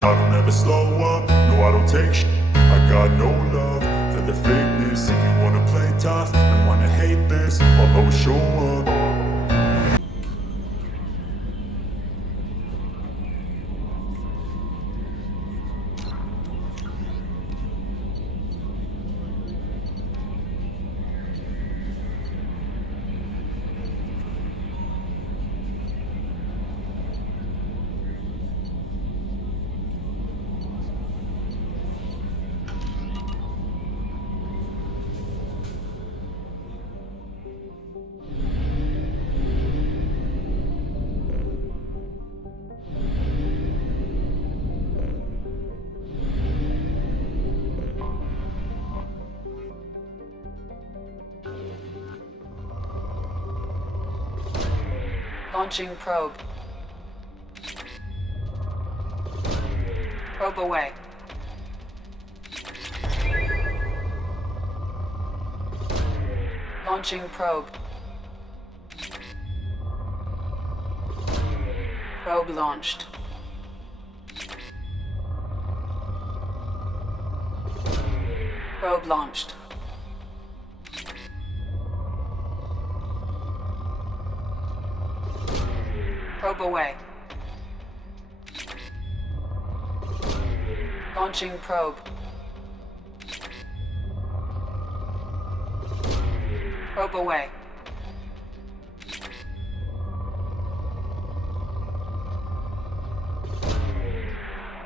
I don't ever slow up, no I don't take shit. I got no love for the fakeness. If you wanna play tough and wanna hate this, I'll always show up. Launching probe. Probe away. Launching probe. Probe launched. Probe launched. Probe away. Launching probe. Probe away.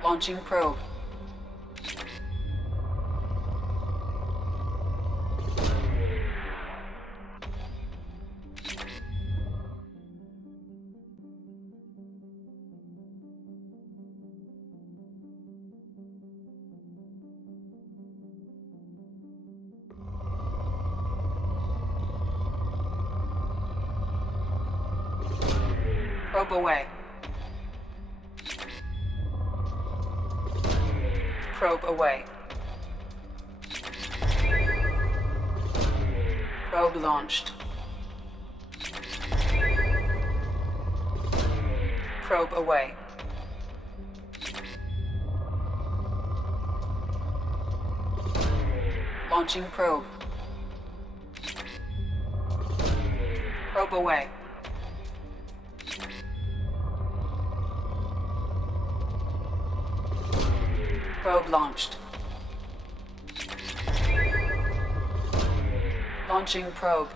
Launching probe. Probe away. Probe away. Probe launched. Probe away. Launching probe. Probe away. Probe launched. Launching probe.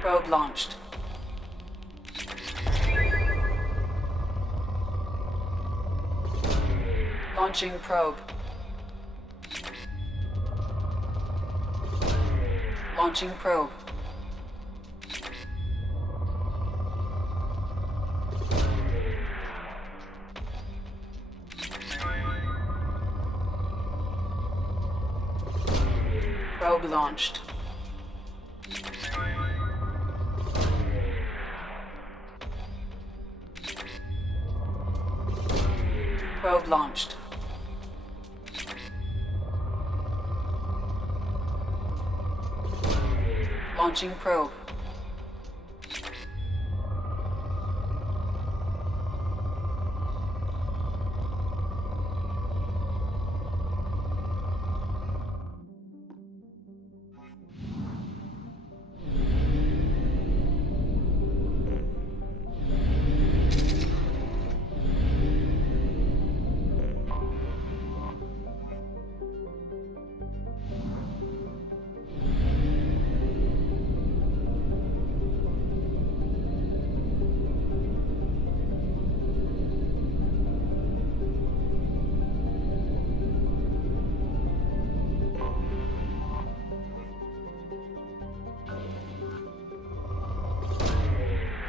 Probe launched. Launching probe. Launching probe. Probe launched. Probe launched. Launching probe.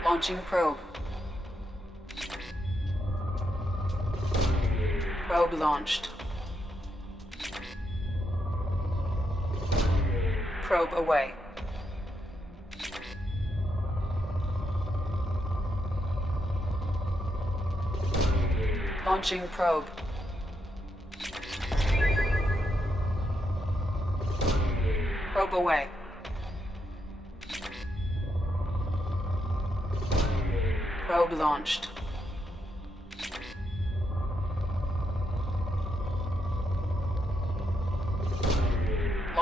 Launching probe. Probe launched. Probe away. Launching probe. Probe away. Probe launched.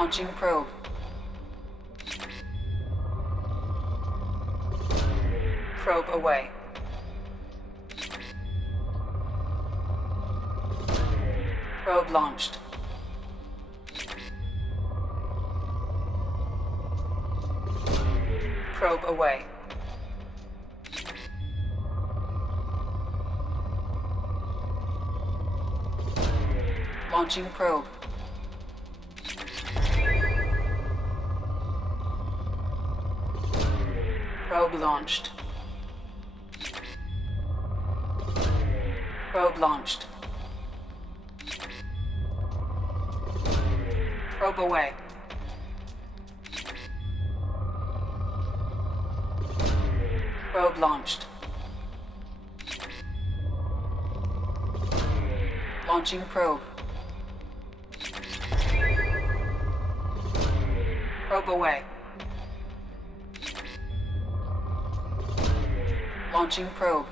Launching probe. Probe away. Probe launched. Probe away. Launching probe. Probe launched. Probe launched. Probe away. Probe launched. Launching probe. Probe away. Launching probe.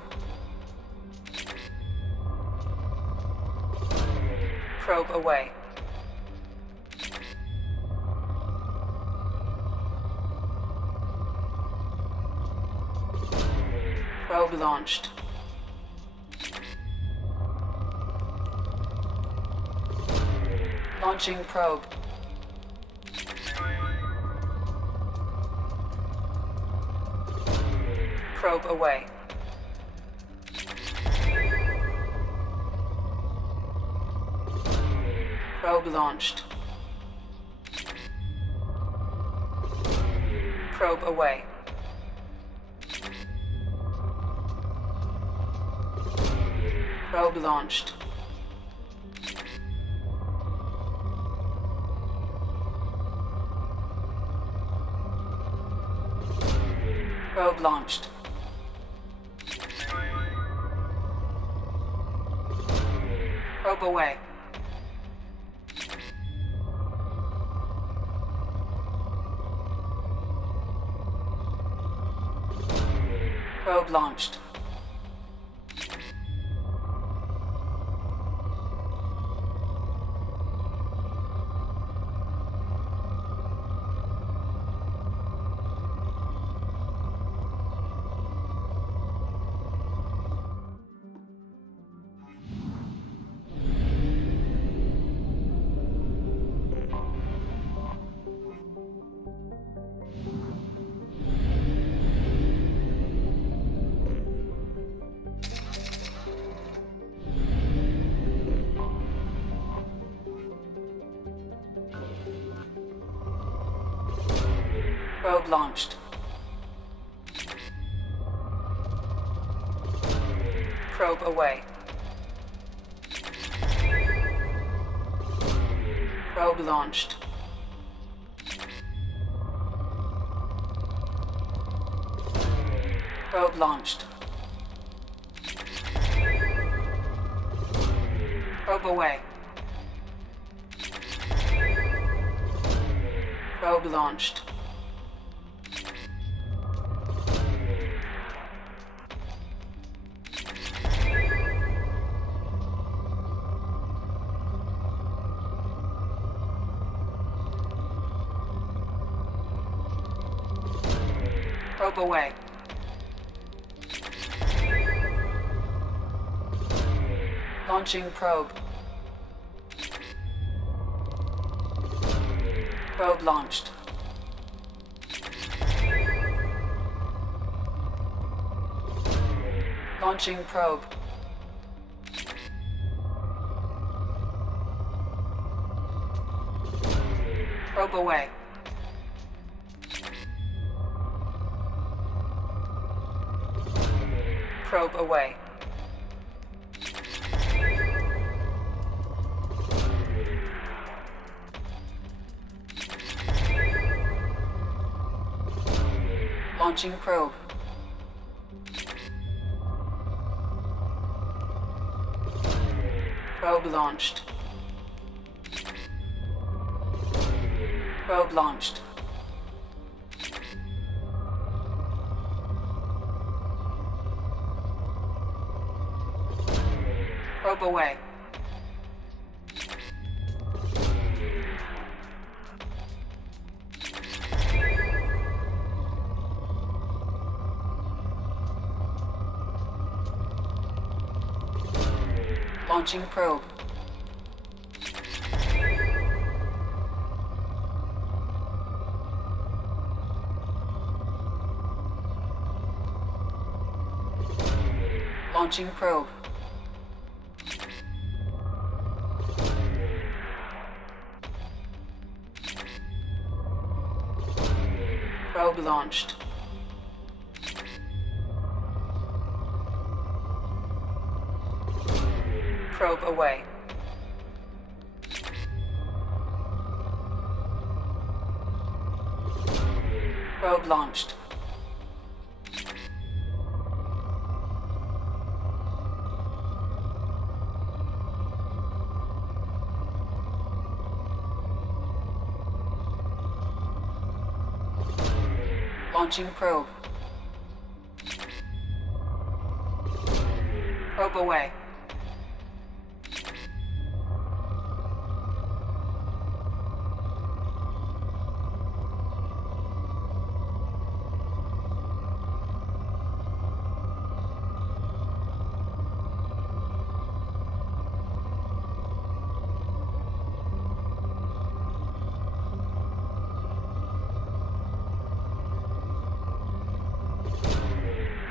Probe away. Probe launched. Launching probe. Probe away. Probe launched. Probe away. Probe launched. Probe launched. Probe away. Probe launched. Probe launched. Probe away. Probe launched. Probe launched. Probe away. Probe launched. Probe away. Launching probe. Probe launched. Launching probe. Probe away. Probe away. Launching probe. Probe launched. Probe launched. Probe away. Launching probe. Launching probe. Probe launched. Probe away. Probe launched. Launching probe. Probe away.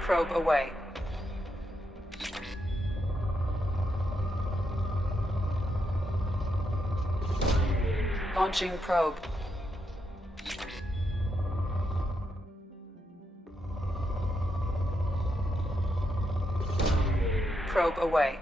Probe away. Launching probe. Probe away.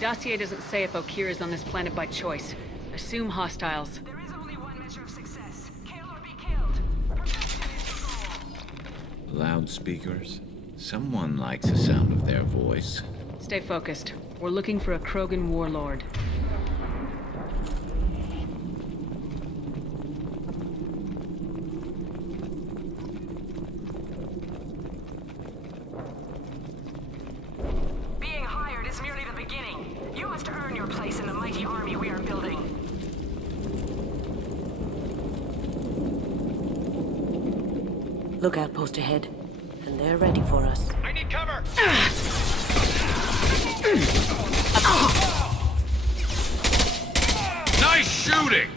Dossier doesn't say if Okeer is on this planet by choice. Assume hostiles. There is only one measure of success. Kill or be killed. Perfection is the goal. Loudspeakers? Someone likes the sound of their voice. Stay focused. We're looking for a Krogan warlord. Being hired is merely the beginning. You must earn your place in the mighty army we are building. Lookout post ahead, and they're ready for us. I need cover! Nice shooting!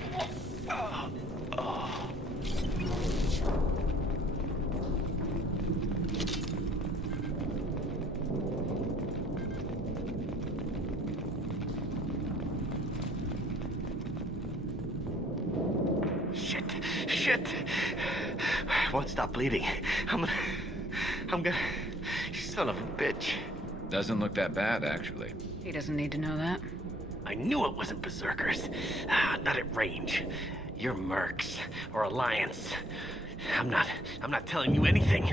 Shit! I won't stop bleeding. I'm gonna... Son of a bitch. Doesn't look that bad, actually. He doesn't need to know that. I knew it wasn't berserkers. Not at range. You're Mercs or Alliance. I'm not telling you anything.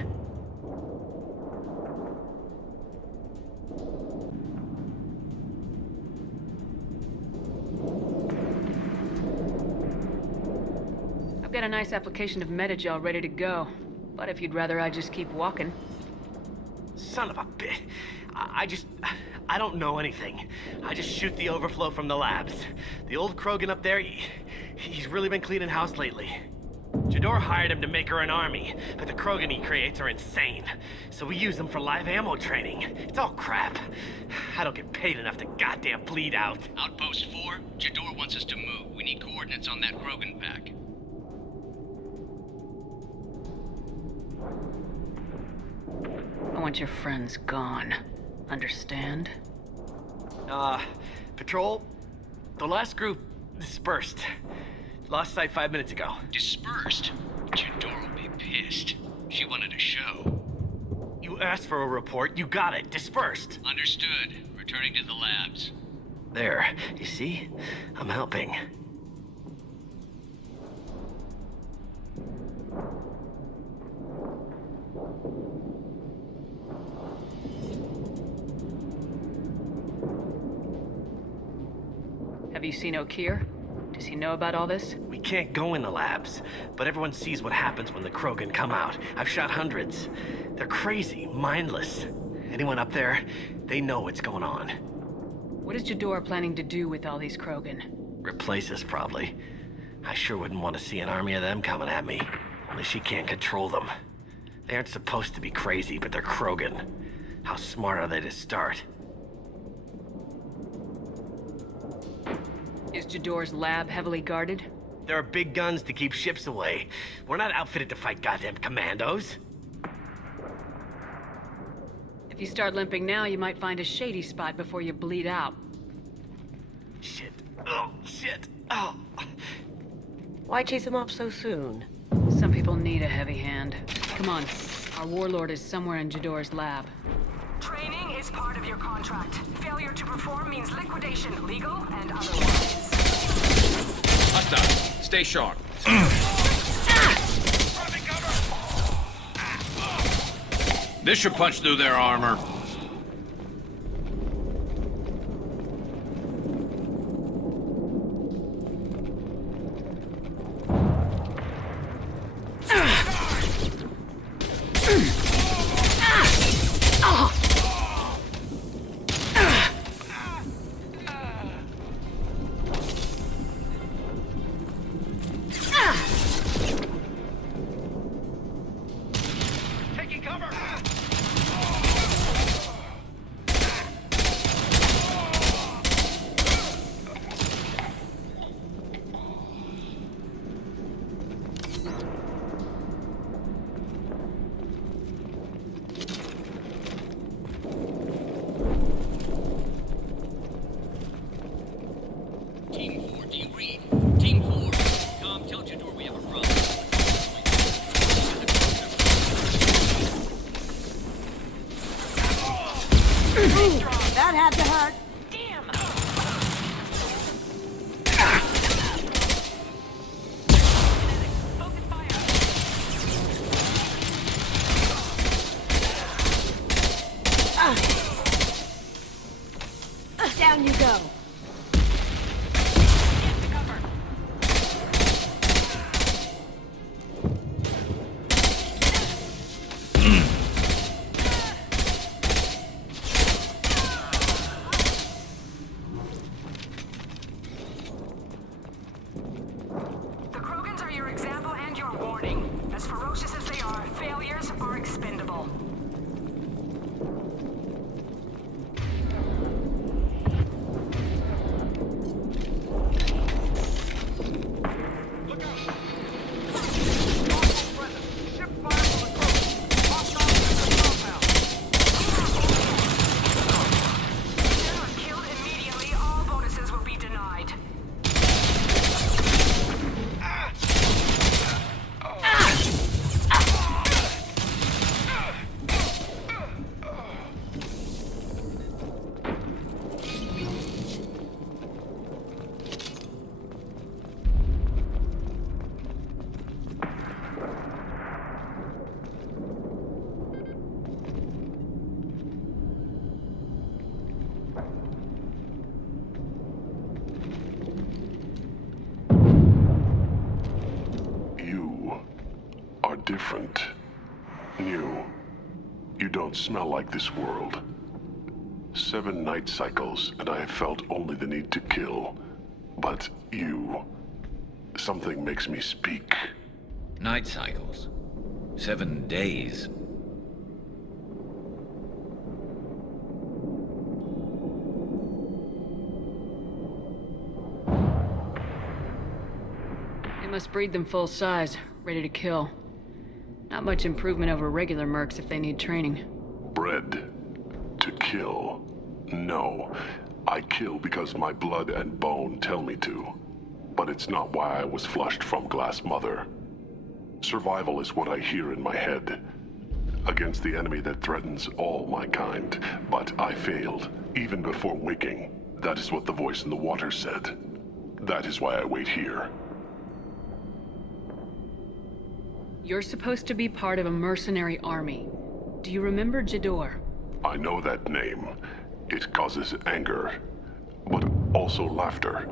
I've got a nice application of Metagel ready to go. But if you'd rather I just keep walking. Son of a bitch. I don't know anything. I just shoot the overflow from the labs. The old Krogan up there, he's really been cleaning house lately. Jador hired him to make her an army, but the Krogan he creates are insane. So we use them for live ammo training. It's all crap. I don't get paid enough to goddamn bleed out. Outpost 4, Jador wants us to move. We need coordinates on that Krogan pack. I want your friends gone. Understand? Patrol, the last group dispersed. Lost sight 5 minutes ago. Dispersed? Jador will be pissed. She wanted a show. You asked for a report, you got it. Dispersed. Understood. Returning to the labs. There, you see? I'm helping. Have you seen O'Keer? Does he know about all this? We can't go in the labs, but everyone sees what happens when the Krogan come out. I've shot hundreds. They're crazy, mindless. Anyone up there, they know what's going on. What is Jador planning to do with all these Krogan? Replace us, probably. I sure wouldn't want to see an army of them coming at me. Only she can't control them. They aren't supposed to be crazy, but they're Krogan. How smart are they to start? Is Jador's lab heavily guarded? There are big guns to keep ships away. We're not outfitted to fight goddamn commandos. If you start limping now, you might find a shady spot before you bleed out. Shit. Oh, shit. Oh. Why chase him off so soon? Some people need a heavy hand. Come on. Our warlord is somewhere in Jador's lab. Training is part of your contract. Failure to perform means liquidation, legal and otherwise. Hostile. Stay sharp. This should punch through their armor. Taking cover! Team 4, do you read? Team 4, Tom, tell Jador we have a problem. That had to hurt. Damn! Focus fire! Down you go. Get to cover! The Krogans are your example and your warning. As ferocious as they are, failures are expendable. If they are killed immediately, all bonuses will be denied. different. New. You don't smell like this world. 7 night cycles, and I have felt only the need to kill. But you... something makes me speak. Night cycles. 7 days. They must breed them full size, ready to kill. Not much improvement over regular mercs if they need training. Bred to kill. No. I kill because my blood and bone tell me to. But it's not why I was flushed from Glass Mother. Survival is what I hear in my head. Against the enemy that threatens all my kind. But I failed, even before waking. That is what the voice in the water said. That is why I wait here. You're supposed to be part of a mercenary army. Do you remember Jador? I know that name. It causes anger, but also laughter.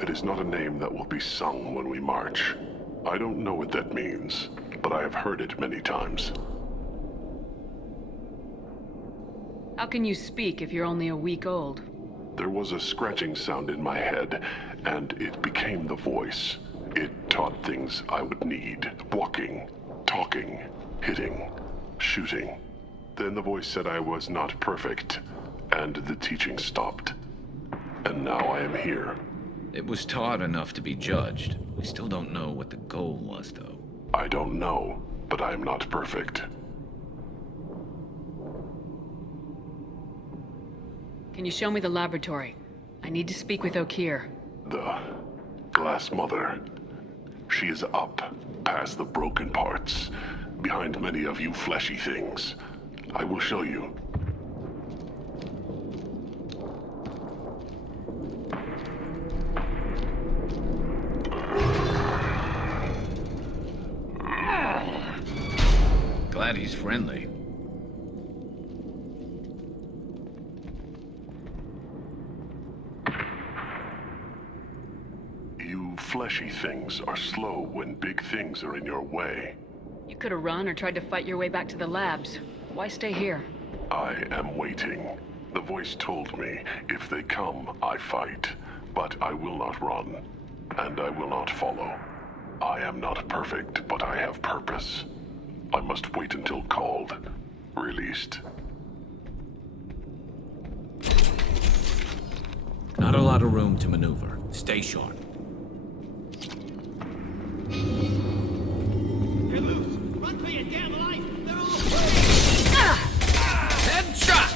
It is not a name that will be sung when we march. I don't know what that means, but I have heard it many times. How can you speak if you're only a week old? There was a scratching sound in my head, and it became the voice. It taught things I would need. Walking, talking, hitting, shooting. Then the voice said I was not perfect, and the teaching stopped. And now I am here. It was taught enough to be judged. We still don't know what the goal was, though. I don't know, but I am not perfect. Can you show me the laboratory? I need to speak with Okeer. The Glass Mother. She is up, past the broken parts, behind many of you fleshy things. I will show you. Glad he's friendly. You fleshy things are slow when big things are in your way. You could have run or tried to fight your way back to the labs. Why stay here? I am waiting. The voice told me, if they come, I fight. But I will not run, and I will not follow. I am not perfect, but I have purpose. I must wait until called, released. Not a lot of room to maneuver. Stay sharp. You're loose! Run for your damn life! They're all... Headshot!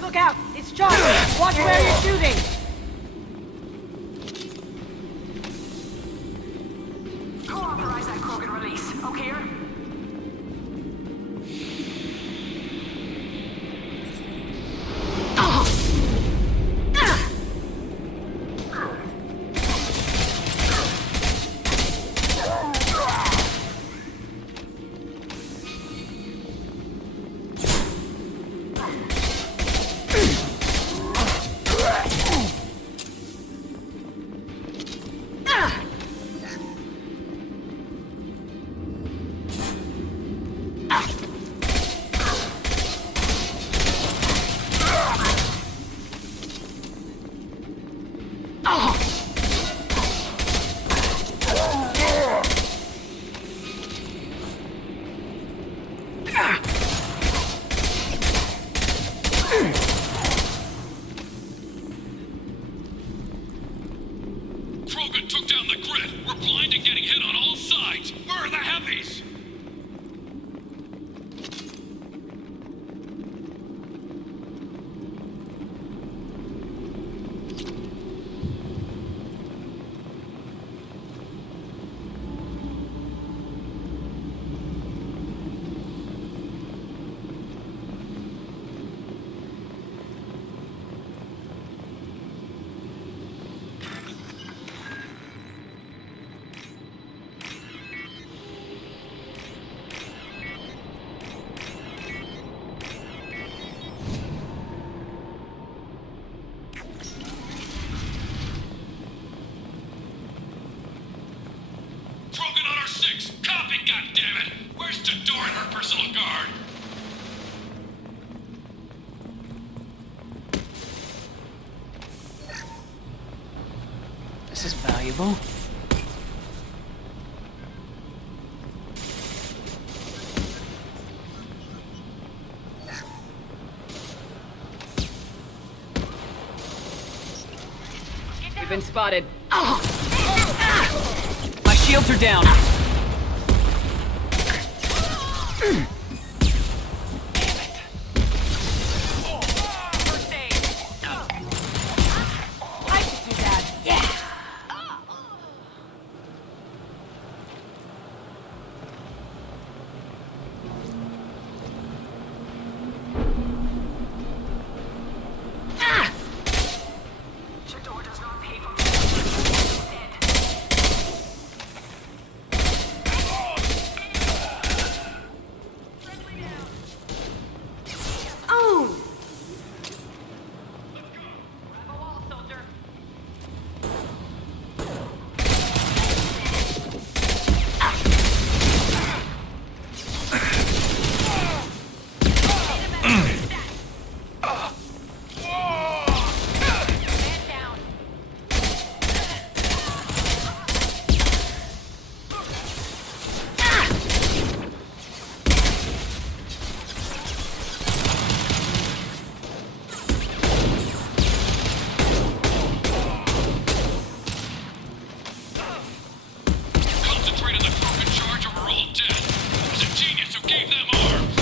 Look out! It's Charlie! Watch where you're shooting! Who authorized that Krogan release? Okeer? table? We've been spotted. My shields are down. I can do that. Yeah. Chador does not pay for dead. Oh. Concentrate on the group in charge or we're all dead. It was a genius who gave them arms.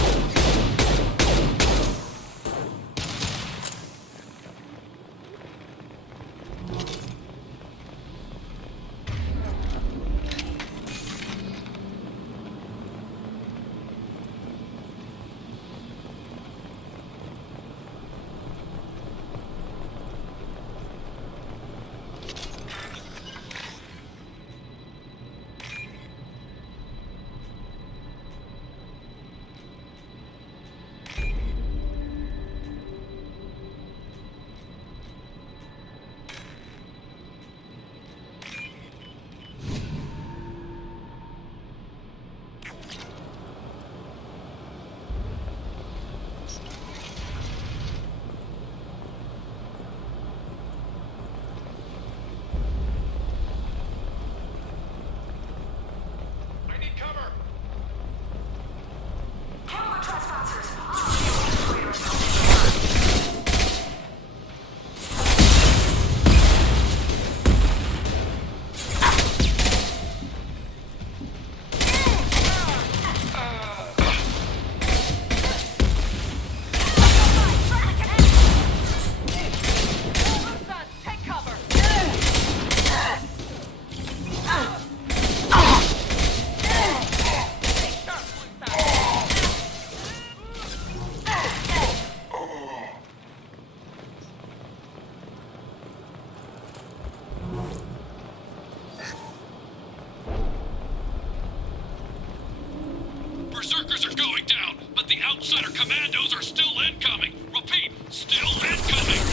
I need cover. Kill the trespassers. Take cover. Berserkers are going down, but the outsider commandos are still incoming. Repeat, still incoming.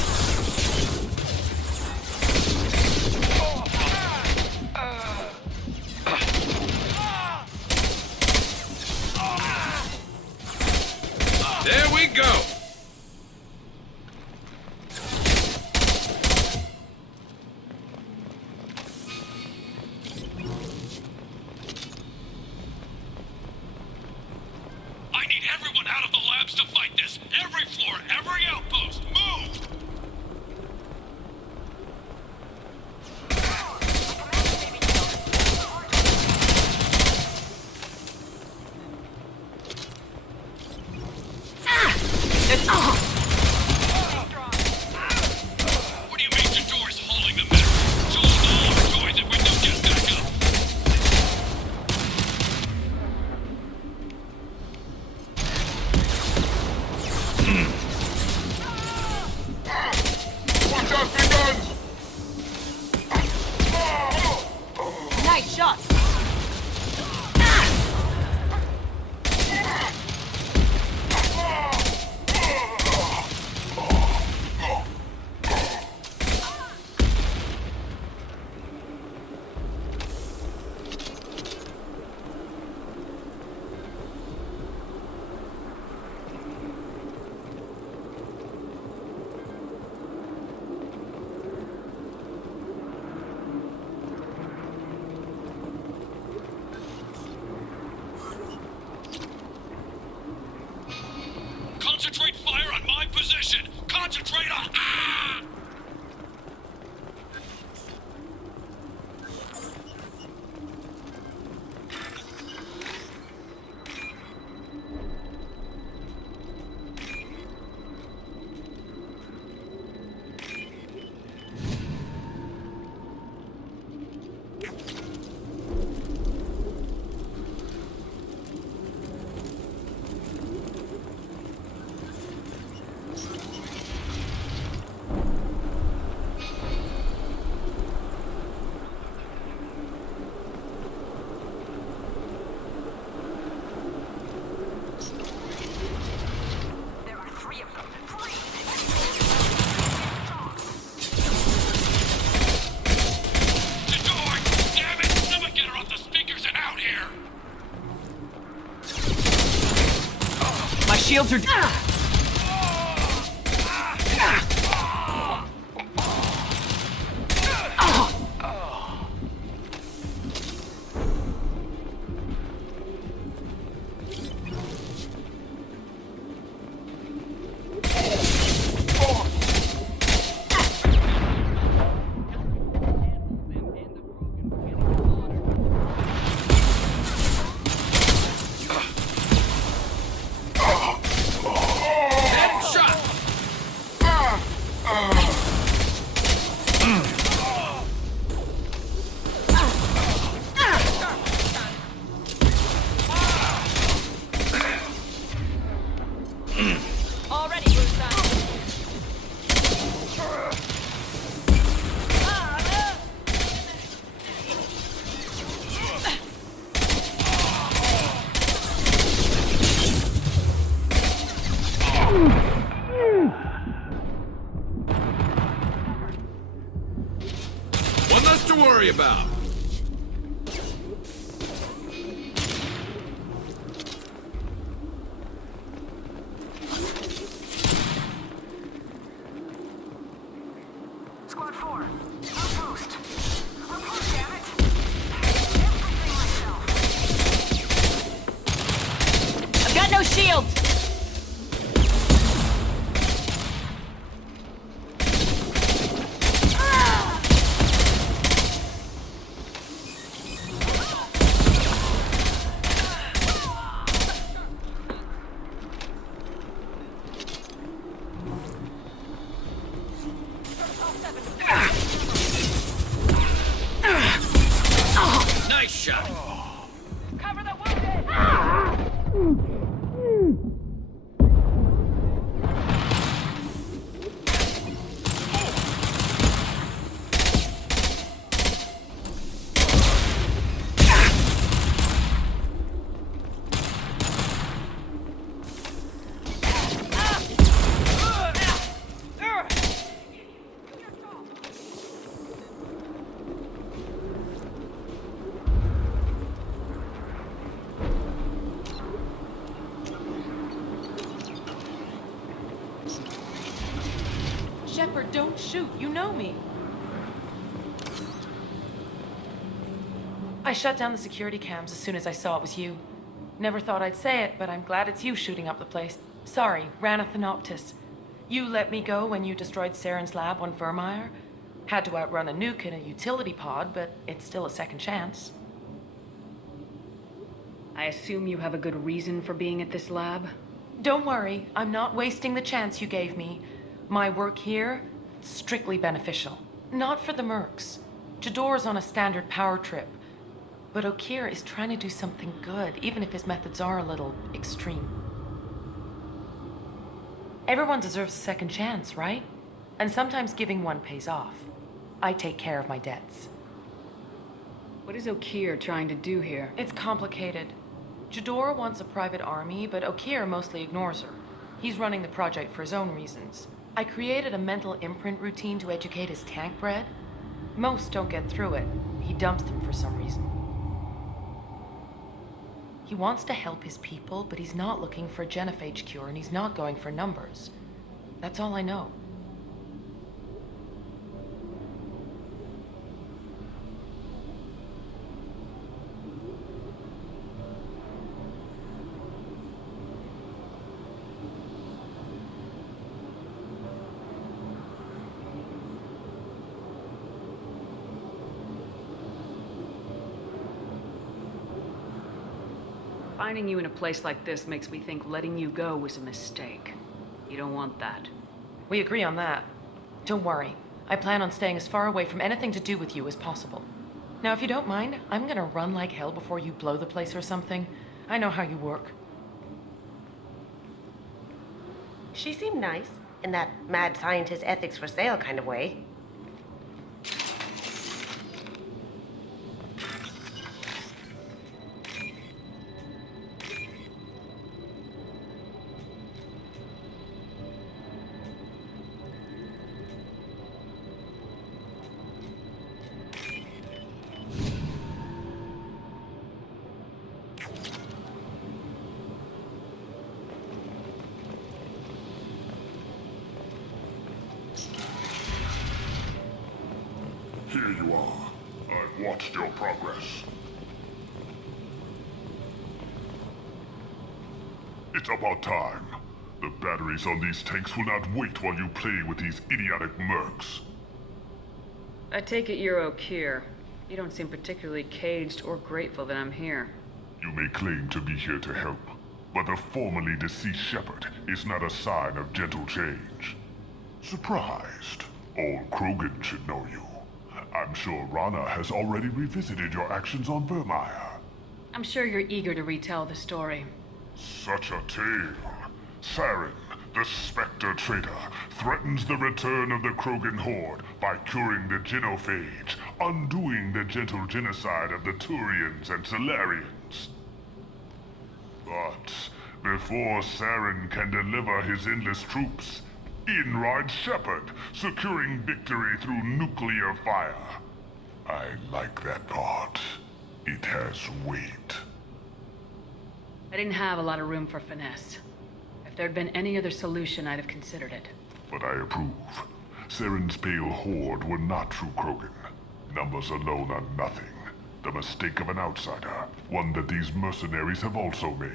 There we go! I need everyone out of the labs to fight this. Every floor, every outpost, move! What do you mean Chador's hauling them back? Joel and all our toys if we don't get back up. Watch out for guns! Nice shot. shields are... One less to worry about. Squad 4, outpost. Outpost, damn it. Everything myself. I've got no shields! Nice shot. Cover the wounded! Shepard, don't shoot. You know me. I shut down the security cams as soon as I saw it was you. Never thought I'd say it, but I'm glad it's you shooting up the place. Sorry, Ranna Thanoptis. You let me go when you destroyed Saren's lab on Vermeer. Had to outrun a nuke in a utility pod, but it's still a second chance. I assume you have a good reason for being at this lab? Don't worry, I'm not wasting the chance you gave me. My work here, strictly beneficial. Not for the mercs. Jador's on a standard power trip. But Okeer is trying to do something good, even if his methods are a little extreme. Everyone deserves a second chance, right? And sometimes giving one pays off. I take care of my debts. What is Okeer trying to do here? It's complicated. Jador wants a private army, but Okeer mostly ignores her. He's running the project for his own reasons. I created a mental imprint routine to educate his tank bred. Most don't get through it. He dumps them for some reason. He wants to help his people, but he's not looking for a genophage cure, and he's not going for numbers. That's all I know. Finding you in a place like this makes me think letting you go was a mistake. You don't want that. We agree on that. Don't worry. I plan on staying as far away from anything to do with you as possible. Now, if you don't mind, I'm gonna run like hell before you blow the place or something. I know how you work. She seemed nice, in that mad scientist ethics for sale kind of way. watched your progress. It's about time. The batteries on these tanks will not wait while you play with these idiotic mercs. I take it you're Okeer. You don't seem particularly caged or grateful that I'm here. You may claim to be here to help, but the formerly deceased Shepard is not a sign of gentle change. Surprised? Old Krogan should know you. I'm sure Rana has already revisited your actions on Vermeer. I'm sure you're eager to retell the story. Such a tale. Saren, the Spectre traitor, threatens the return of the Krogan horde by curing the genophage, undoing the gentle genocide of the Turians and Solarians. But before Saren can deliver his endless troops, in rides Shepard, securing victory through nuclear fire. I like that part. It has weight. I didn't have a lot of room for finesse. If there'd been any other solution, I'd have considered it. But I approve. Saren's pale horde were not true Krogan. Numbers alone are nothing. The mistake of an outsider, one that these mercenaries have also made.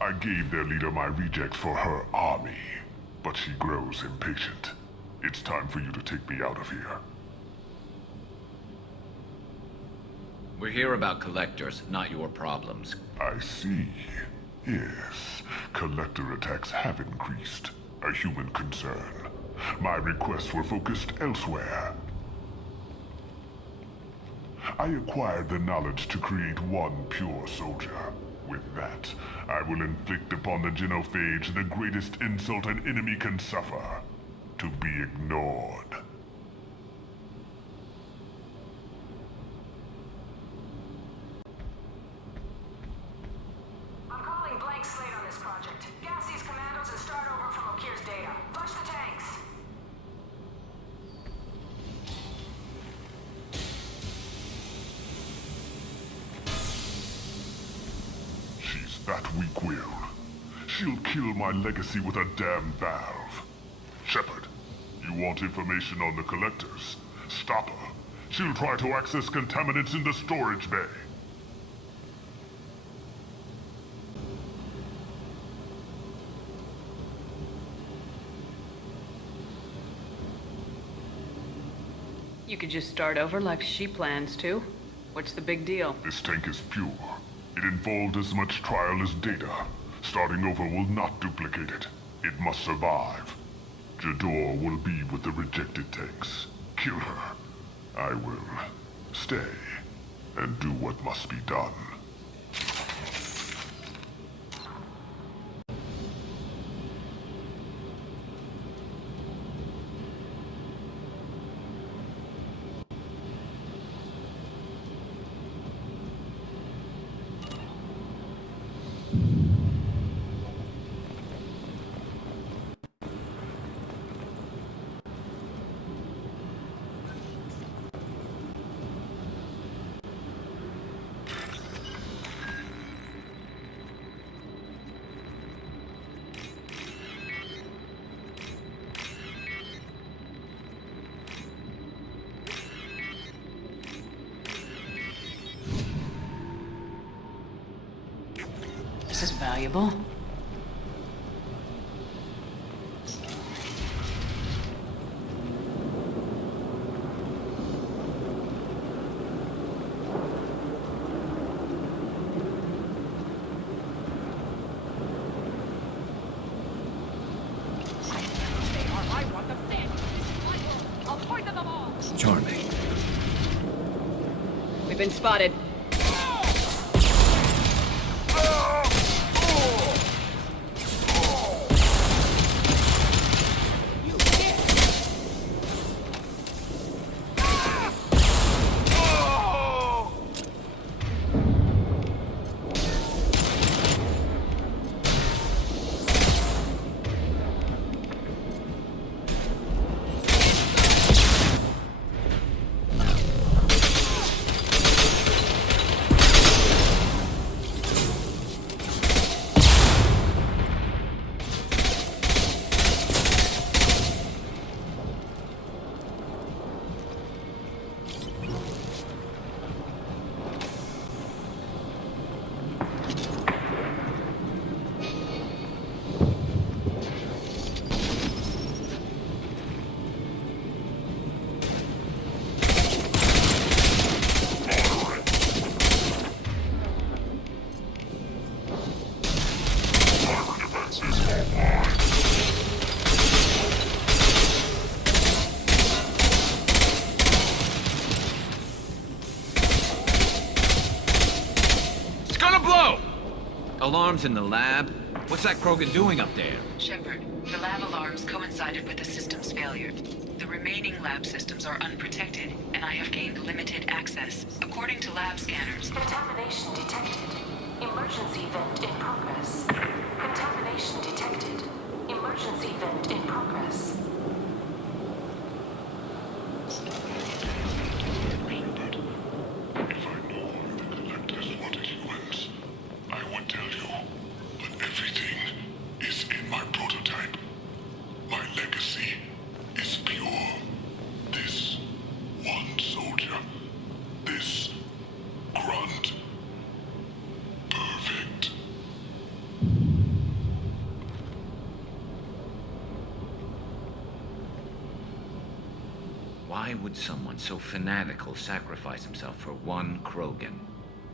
I gave their leader my rejects for her army, but she grows impatient. It's time for you to take me out of here. We're here about collectors, not your problems. I see. Yes, collector attacks have increased. A human concern. My requests were focused elsewhere. I acquired the knowledge to create one pure soldier. With that, I will inflict upon the genophage the greatest insult an enemy can suffer. To be ignored. I'm calling blank slate on this project. Gas these commandos and start over from Okeer's data. Flush the tanks. She's that weak-willed. She'll kill my legacy with a damn valve. Shepard, you want information on the collectors? Stop her. She'll try to access contaminants in the storage bay. You could just start over like she plans to. What's the big deal? This tank is pure. It involved as much trial as data. Starting over will not duplicate it. It must survive. Jador will be with the rejected tanks. Kill her. I will stay and do what must be done. This is valuable. Charming. We've been spotted. Alarms in the lab? What's that Krogan doing up there? Shepard, the lab alarms coincided with the system's failure. The remaining lab systems are unprotected, and I have gained limited access. According to lab scanners, Contamination detected. Emergency vent in progress. Contamination detected. Emergency vent in progress. If I know the Collectors wanted humans, I would tell you. But everything is in my prototype. My legacy is pure. This one soldier. This grunt. Perfect. Why would someone so fanatical sacrifice himself for one Krogan?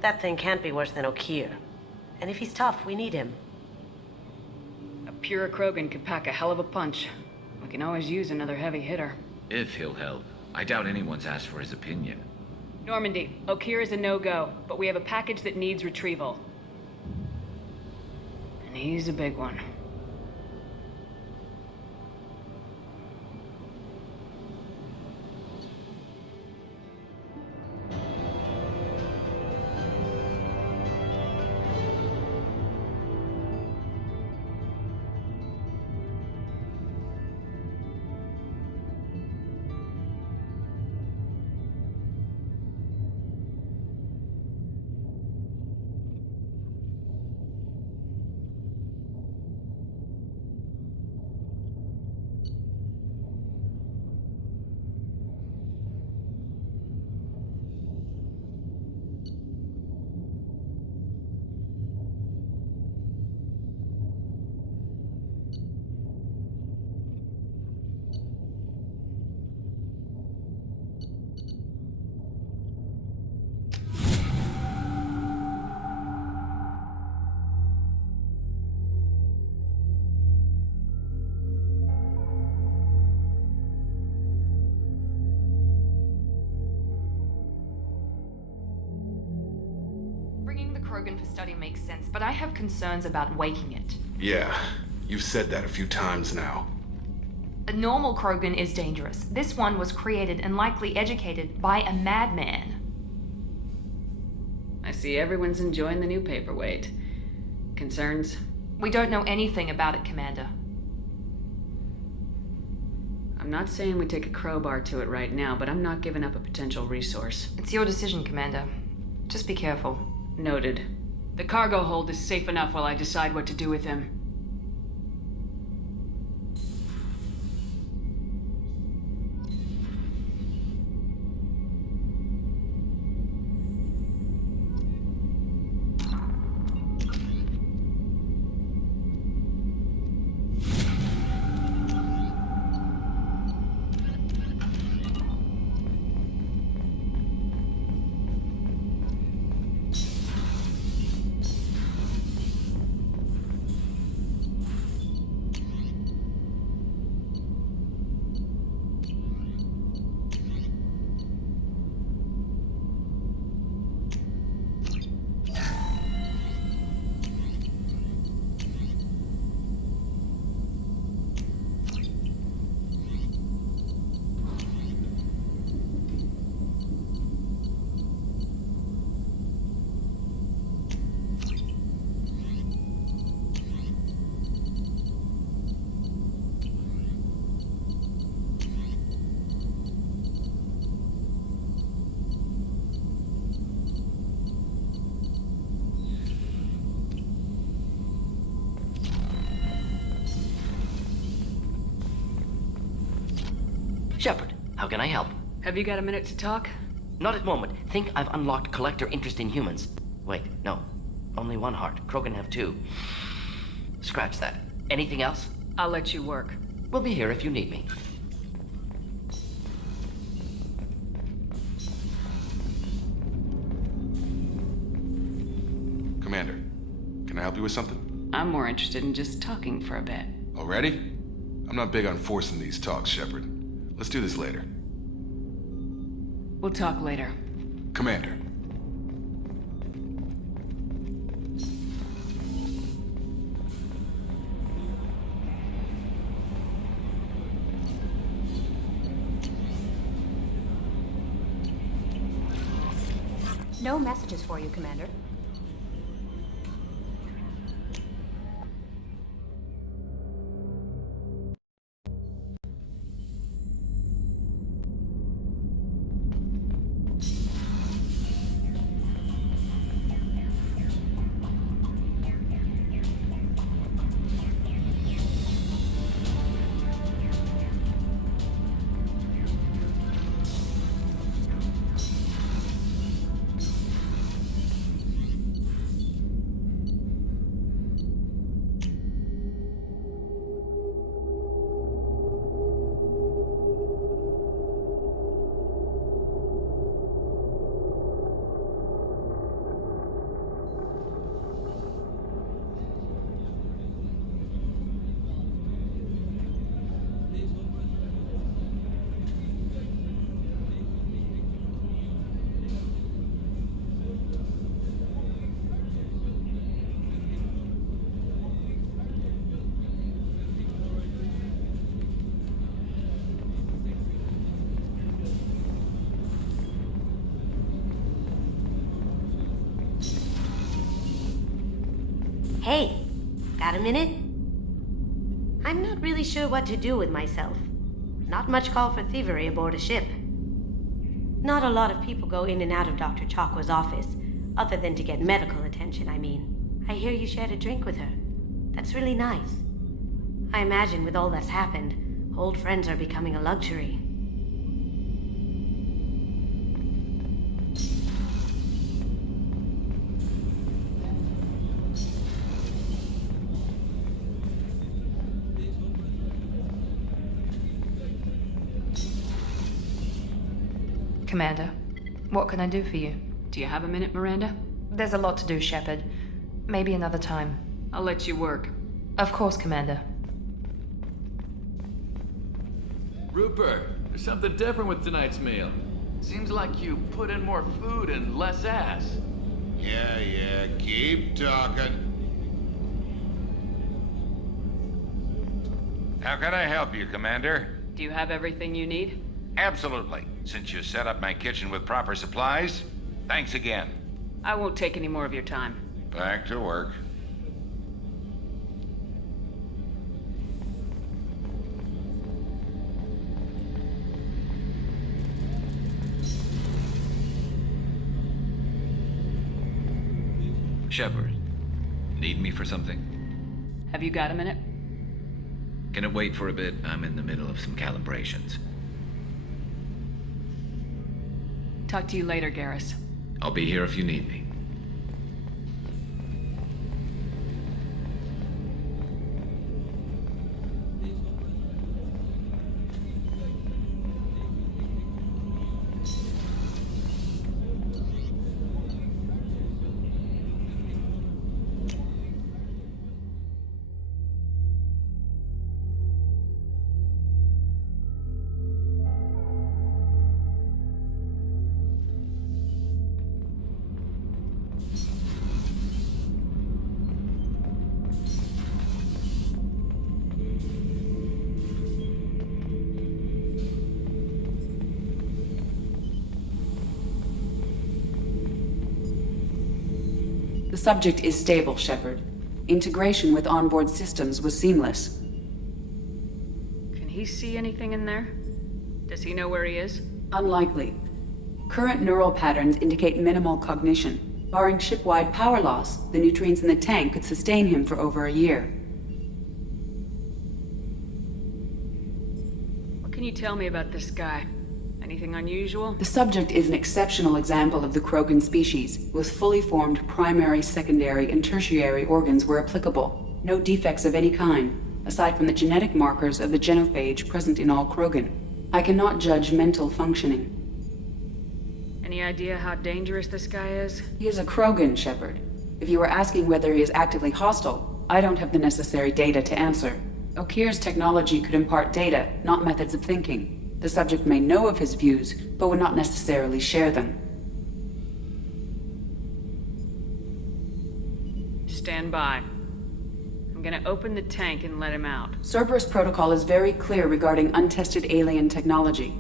That thing can't be worse than Okeer. And if he's tough, we need him. A pure Krogan could pack a hell of a punch. We can always use another heavy hitter. If he'll help. I doubt anyone's asked for his opinion. Normandy, Okeer is a no-go, but we have a package that needs retrieval. And he's a big one. Bringing the Krogan for study makes sense, but I have concerns about waking it. Yeah, you've said that a few times now. A normal Krogan is dangerous. This one was created and likely educated by a madman. I see everyone's enjoying the new paperweight. Concerns? We don't know anything about it, Commander. I'm not saying we take a crowbar to it right now, but I'm not giving up a potential resource. It's your decision, Commander. Just be careful. Noted. The cargo hold is safe enough while I decide what to do with him. Shepard, how can I help? Have you got a minute to talk? Not at the moment. Think I've unlocked collector interest in humans. Wait, no. Only one heart. Krogan have two. Scratch that. Anything else? I'll let you work. We'll be here if you need me. Commander, can I help you with something? I'm more interested in just talking for a bit. Already? I'm not big on forcing these talks, Shepard. Let's do this later. We'll talk later. No messages for you, Commander. Hey, got a minute? I'm not really sure what to do with myself. Not much call for thievery aboard a ship. Not a lot of people go in and out of Dr. Chakwa's office, other than to get medical attention, I mean. I hear you shared a drink with her. That's really nice. I imagine with all that's happened, old friends are becoming a luxury. Commander, what can I do for you? Do you have a minute, Miranda? There's a lot to do, Shepard. Maybe another time. I'll let you work. Of course, Commander. Rupert, there's something different with tonight's meal. Seems like you put in more food and less ass. Yeah, keep talking. How can I help you, Commander? Do you have everything you need? Absolutely. Since you set up my kitchen with proper supplies, thanks again. I won't take any more of your time. Back to work. Shepard, need me for something? Have you got a minute? Can it wait for a bit? I'm in the middle of some calibrations. Talk to you later, Garrus. I'll be here if you need me. The subject is stable, Shepard. Integration with onboard systems was seamless. Can he see anything in there? Does he know where he is? Unlikely. Current neural patterns indicate minimal cognition. Barring ship-wide power loss, the nutrients in the tank could sustain him for over a year. What can you tell me about this guy? Anything unusual? The subject is an exceptional example of the Krogan species, with fully formed primary, secondary, and tertiary organs where applicable. No defects of any kind, aside from the genetic markers of the genophage present in all Krogan. I cannot judge mental functioning. Any idea how dangerous this guy is? He is a Krogan, Shepard. If you are asking whether he is actively hostile, I don't have the necessary data to answer. Okeer's technology could impart data, not methods of thinking. The subject may know of his views, but would not necessarily share them. Stand by. I'm gonna open the tank and let him out. Cerberus protocol is very clear regarding untested alien technology.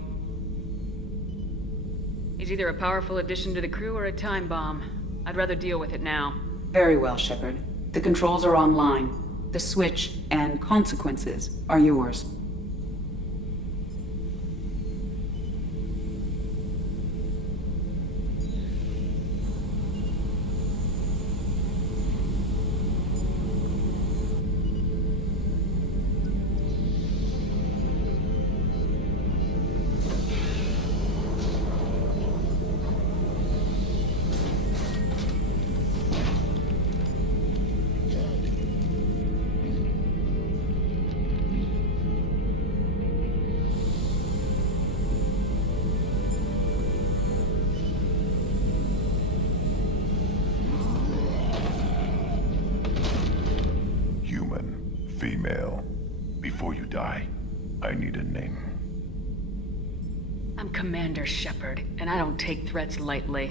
He's either a powerful addition to the crew or a time bomb. I'd rather deal with it now. Very well, Shepard. The controls are online. The switch and consequences are yours. Female. Before you die, I need a name. I'm Commander Shepard, and I don't take threats lightly.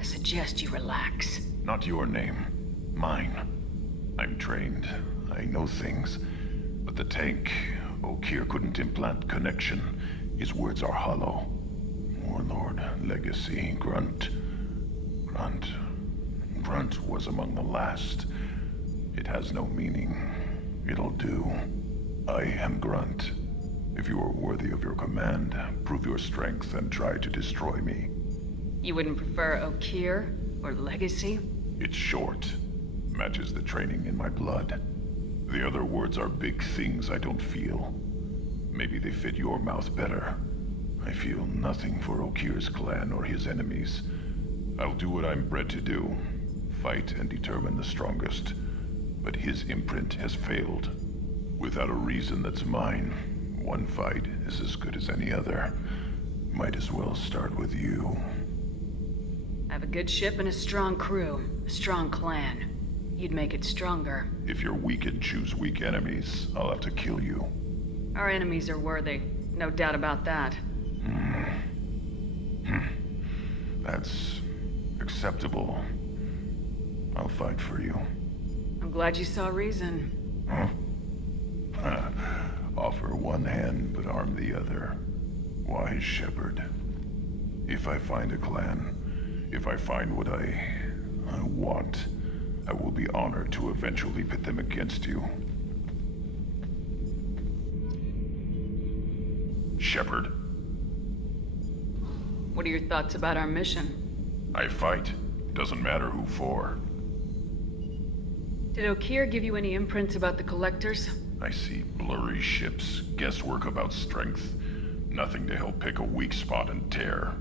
I suggest you relax. Not your name. Mine. I'm trained. I know things. But the tank, Okeer couldn't implant connection. His words are hollow. Warlord, Legacy, Grunt. Grunt was among the last. It has no meaning. It'll do. I am Grunt. If you are worthy of your command, prove your strength and try to destroy me. You wouldn't prefer Okeer or Legacy? It's short. Matches the training in my blood. The other words are big things I don't feel. Maybe they fit your mouth better. I feel nothing for Okeer's clan or his enemies. I'll do what I'm bred to do. Fight and determine the strongest. But his imprint has failed. Without a reason that's mine, one fight is as good as any other. Might as well start with you. I have a good ship and a strong crew. A strong clan. You'd make it stronger. If you're weak and choose weak enemies, I'll have to kill you. Our enemies are worthy. No doubt about that. That's acceptable. I'll fight for you. I'm glad you saw reason. Huh? Offer one hand, but arm the other. Wise Shepard. If I find a clan, if I find what I want, I will be honored to eventually pit them against you. Shepard. What are your thoughts about our mission? I fight. Doesn't matter who for. Did Okeer give you any imprints about the Collectors? I see blurry ships, guesswork about strength. Nothing to help pick a weak spot and tear.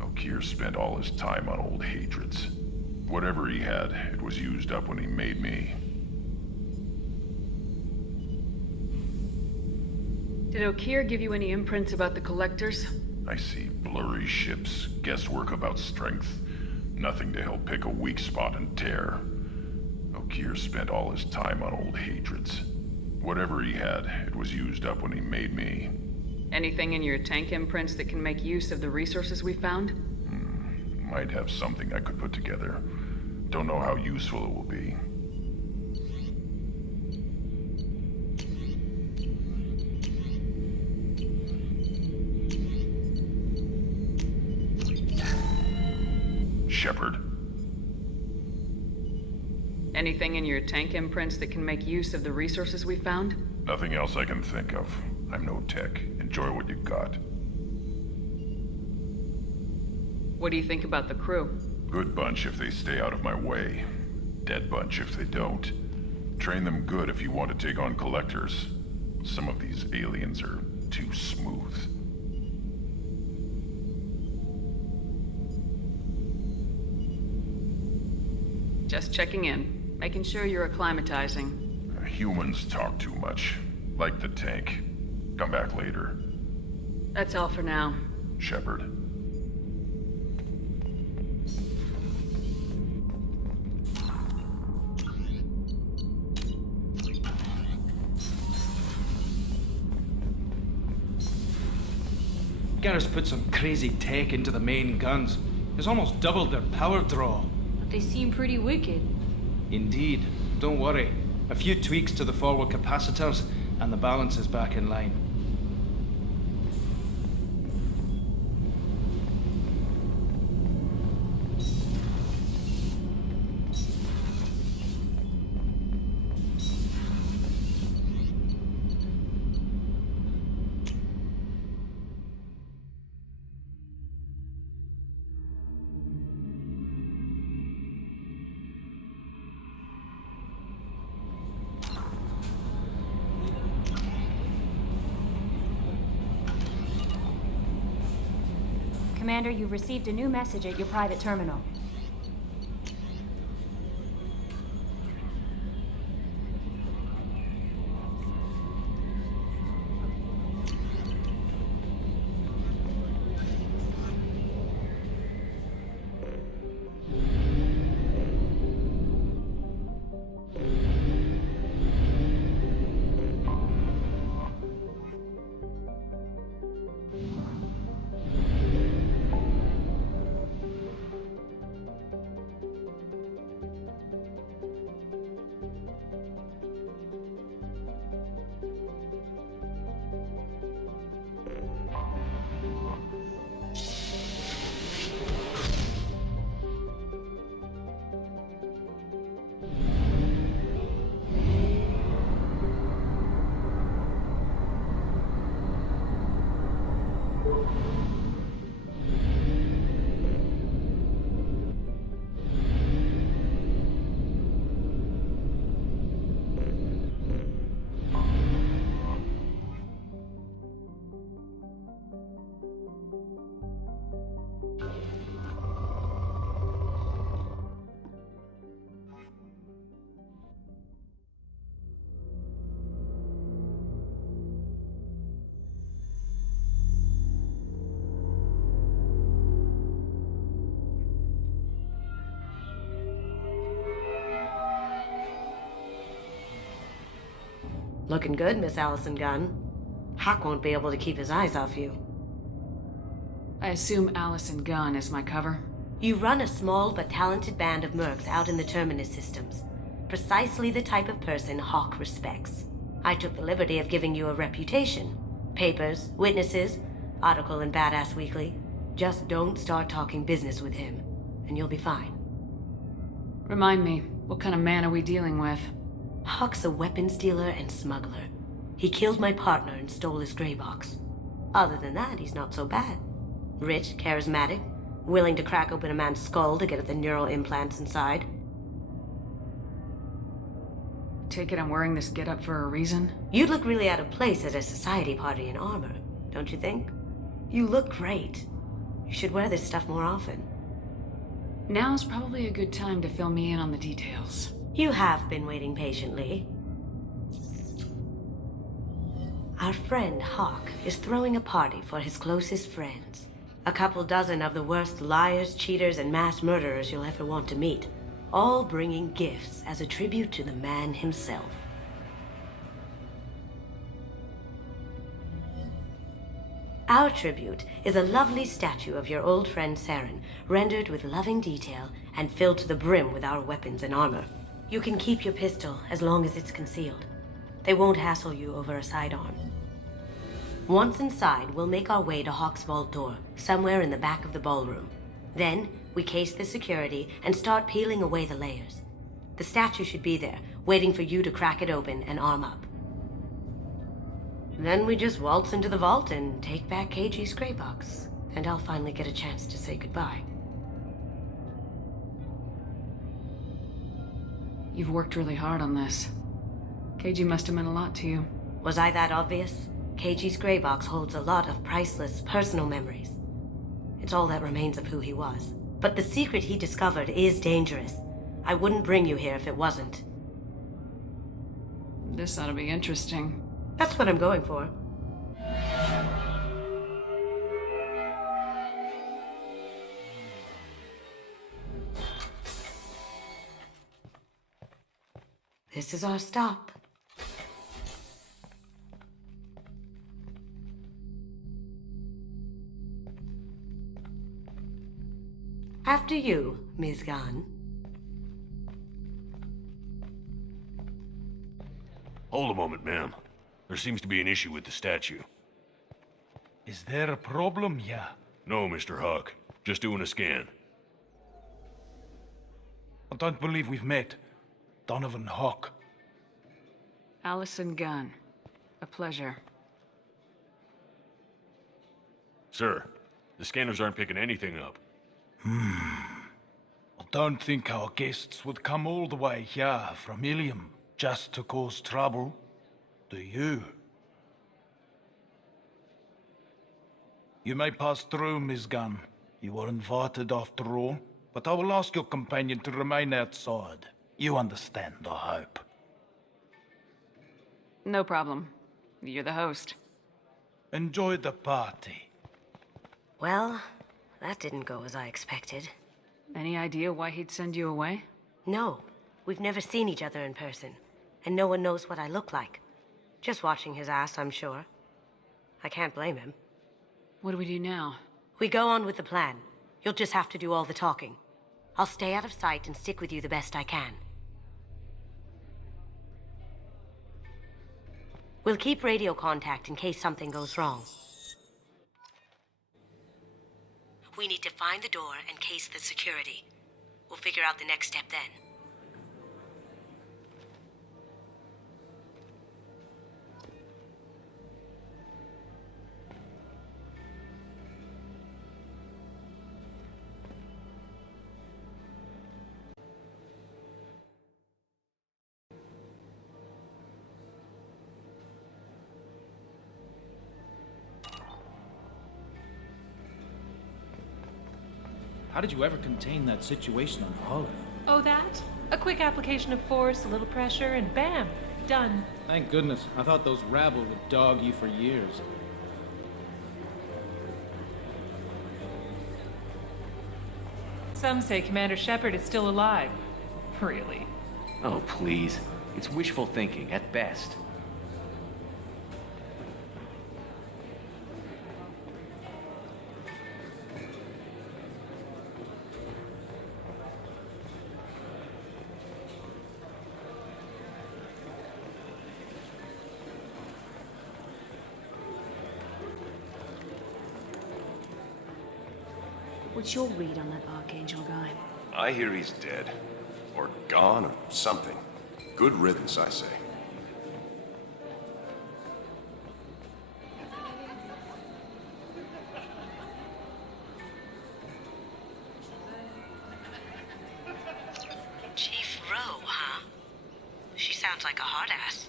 Okeer spent all his time on old hatreds. Whatever he had, it was used up when he made me. Did Okeer give you any imprints about the Collectors? I see blurry ships, guesswork about strength. Nothing to help pick a weak spot and tear. Okeer spent all his time on old hatreds. Whatever he had, it was used up when he made me. Anything in your tank imprints that can make use of the resources we found? Might have something I could put together. Don't know how useful it will be. Shepard. Anything in your tank imprints that can make use of the resources we found? Nothing else I can think of. I'm no tech. Enjoy what you got. What do you think about the crew? Good bunch if they stay out of my way. Dead bunch if they don't. Train them good if you want to take on Collectors. Some of these aliens are too smooth. Just checking in. Making sure you're acclimatizing. Humans talk too much. Like the tank. Come back later. That's all for now. Shepard. Garrus put some crazy tech into the main guns. It's almost doubled their power draw. But they seem pretty wicked. Indeed. Don't worry. A few tweaks to the forward capacitors, and the balance is back in line. Commander, you've received a new message at your private terminal. Looking good, Miss Allison Gunn. Hawk won't be able to keep his eyes off you. I assume Allison Gunn is my cover? You run a small but talented band of mercs out in the Terminus systems. Precisely the type of person Hawk respects. I took the liberty of giving you a reputation. Papers, witnesses, article in Badass Weekly. Just don't start talking business with him, and you'll be fine. Remind me, what kind of man are we dealing with? Hawk's a weapons dealer and smuggler. He killed my partner and stole his gray box. Other than that, he's not so bad. Rich, charismatic, willing to crack open a man's skull to get at the neural implants inside. Take it I'm wearing this getup for a reason? You'd look really out of place at a society party in armor, don't you think? You look great. You should wear this stuff more often. Now's probably a good time to fill me in on the details. You have been waiting patiently. Our friend Hawk is throwing a party for his closest friends. A couple dozen of the worst liars, cheaters, and mass murderers you'll ever want to meet. All bringing gifts as a tribute to the man himself. Our tribute is a lovely statue of your old friend Saren, rendered with loving detail and filled to the brim with our weapons and armor. You can keep your pistol as long as it's concealed. They won't hassle you over a sidearm. Once inside, we'll make our way to Hawk's vault door, somewhere in the back of the ballroom. Then, we case the security and start peeling away the layers. The statue should be there, waiting for you to crack it open and arm up. Then we just waltz into the vault and take back KG's gray box, and I'll finally get a chance to say goodbye. You've worked really hard on this. KG must have meant a lot to you. Was I that obvious? KG's gray box holds a lot of priceless personal memories. It's all that remains of who he was. But the secret he discovered is dangerous. I wouldn't bring you here if it wasn't. This ought to be interesting. That's what I'm going for. This is our stop. After you, Ms. Gunn. Hold a moment, ma'am. There seems to be an issue with the statue. Is there a problem, yeah? No, Mr. Hawk. Just doing a scan. I don't believe we've met. Donovan Hawk. Allison Gunn. A pleasure. Sir, the scanners aren't picking anything up. I don't think our guests would come all the way here from Ilium just to cause trouble. Do you? You may pass through, Ms. Gunn. You were invited after all, but I will ask your companion to remain outside. You understand, I hope. No problem. You're the host. Enjoy the party. Well, that didn't go as I expected. Any idea why he'd send you away? No, we've never seen each other in person, and no one knows what I look like. Just watching his ass, I'm sure. I can't blame him. What do we do now? We go on with the plan. You'll just have to do all the talking. I'll stay out of sight and stick with you the best I can. We'll keep radio contact in case something goes wrong. We need to find the door and case the security. We'll figure out the next step then. How did you ever contain that situation on Hollow? Oh, that? A quick application of force, a little pressure, and bam! Done. Thank goodness. I thought those rabble would dog you for years. Some say Commander Shepard is still alive. Really? Oh, please. It's wishful thinking, at best. What's your read on that Archangel guy? I hear he's dead. Or gone, or something. Good riddance, I say. Chief Rowe, huh? She sounds like a hard ass.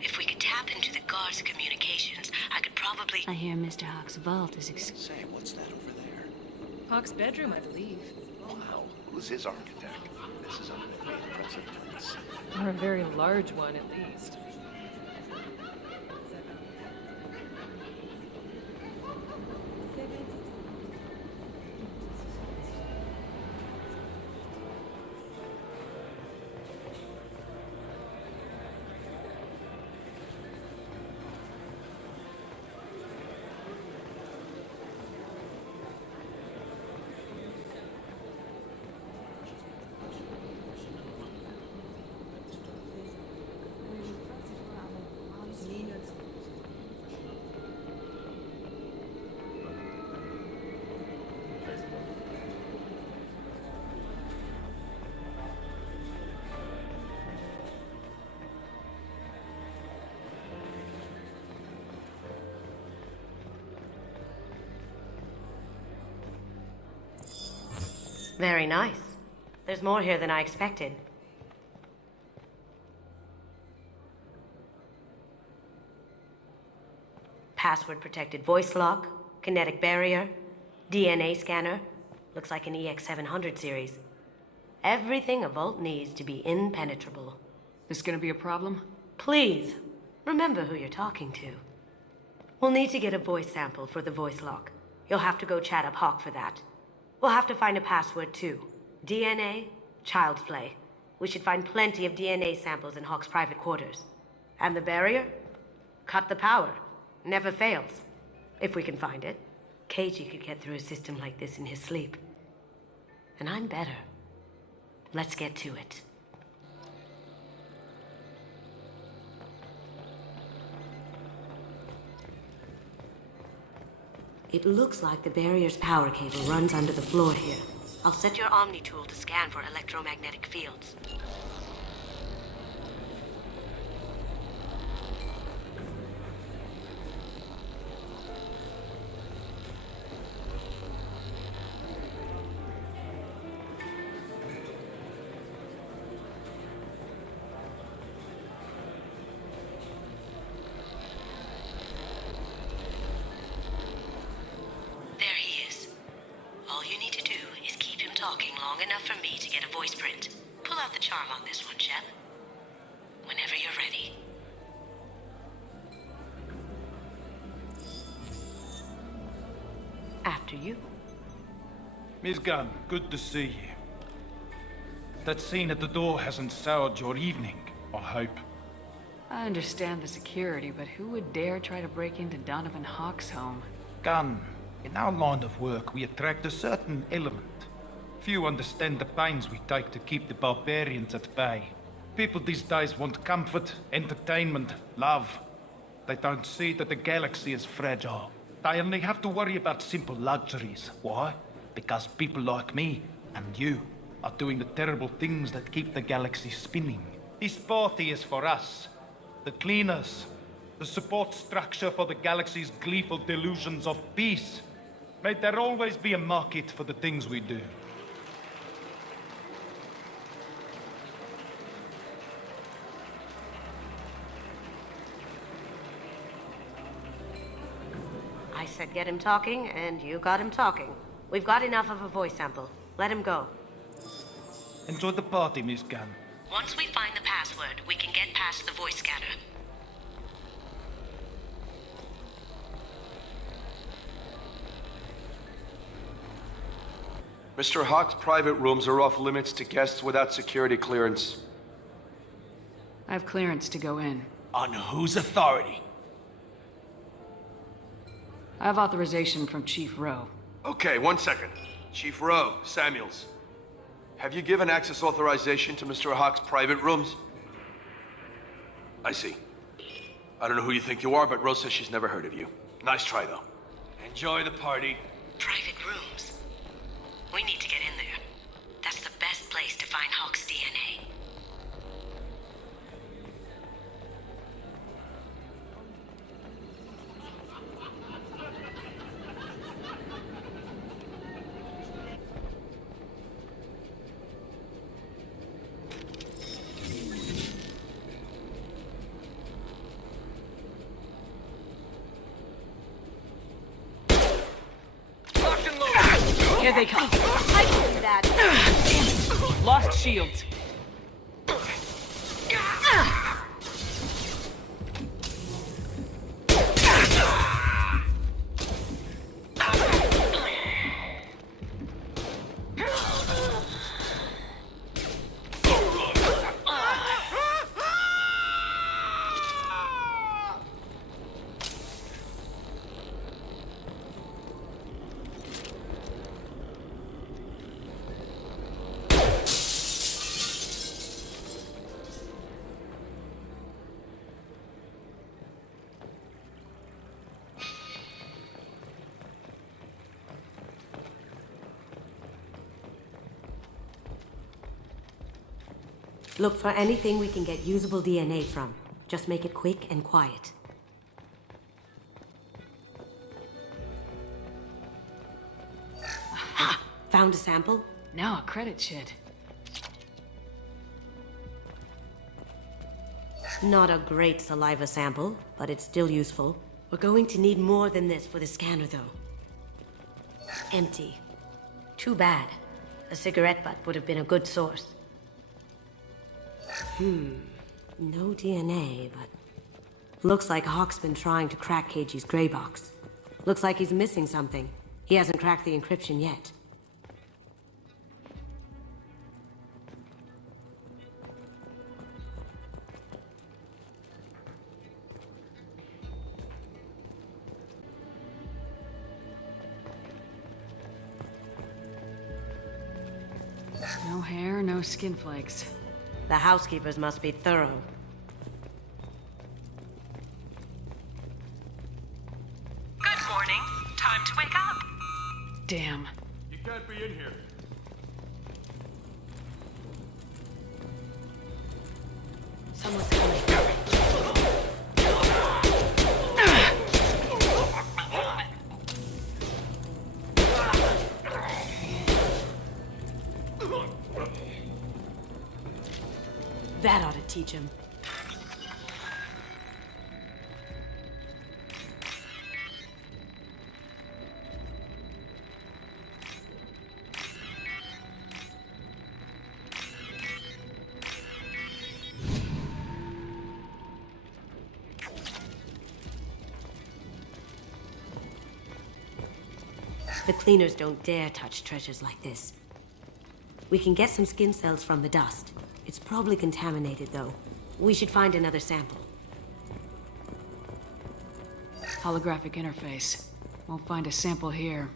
If we could tap into the guard's communications, I could probably... I hear Mr. Hawk's vault is Say, what's that over there? Hawk's bedroom, I believe. Wow, who's his architect? This is a very impressive place. Or a very large one, at least. Very nice. There's more here than I expected. Password-protected voice lock, kinetic barrier, DNA scanner. Looks like an EX700 series. Everything a vault needs to be impenetrable. This gonna be a problem? Please, remember who you're talking to. We'll need to get a voice sample for the voice lock. You'll have to go chat up Hawk for that. We'll have to find a password, too. DNA, child's play. We should find plenty of DNA samples in Hawk's private quarters. And the barrier? Cut the power. Never fails. If we can find it. KG could get through a system like this in his sleep. And I'm better. Let's get to it. It looks like the barrier's power cable runs under the floor here. I'll set your Omni tool to scan for electromagnetic fields. There he is. talking long enough for me to get a voice print. Pull out the charm on this one, Shep. Whenever you're ready. After you. Miss Gunn, good to see you. That scene at the door hasn't soured your evening, I hope. I understand the security, but who would dare try to break into Donovan Hawk's home? Gunn, in our line of work, we attract a certain element. Few understand the pains we take to keep the barbarians at bay. People these days want comfort, entertainment, love. They don't see that the galaxy is fragile. They only have to worry about simple luxuries. Why? Because people like me and you are doing the terrible things that keep the galaxy spinning. This party is for us, the cleaners, the support structure for the galaxy's gleeful delusions of peace. May there always be a market for the things we do. I said get him talking, and you got him talking. We've got enough of a voice sample. Let him go. Enjoy the party, Miss Gunn. Once we find the password, we can get past the voice scanner. Mr. Hawk's private rooms are off limits to guests without security clearance. I have clearance to go in. On whose authority? I have authorization from Chief Rowe. Okay, 1 second. Chief Rowe, Samuels. Have you given access authorization to Mr. Hawk's private rooms? I see. I don't know who you think you are, but Rose says she's never heard of you. Nice try, though. Enjoy the party. Private rooms. We need to get in there. That's the best place to find Hawk's DNA. Here they come. I did that. Lost shields. Look for anything we can get usable DNA from. Just make it quick and quiet. Ha! Found a sample? Now a credit sheet. Not a great saliva sample, but it's still useful. We're going to need more than this for the scanner, though. Empty. Too bad. A cigarette butt would have been a good source. No DNA, but... Looks like Hawk's been trying to crack KG's gray box. Looks like he's missing something. He hasn't cracked the encryption yet. No hair, no skin flakes. The housekeepers must be thorough. Good morning. Time to wake up. Damn. You can't be in here. Someone's coming. That ought to teach him. The cleaners don't dare touch treasures like this. We can get some skin cells from the dust. It's probably contaminated, though. We should find another sample. Holographic interface. Won't find a sample here.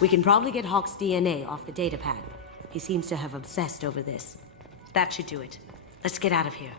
We can probably get Hawk's DNA off the datapad. He seems to have obsessed over this. That should do it. Let's get out of here.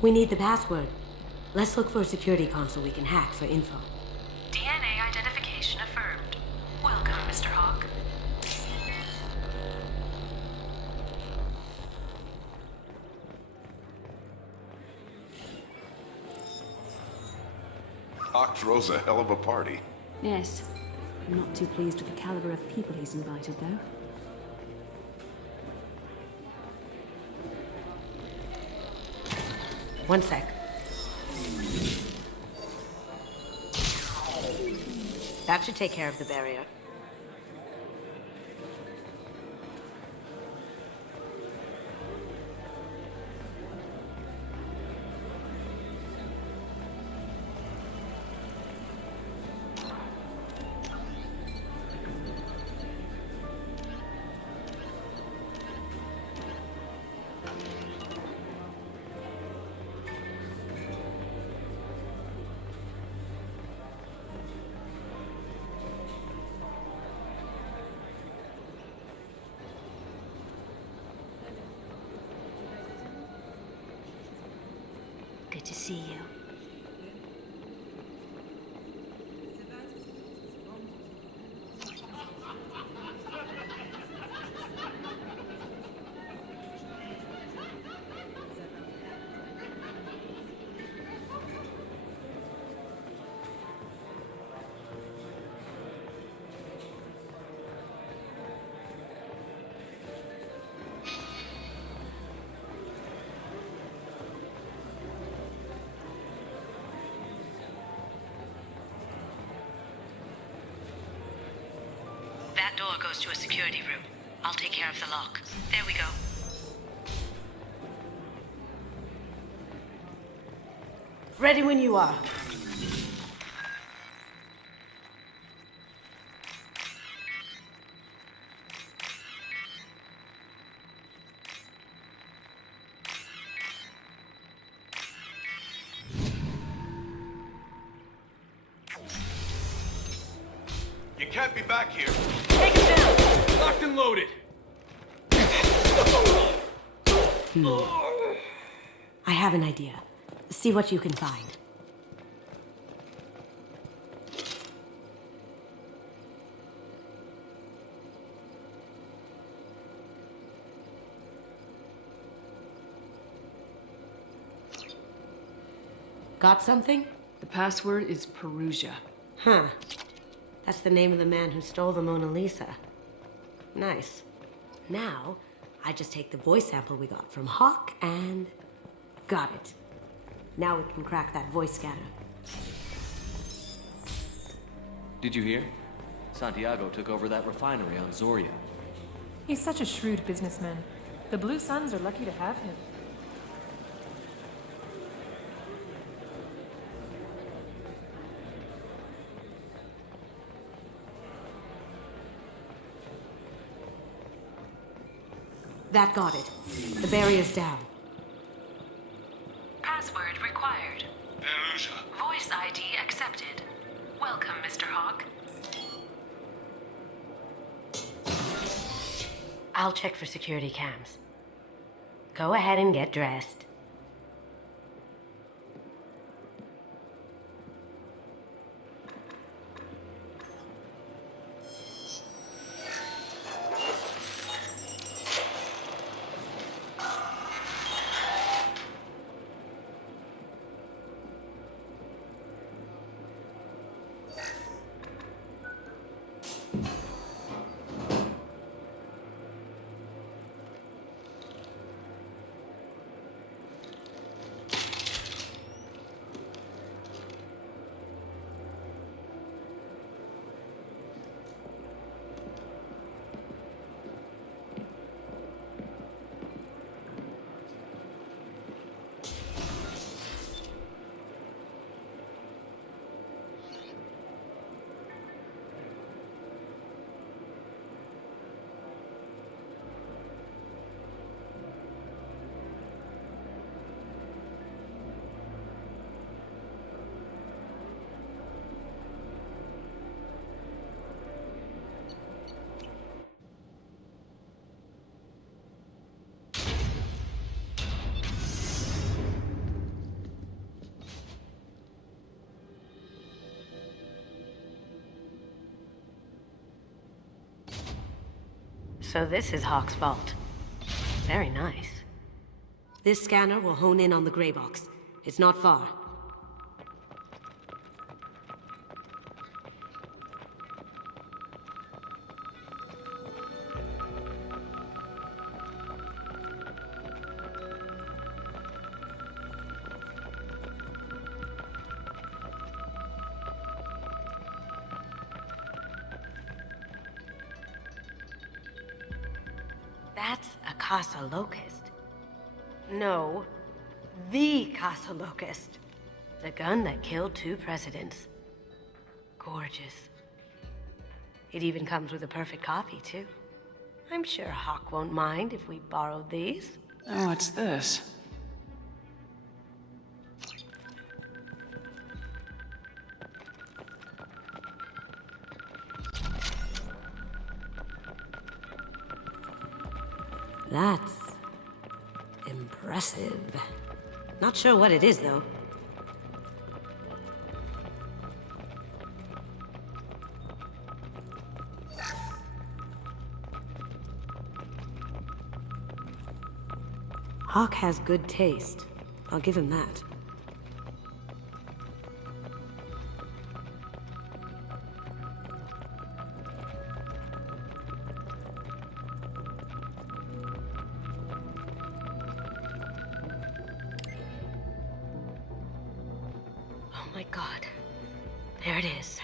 We need the password. Let's look for a security console we can hack for info. DNA identification affirmed. Welcome, Mr. Hawk. Hawk throws a hell of a party. Yes. I'm not too pleased with the caliber of people he's invited, though. One sec. That should take care of the barrier. Good to see you. That door goes to a security room. I'll take care of the lock. There we go. Ready when you are. You can't be back here. Take him down! Locked and loaded! I have an idea. See what you can find. Got something? The password is Perugia. Huh. That's the name of the man who stole the Mona Lisa. Nice. Now, I just take the voice sample we got from Hawk and... got it. Now we can crack that voice scanner. Did you hear? Santiago took over that refinery on Zoria. He's such a shrewd businessman. The Blue Suns are lucky to have him. That got it. The barrier's down. Password required. Perusa. Voice ID accepted. Welcome, Mr. Hawk. I'll check for security cams. Go ahead and get dressed. So this is Hawk's vault. Very nice. This scanner will hone in on the gray box. It's not far. That's a Casa Locust. No, the Casa Locust. The gun that killed 2 presidents. Gorgeous. It even comes with a perfect copy, too. I'm sure Hawk won't mind if we borrowed these. Oh, what's this? That's impressive. Not sure what it is, though. Hawk has good taste. I'll give him that. Oh my God. There it is.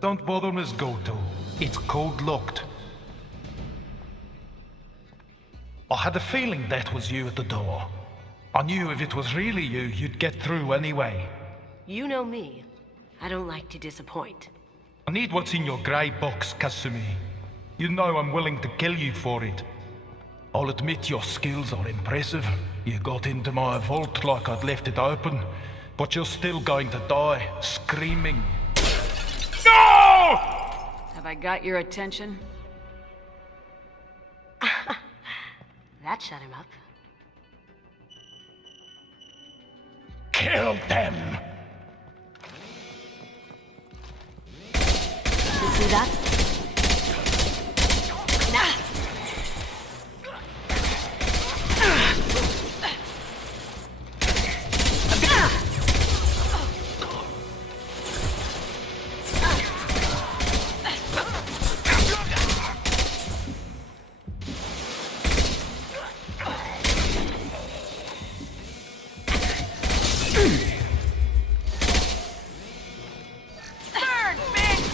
Don't bother, Miss Goto. It's code-locked. I had a feeling that was you at the door. I knew if it was really you, you'd get through anyway. You know me. I don't like to disappoint. I need what's in your grey box, Kasumi. You know I'm willing to kill you for it. I'll admit your skills are impressive. You got into my vault like I'd left it open, but you're still going to die, screaming. No! Have I got your attention? That shut him up. Kill them! You see that? Nah. Burn, bitch!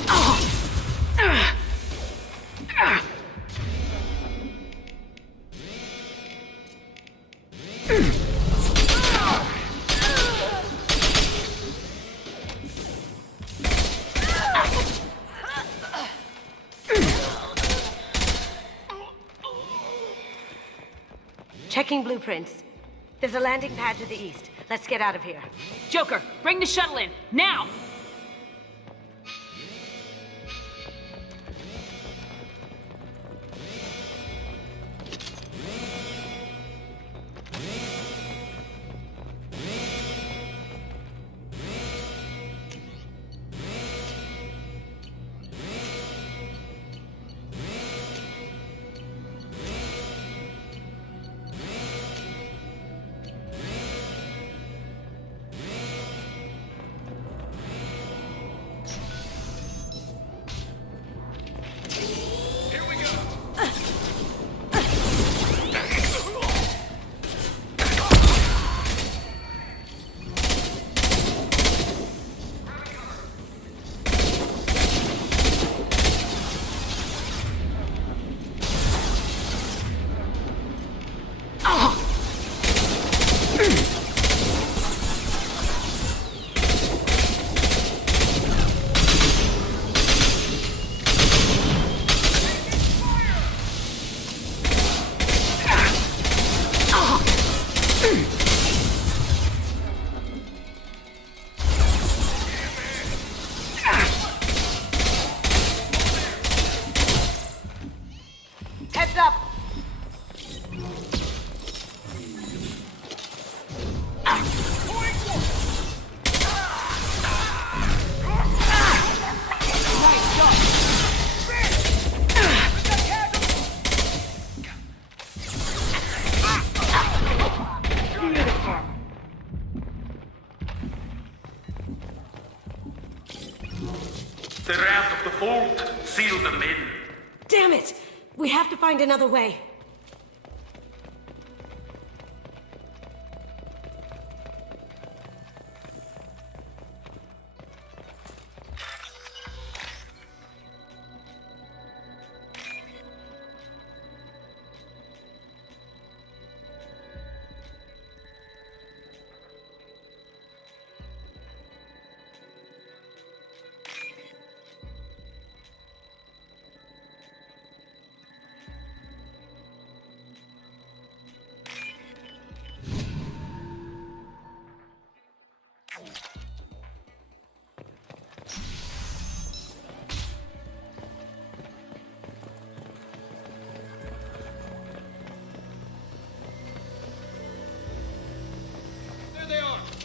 Checking blueprints. There's a landing pad to the east. Let's get out of here. Joker, bring the shuttle in, now! Heads up! They're out of the vault. Seal them in. Damn it! We have to find another way.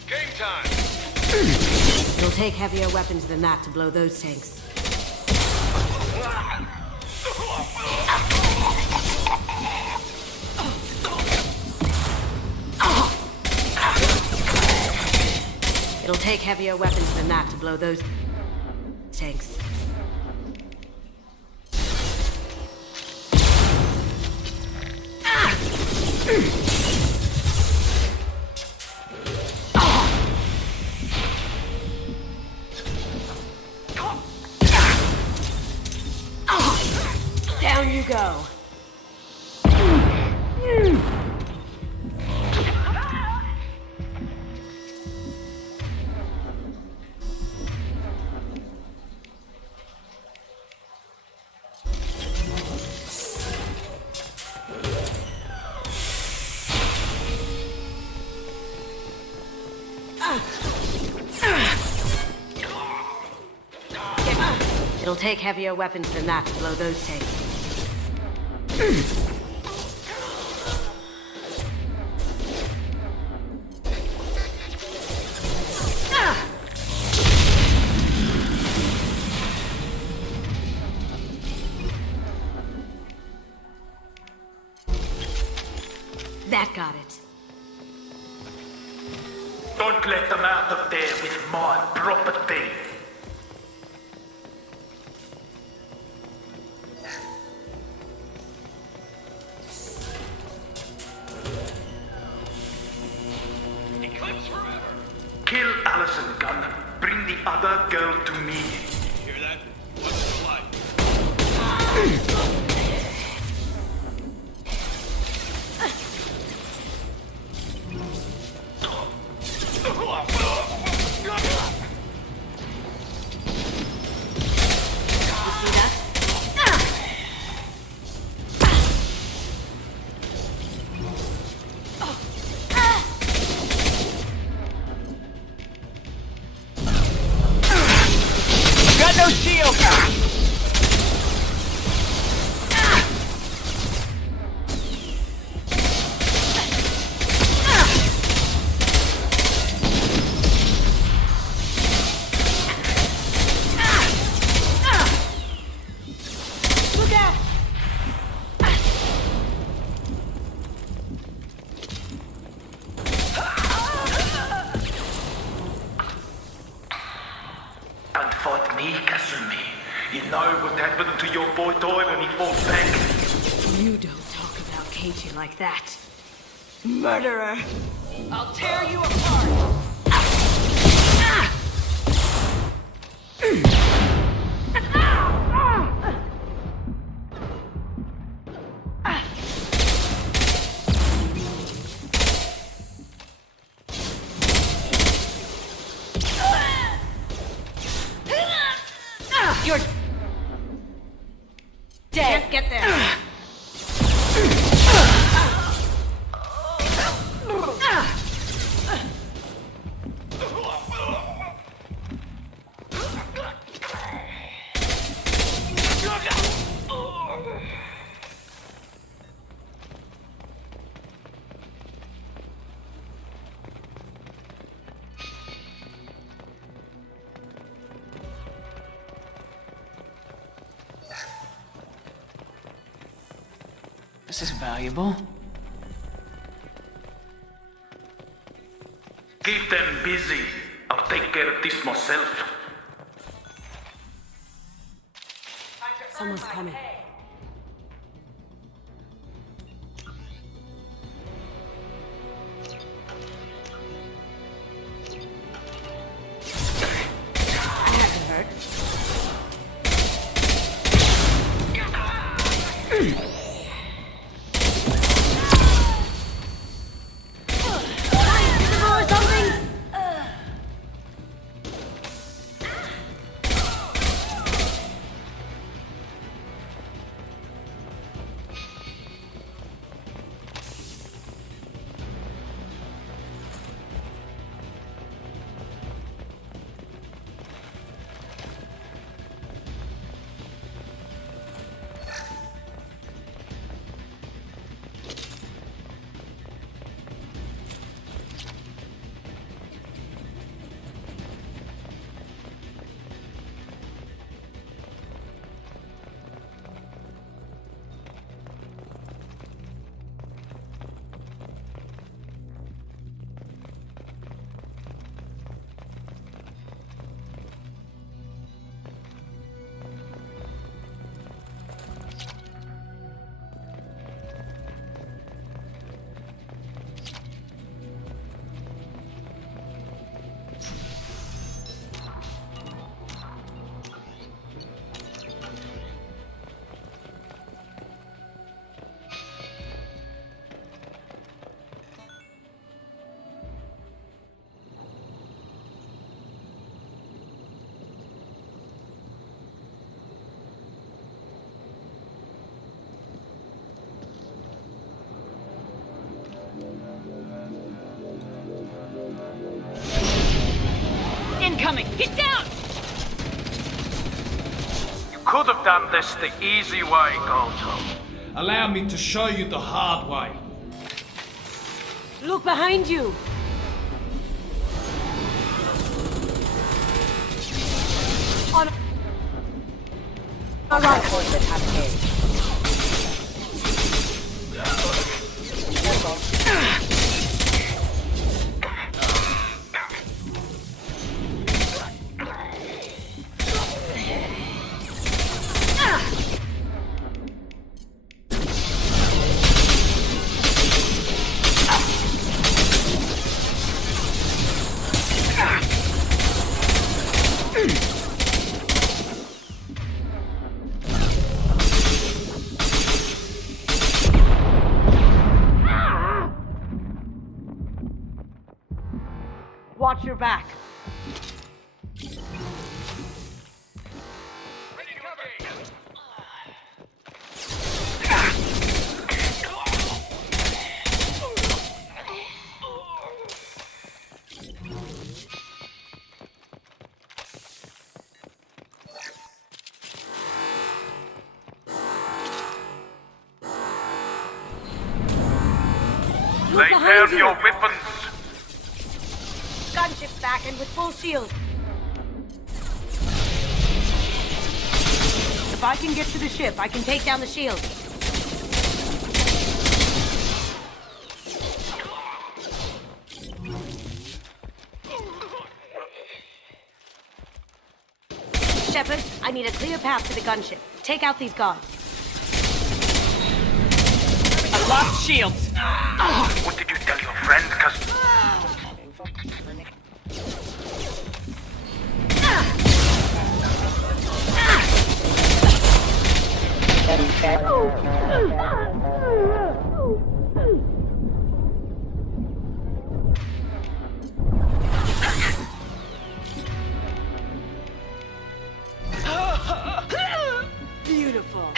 Game time! It'll take heavier weapons than that to blow those tanks. It'll take heavier weapons than that to blow those tanks. Down you go. It'll take heavier weapons than that to blow those tanks. That got it. Don't let them out of there with my property. Eclipse forever! Kill Allison Gunn. Bring the other girl to me. Hear that? What's the light? Got no shield! Look out! Don't fight me, Kasumi. You know what happened to your boy toy when he fought back. You don't talk about Keiji like that. Murderer! I'll tear you apart! You're dead. Can't get there. This is valuable. Keep them busy. I'll take care of this myself. Someone's coming. That hurt. Incoming! Get down! You could have done this the easy way, Goto. Allow me to show you the hard way. Look behind you! On All right, horses have engaged. your back. Lay down your weapons! Gunship's back and with full shield. If I can get to the ship, I can take down the shield. Shepard, I need a clear path to the gunship. Take out these guards. I've lost shields. What did you tell your friend? Beautiful.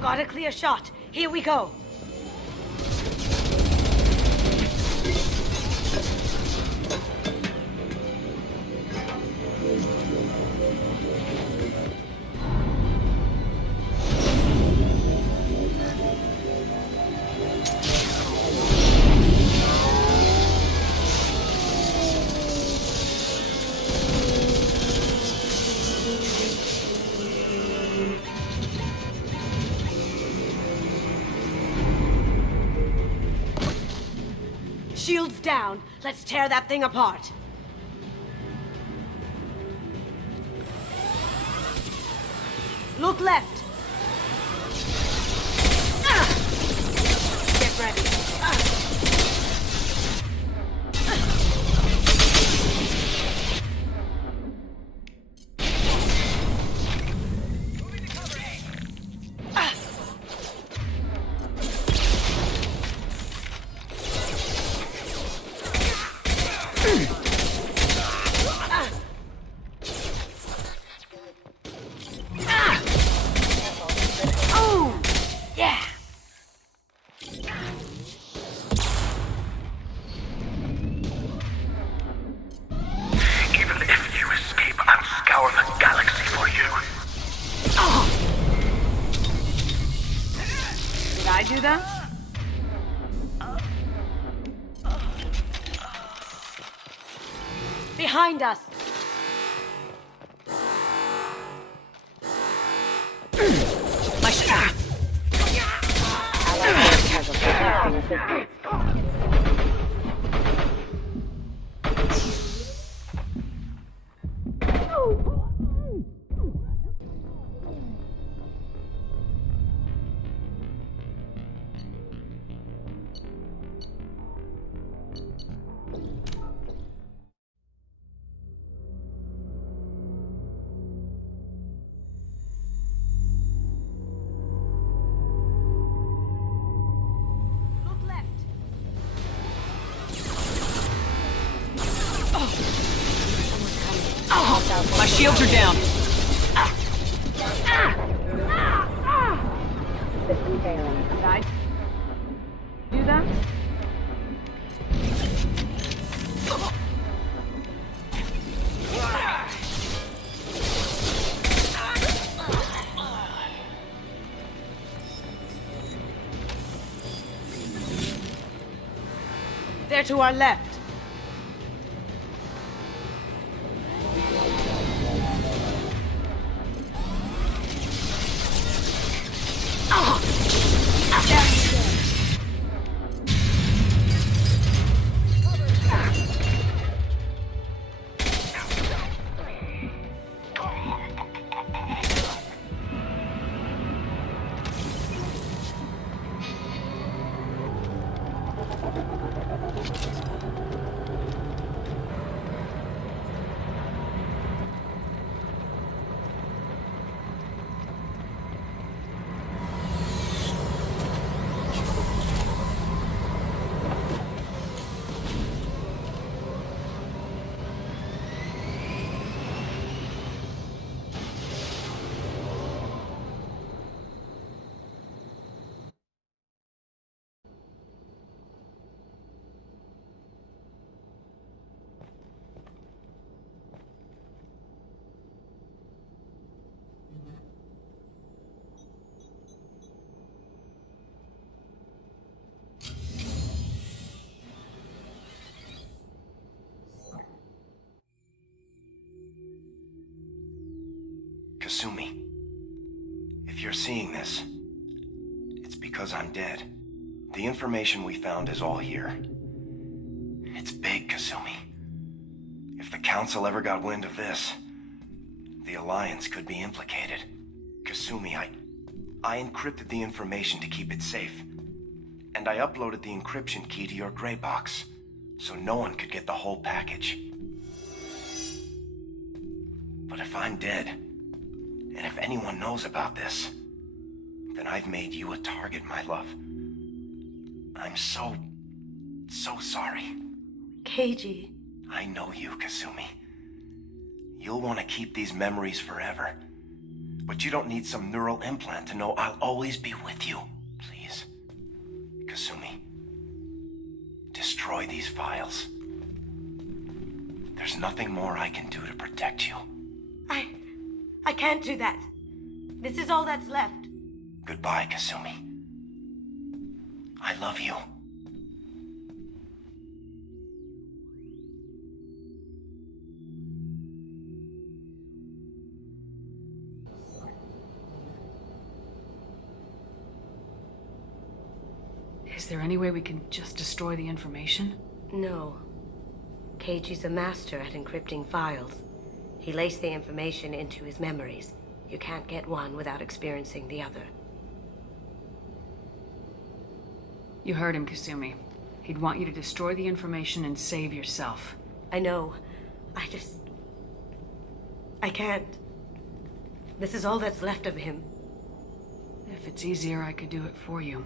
Got a clear shot. Here we go. Shields down. Let's tear that thing apart. Look left. Get ready. I do that? Behind us. My shot. My shields are down. Did I do that? They're to our left. Kasumi, if you're seeing this, it's because I'm dead. The information we found is all here. It's big, Kasumi. If the Council ever got wind of this, the Alliance could be implicated. Kasumi, I encrypted the information to keep it safe. And I uploaded the encryption key to your gray box, so no one could get the whole package. But if I'm dead, and if anyone knows about this, then I've made you a target, my love. I'm so sorry. Keiji. I know you, Kasumi. You'll want to keep these memories forever. But you don't need some neural implant to know I'll always be with you. Please. Kasumi. Destroy these files. There's nothing more I can do to protect you. I can't do that. This is all that's left. Goodbye, Kasumi. I love you. Is there any way we can just destroy the information? No. Keiji's a master at encrypting files. He laced the information into his memories. You can't get one without experiencing the other. You heard him, Kasumi. He'd want you to destroy the information and save yourself. I know. I can't. This is all that's left of him. If it's easier, I could do it for you.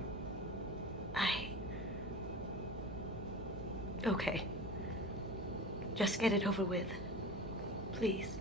Okay. Just get it over with. Please.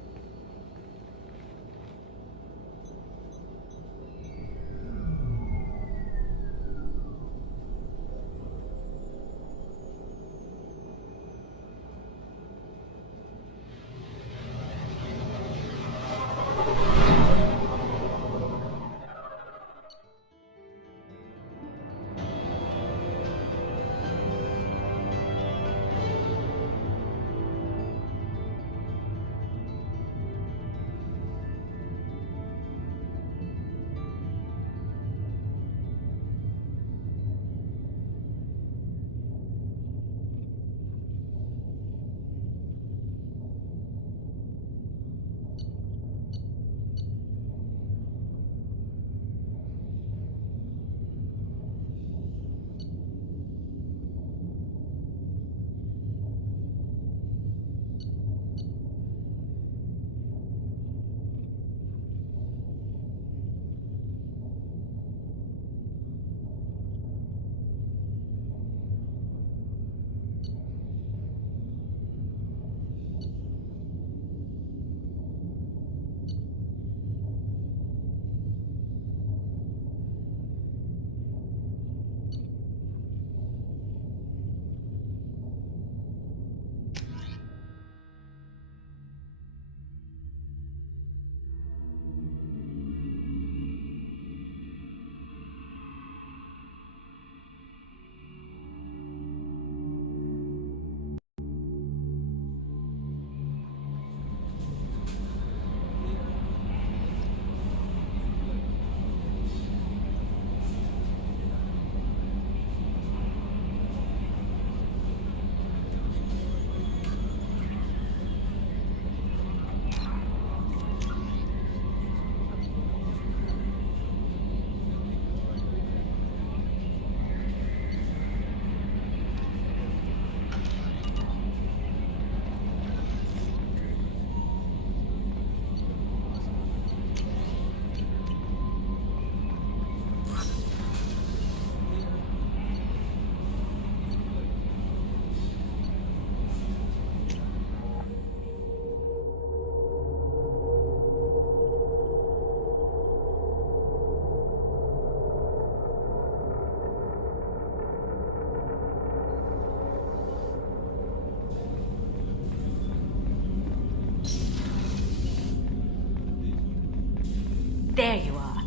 There you are.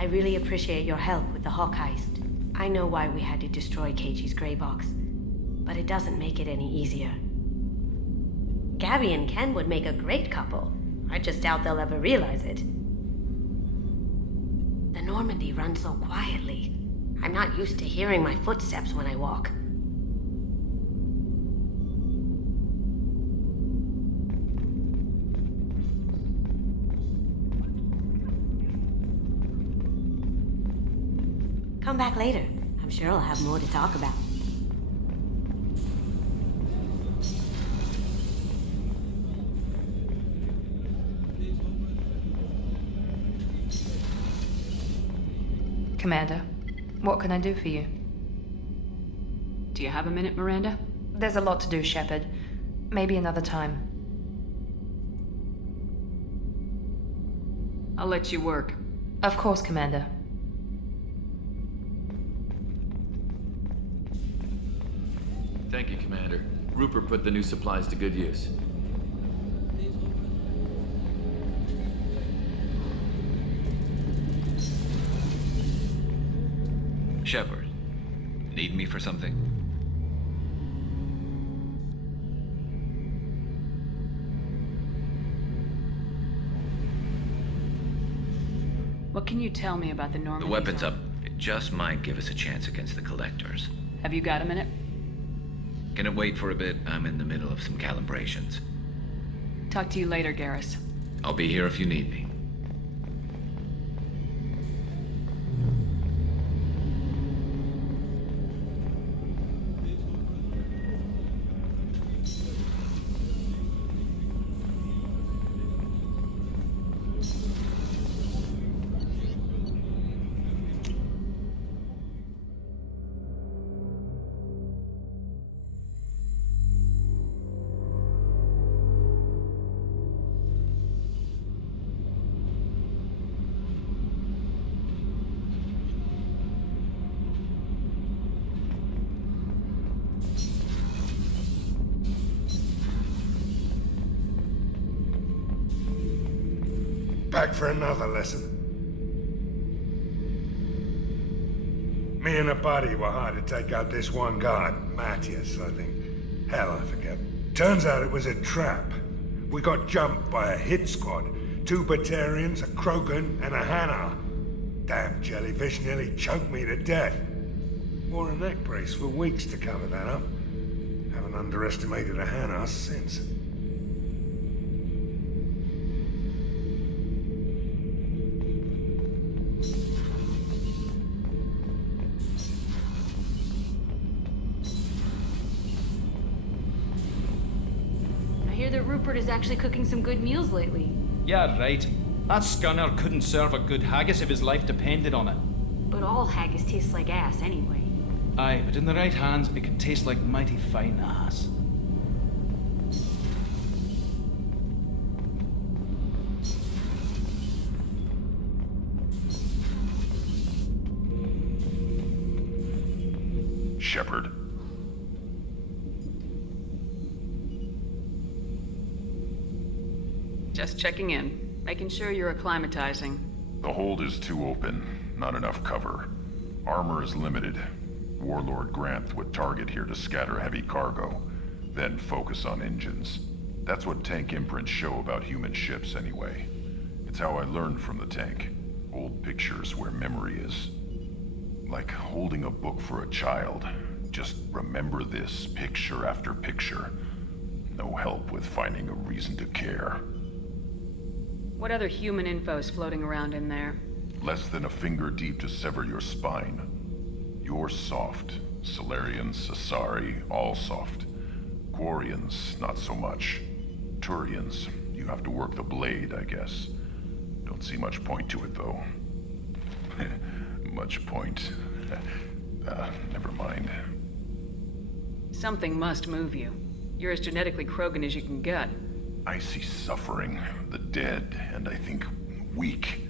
I really appreciate your help with the Hawk heist. I know why we had to destroy Keiji's gray box, but it doesn't make it any easier. Gabby and Ken would make a great couple. I just doubt they'll ever realize it. The Normandy runs so quietly. I'm not used to hearing my footsteps when I walk. Come back later. I'm sure I'll have more to talk about. Commander, what can I do for you? Do you have a minute, Miranda? There's a lot to do, Shepard. Maybe another time. I'll let you work. Of course, Commander. Thank you, Commander. Rupert put the new supplies to good use. Shepard, need me for something? What can you tell me about the Normandy? The weapon's up. It just might give us a chance against the Collectors. Have you got a minute? Can it wait for a bit? I'm in the middle of some calibrations. Talk to you later, Garrus. I'll be here if you need me. Back for another lesson. Me and a buddy were hired to take out this one guard, Matthias, I think. Hell, I forget. Turns out it was a trap. We got jumped by a hit squad. 2 Batarians, a Krogan, and a Hanar. Damn jellyfish nearly choked me to death. Wore a neck brace for weeks to cover that up. Haven't underestimated a Hanar since. That Rupert is actually cooking some good meals lately. Yeah, right. That Scunner couldn't serve a good haggis if his life depended on it. But all haggis tastes like ass anyway. Aye, but in the right hands, it could taste like mighty fine ass. Shepard. Just checking in. Making sure you're acclimatizing. The hold is too open. Not enough cover. Armor is limited. Warlord Granth would target here to scatter heavy cargo, then focus on engines. That's what tank imprints show about human ships anyway. It's how I learned from the tank. Old pictures where memory is. Like holding a book for a child. Just remember this, picture after picture. No help with finding a reason to care. What other human info's floating around in there? Less than a finger deep to sever your spine. You're soft. Salarians, Asari, all soft. Quarians, not so much. Turians, you have to work the blade, I guess. Don't see much point to it, though. Much point. Never mind. Something must move you. You're as genetically Krogan as you can get. I see suffering, the dead, and I think weak.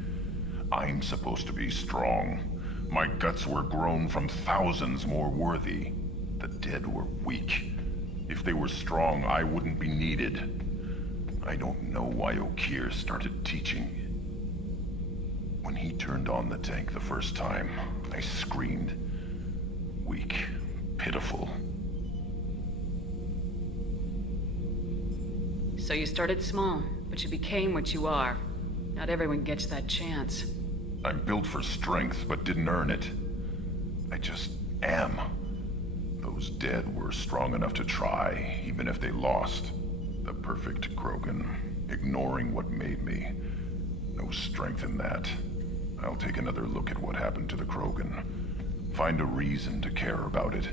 I'm supposed to be strong. My guts were grown from thousands more worthy. The dead were weak. If they were strong, I wouldn't be needed. I don't know why Okeer started teaching. When he turned on the tank the first time, I screamed. Weak, pitiful. So you started small, but you became what you are. Not everyone gets that chance. I'm built for strength, but didn't earn it. I just am. Those dead were strong enough to try, even if they lost. The perfect Krogan, ignoring what made me. No strength in that. I'll take another look at what happened to the Krogan. Find a reason to care about it.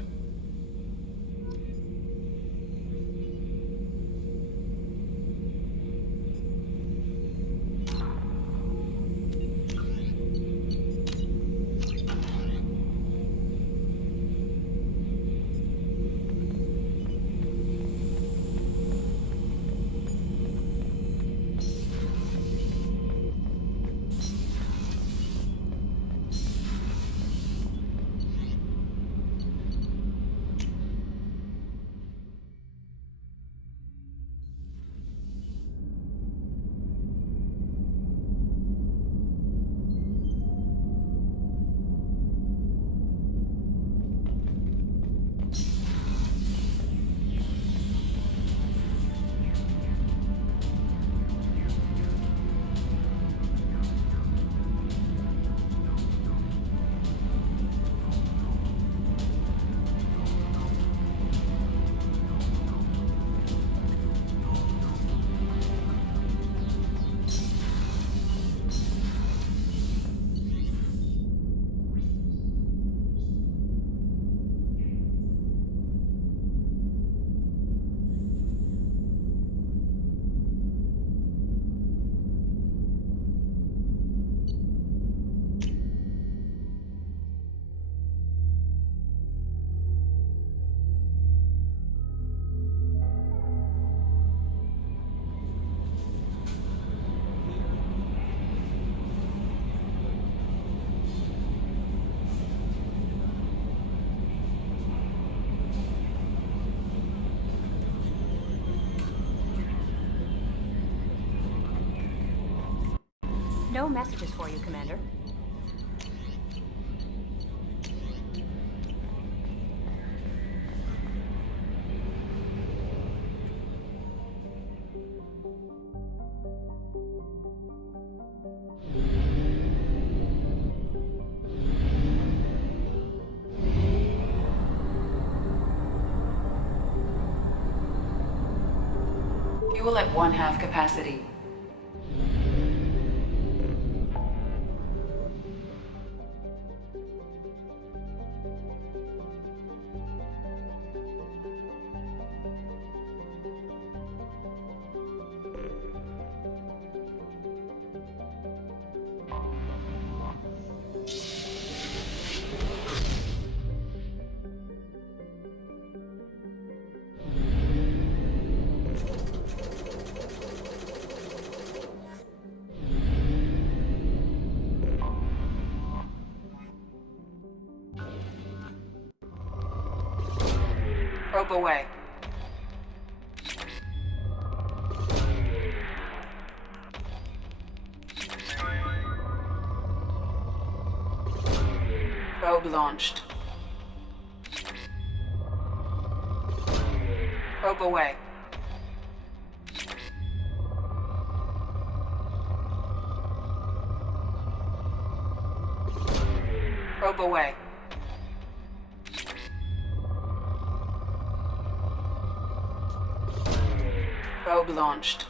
No messages for you, Commander. Fuel at 1/2 capacity. Probe away. Probe launched. Probe away. Probe away. Probe launched.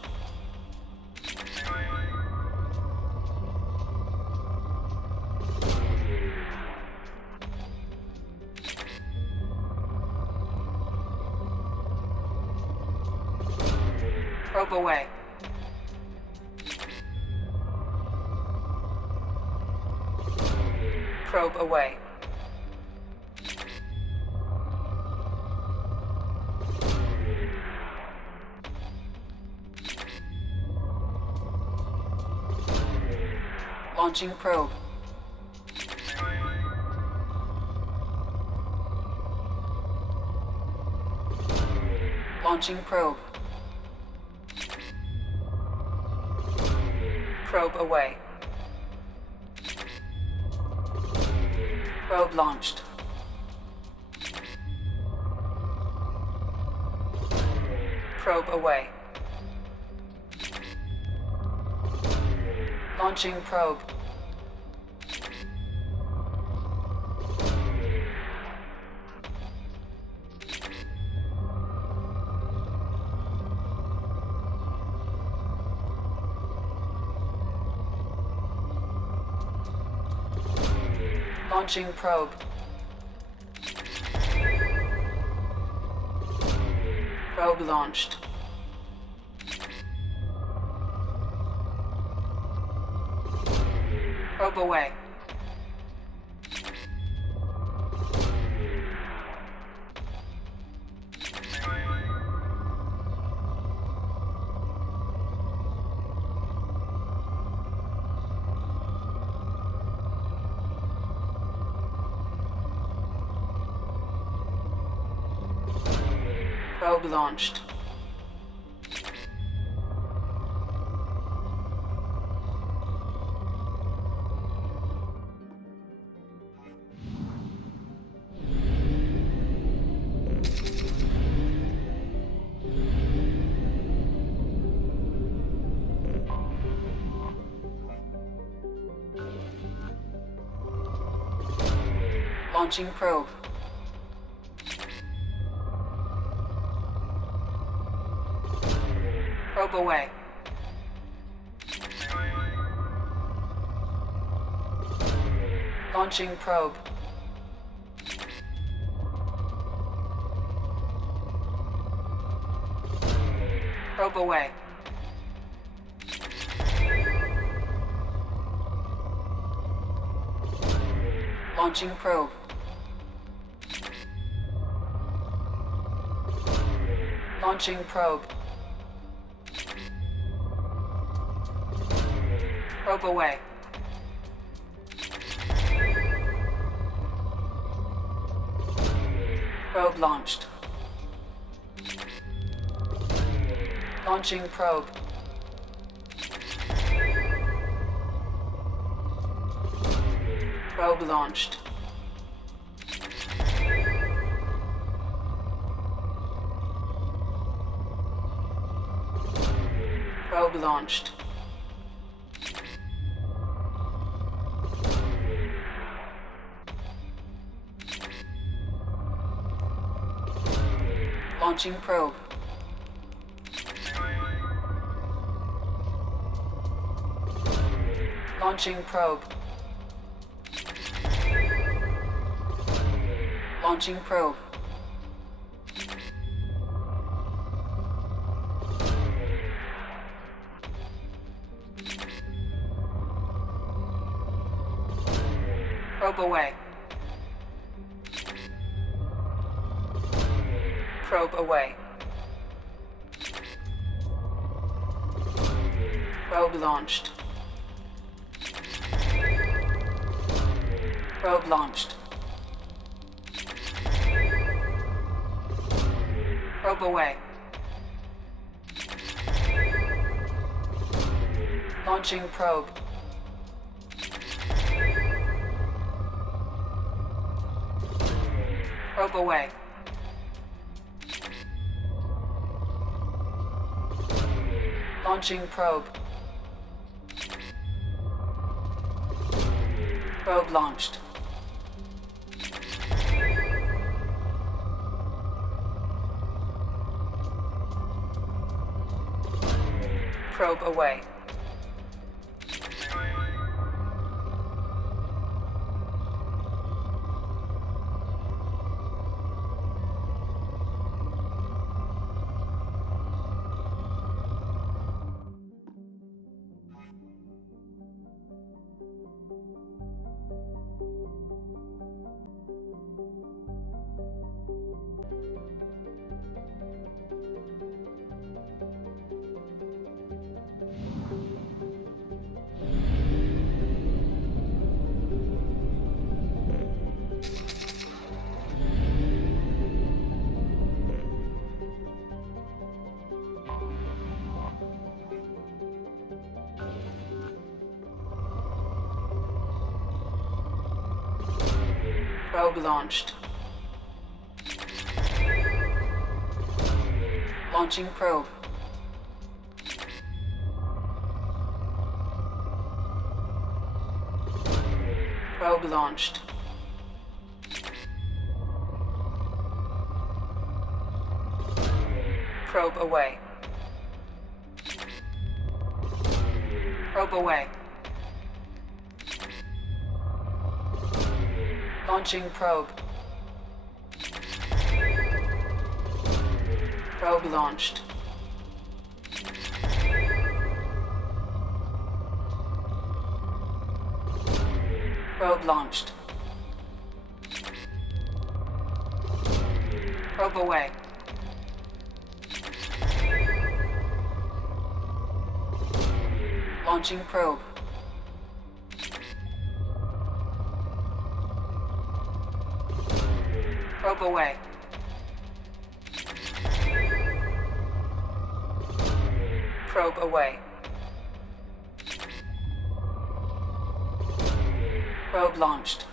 Probe away. Probe away. Launching probe. Launching probe. Probe away. Probe launched. Probe away. Launching probe. Launching probe. Probe launched. Probe away. Probe launched. Launching probe. Probe away. Launching probe. Probe away. Launching probe. Launching probe. Probe away. Probe launched. Launching probe. Probe launched. Probe launched. Launching probe. Launching probe. Launching probe. Probe away. Probe away. Probe launched. Probe launched. Probe away. Launching probe. Probe away. Launching probe. Probe launched. Probe away. Probe launched. Launching probe. Probe launched. Probe away. Probe away. Launching probe. Probe launched. Probe launched. Probe away. Launching probe. Probe away. Probe away. Probe launched.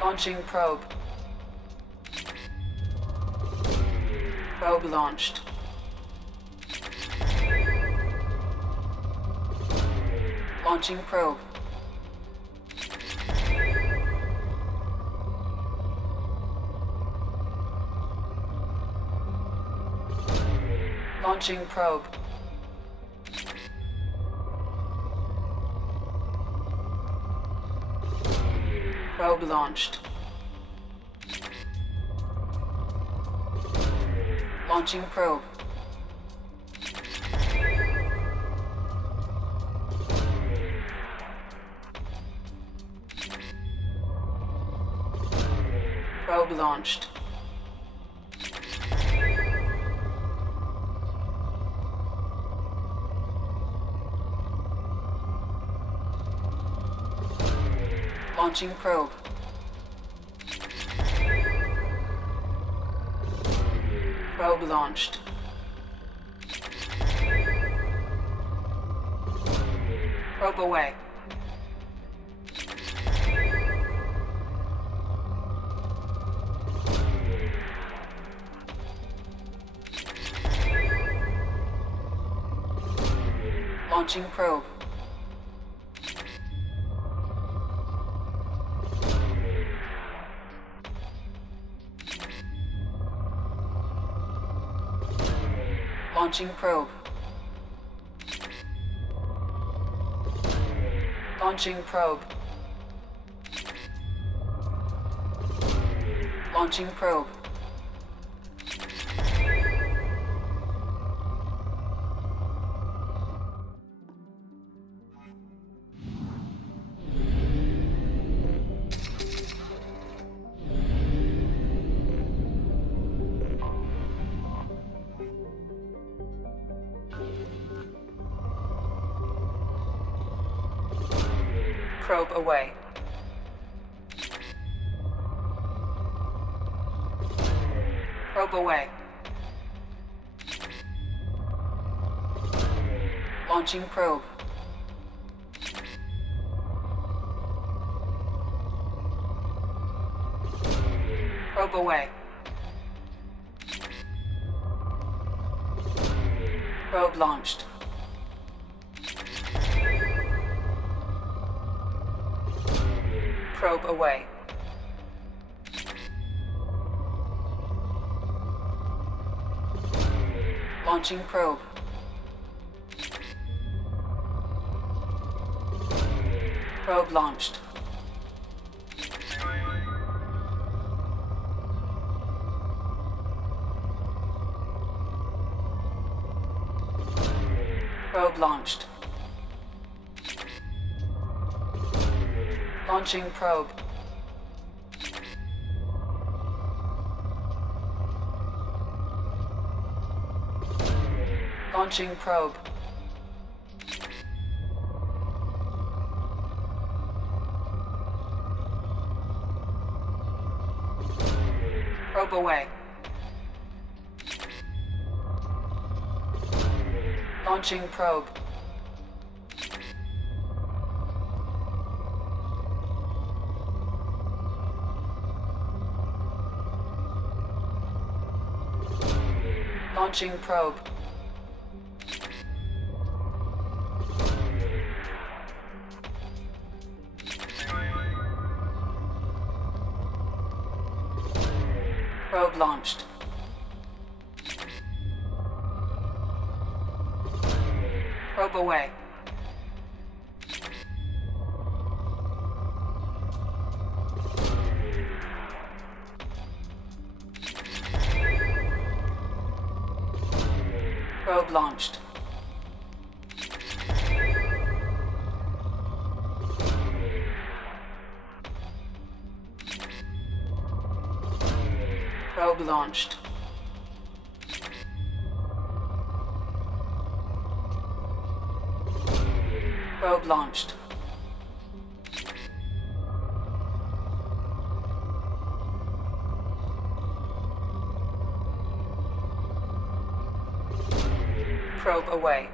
Launching probe. Probe launched. Launching probe. Launching probe. Probe launched. Launching probe. Probe launched. Launching probe. Probe launched. Probe away. Launching probe. Launching probe. Launching probe. Launching probe. Probe away. Probe away. Launching probe. Probe away. Probe launched. Probe away. Launching probe. Probe launched. Probe launched. Launching probe. Launching probe. Probe away. Launching probe. Launching probe. Probe launched. Probe away. Probe launched. Probe launched. Probe launched. Probe away.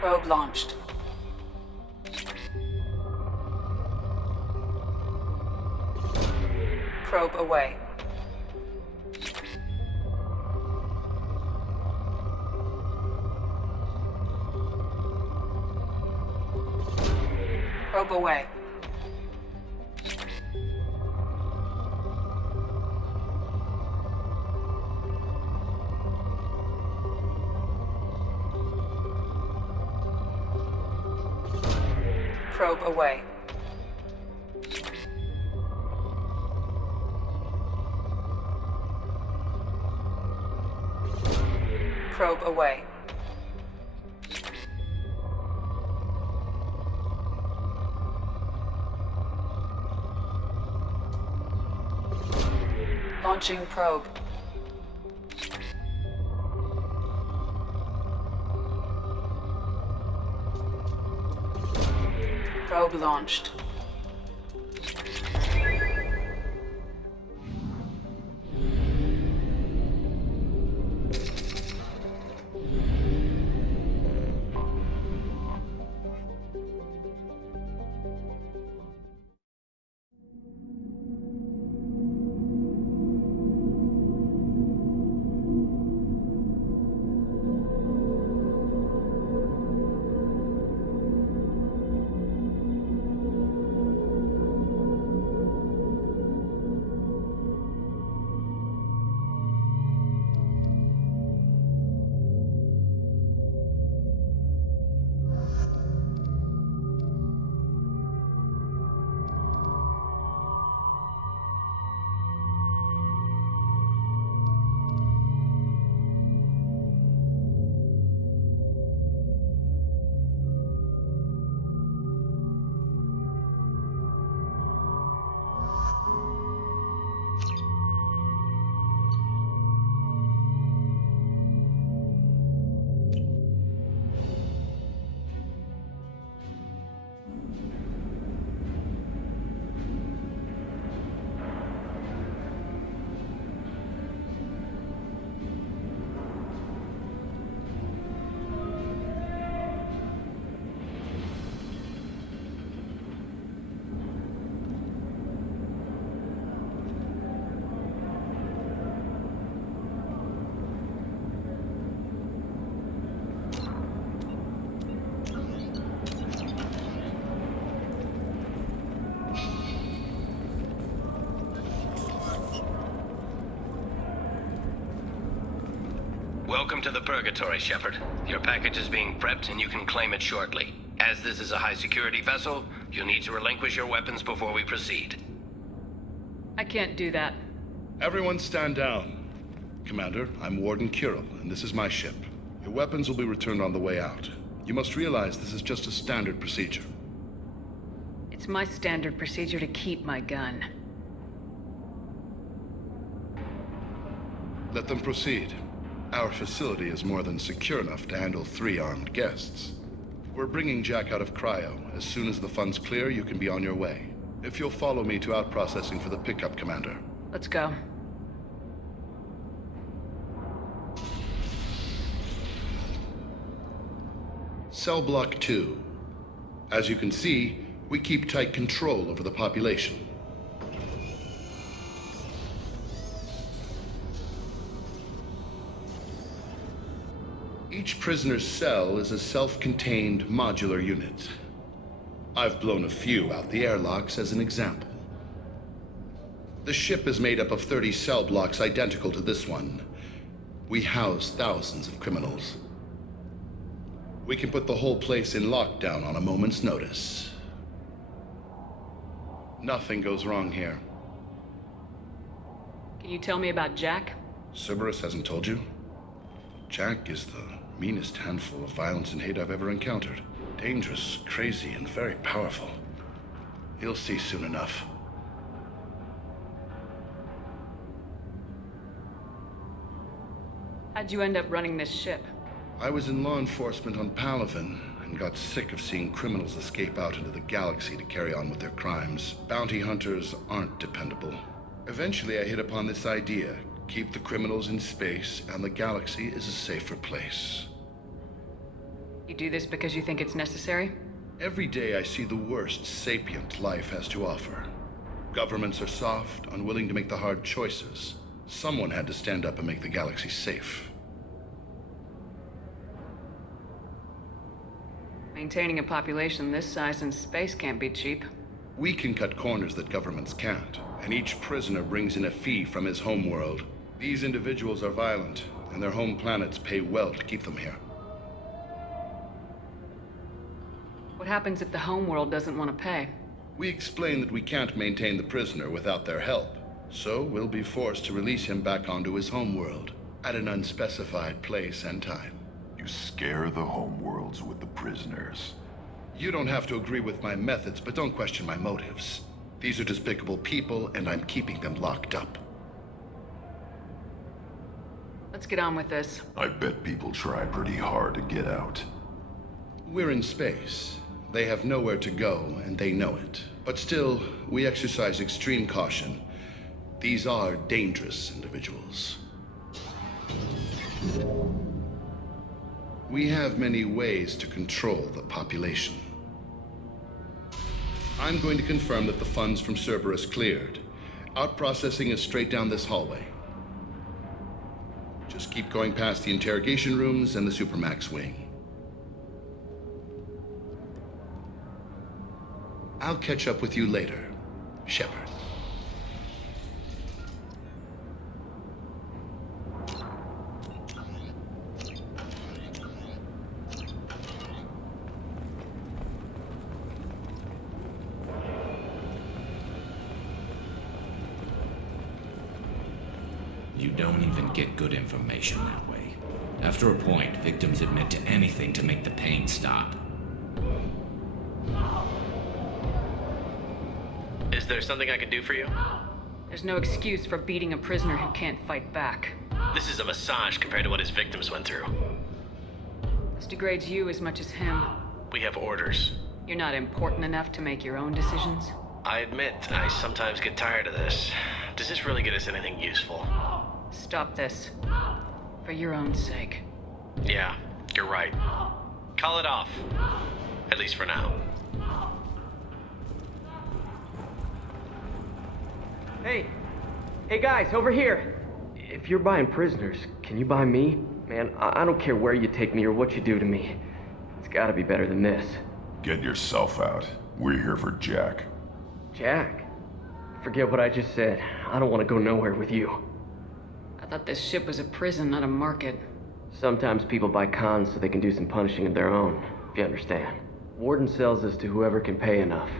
Probe launched. Probe away. Probe away. Probe away. Probe away. Launching probe. Probe launched. Welcome to the Purgatory, Shepard. Your package is being prepped and you can claim it shortly. As this is a high-security vessel, you'll need to relinquish your weapons before we proceed. I can't do that. Everyone stand down. Commander, I'm Warden Kirill, and this is my ship. Your weapons will be returned on the way out. You must realize this is just a standard procedure. It's my standard procedure to keep my gun. Let them proceed. Our facility is more than secure enough to handle 3 armed guests. We're bringing Jack out of cryo. As soon as the funds clear, you can be on your way. If you'll follow me to out-processing for the pickup, Commander. Let's go. Cell Block 2. As you can see, we keep tight control over the population. Each prisoner's cell is a self-contained modular unit. I've blown a few out the airlocks as an example. The ship is made up of 30 cell blocks identical to this one. We house thousands of criminals. We can put the whole place in lockdown on a moment's notice. Nothing goes wrong here. Can you tell me about Jack? Cerberus hasn't told you? Jack is the meanest handful of violence and hate I've ever encountered. Dangerous, crazy, and very powerful. You'll see soon enough. How'd you end up running this ship? I was in law enforcement on Palaven and got sick of seeing criminals escape out into the galaxy to carry on with their crimes. Bounty hunters aren't dependable. Eventually I hit upon this idea. Keep the criminals in space, and the galaxy is a safer place. You do this because you think it's necessary? Every day I see the worst sapient life has to offer. Governments are soft, unwilling to make the hard choices. Someone had to stand up and make the galaxy safe. Maintaining a population this size in space can't be cheap. We can cut corners that governments can't, and each prisoner brings in a fee from his homeworld. These individuals are violent, and their home planets pay well to keep them here. What happens if the homeworld doesn't want to pay? We explain that we can't maintain the prisoner without their help, so we'll be forced to release him back onto his homeworld at an unspecified place and time. You scare the homeworlds with the prisoners. You don't have to agree with my methods, but don't question my motives. These are despicable people, and I'm keeping them locked up. Let's get on with this. I bet people try pretty hard to get out. We're in space. They have nowhere to go, and they know it. But still, we exercise extreme caution. These are dangerous individuals. We have many ways to control the population. I'm going to confirm that the funds from Cerberus cleared. Out-processing is straight down this hallway. Just keep going past the interrogation rooms and the Supermax wing. I'll catch up with you later, Shepard. You don't even get good information that way. After a point, victims admit to anything to make the pain stop. Is there something I can do for you? There's no excuse for beating a prisoner who can't fight back. This is a massage compared to what his victims went through. This degrades you as much as him. We have orders. You're not important enough to make your own decisions? I admit, I sometimes get tired of this. Does this really get us anything useful? Stop this. For your own sake. Yeah, you're right. Call it off. At least for now. Hey guys, over here! If you're buying prisoners, can you buy me? Man, I don't care where you take me or what you do to me. It's gotta be better than this. Get yourself out. We're here for Jack. Jack? Forget what I just said. I don't want to go nowhere with you. I thought this ship was a prison, not a market. Sometimes people buy cons so they can do some punishing of their own, if you understand. Warden sells us to whoever can pay enough.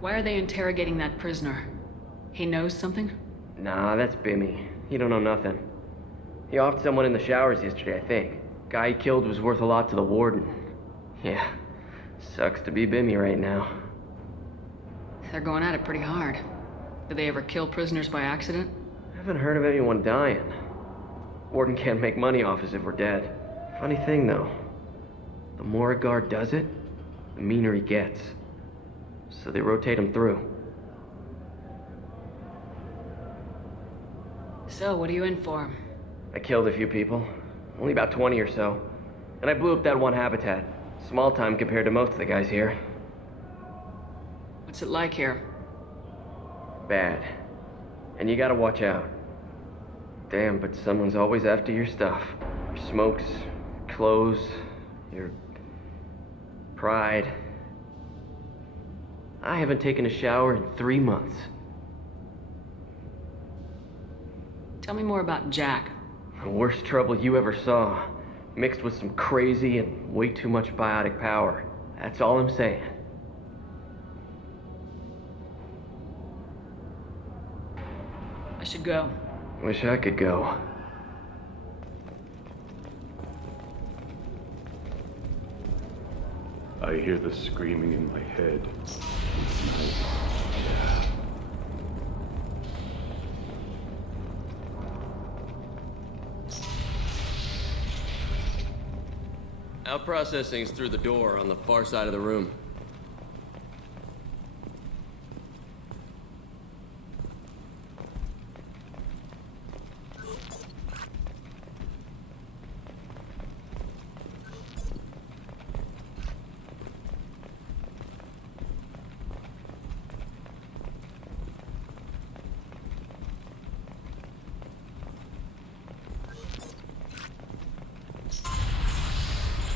Why are they interrogating that prisoner? He knows something? Nah, that's Bimmy. He don't know nothing. He offed someone in the showers yesterday, I think. Guy he killed was worth a lot to the warden. Yeah, sucks to be Bimmy right now. They're going at it pretty hard. Do they ever kill prisoners by accident? I haven't heard of anyone dying. Warden can't make money off us if we're dead. Funny thing, though. The more a guard does it, the meaner he gets. So they rotate him through. So, what are you in for? I killed a few people. Only about 20 or so. And I blew up that one habitat. Small time compared to most of the guys here. What's it like here? Bad. And you gotta watch out. Damn, but someone's always after your stuff. Your smokes, clothes, your pride. I haven't taken a shower in 3 months. Tell me more about Jack. The worst trouble you ever saw. Mixed with some crazy and way too much biotic power. That's all I'm saying. I should go. Wish I could go. I hear the screaming in my head. Out processing's through the door on the far side of the room.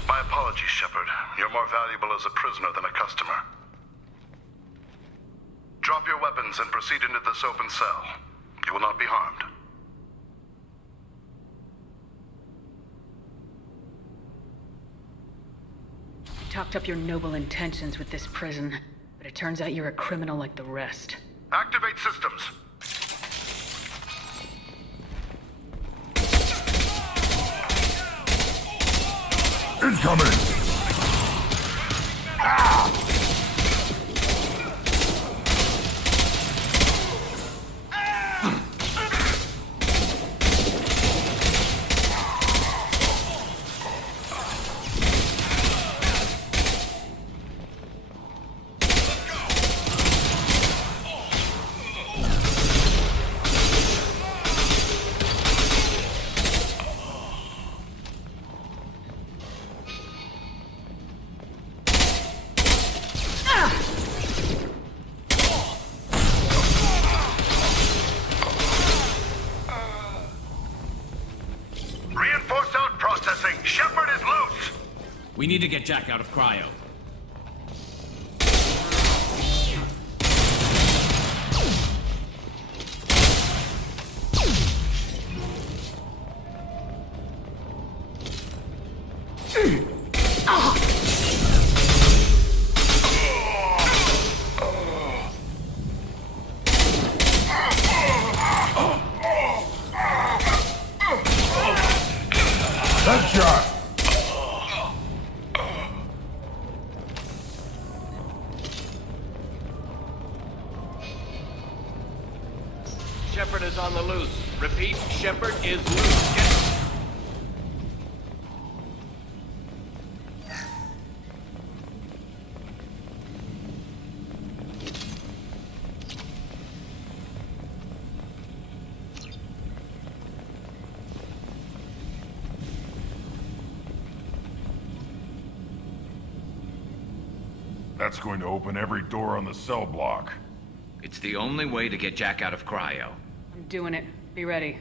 My apologies, Shepard. You're more valuable as a prisoner than a customer. Drop your weapons and proceed into this open cell. You will not be harmed. You talked up your noble intentions with this prison, but it turns out you're a criminal like the rest. Activate systems. Incoming! Reinforced out processing. Shepard is loose. We need to get Jack out of cryo. Headshot! Shepard is on the loose. Repeat, Shepard is loose. Get That's going to open every door on the cell block. It's the only way to get Jack out of cryo. I'm doing it. Be ready.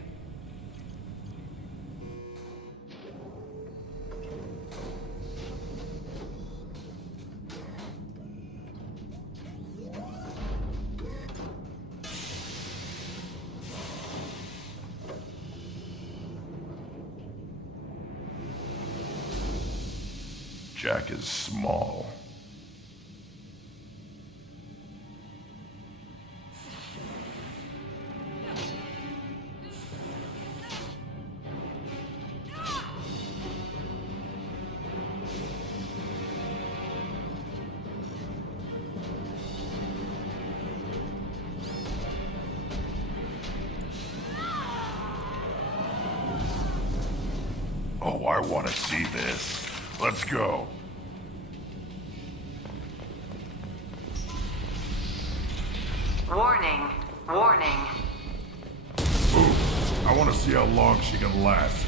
Jack is small. Oh, I want to see this. Let's go. Warning. Warning. Ooh, I want to see how long she can last.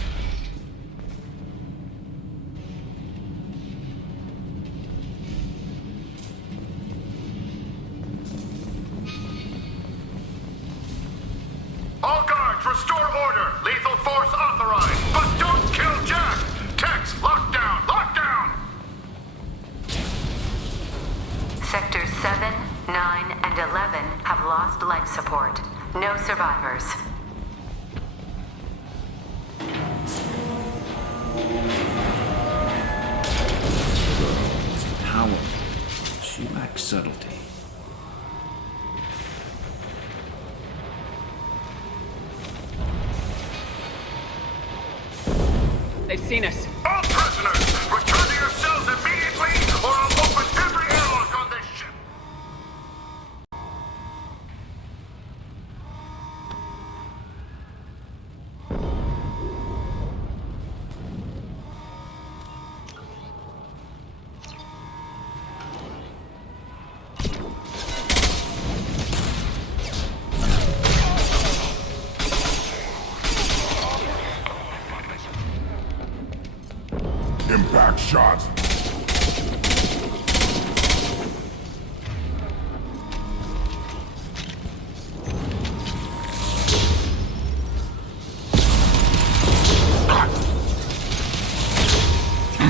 Guards, restore order! Lethal force authorized! But don't kill Jack! Tex, lockdown! Lockdown! Sectors 7, 9, and 11 have lost life support. No survivors. It's powerful. She lacks subtlety. They've seen us. All prisoners, return to your cells immediately, or I'll open every airlock on this ship! Impact shot.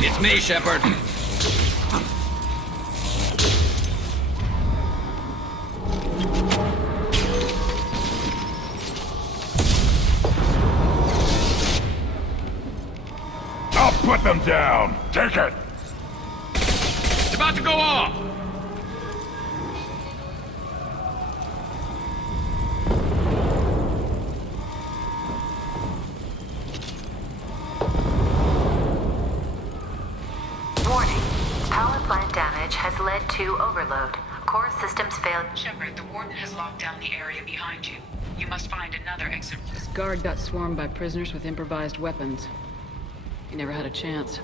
It's me, Shepard. I'll put them down. Take it. It's about to go off. Warning. Power plant damage has led to overload. Core systems failed. Shepard, the warden has locked down the area behind you. You must find another exit. This guard got swarmed by prisoners with improvised weapons. He never had a chance.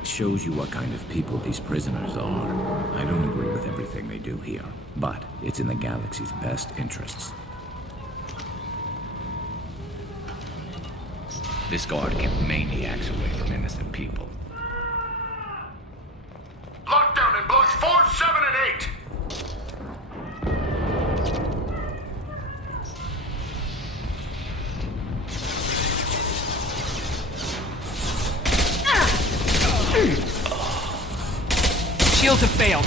It shows you what kind of people these prisoners are. I don't agree with everything they do here, but it's in the galaxy's best interests. This guard kept maniacs away from innocent people. Lockdown in blocks 4, 7, and 8! Shields have failed.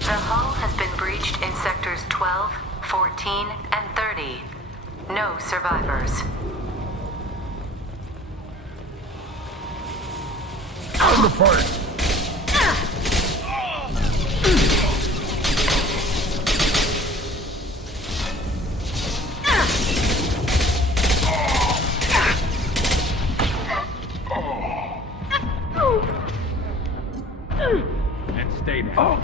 The hull has been breached in sectors 12, 14, and 30. No survivors. Time to fight! And stay there.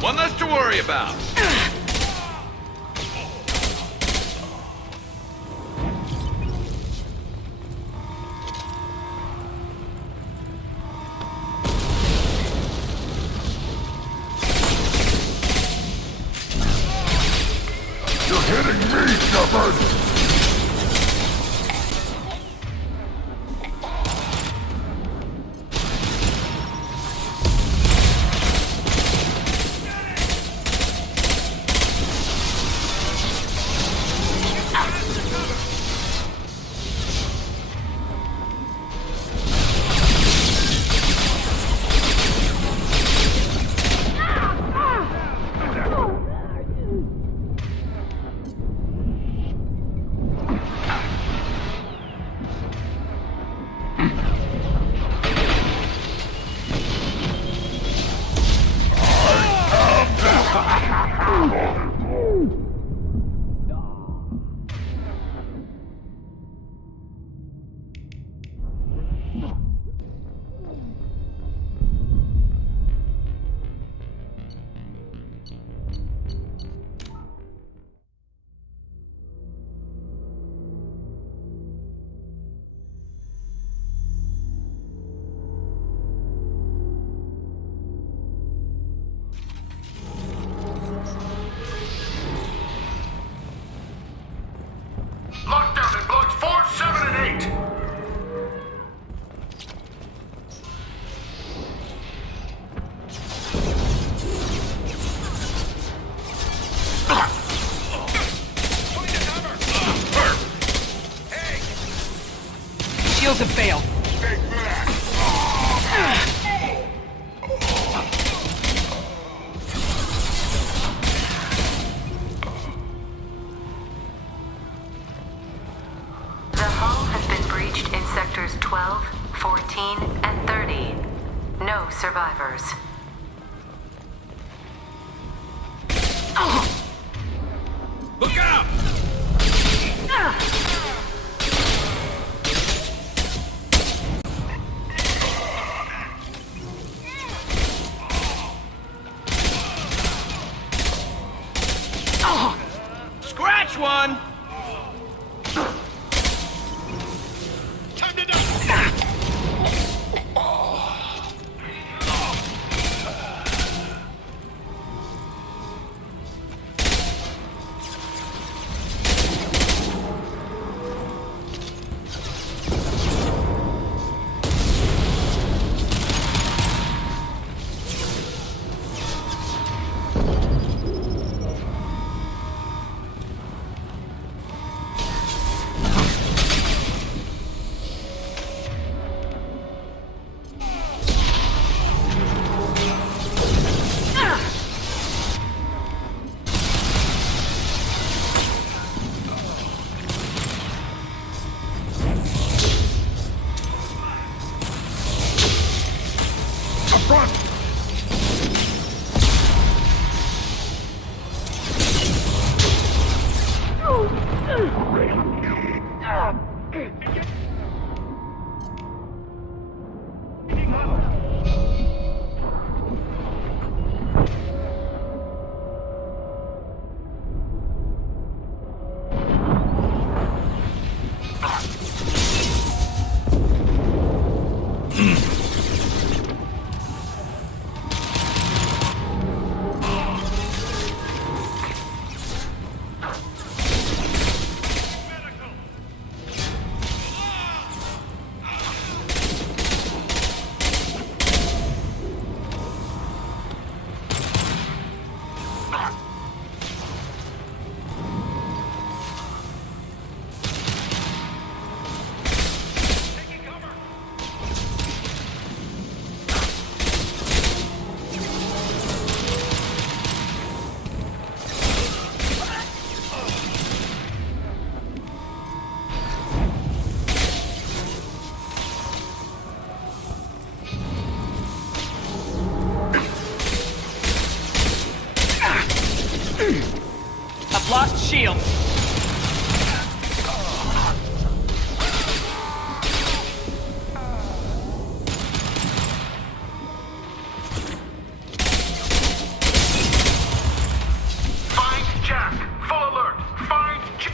One less to worry about. You're hitting me, Shepard! Shields have failed. The hull has been breached in sectors 12, 14, and 30. No survivors. Look out! Scratch one! Time to die! I've lost shield. Find Jack! Full alert! Find Jack!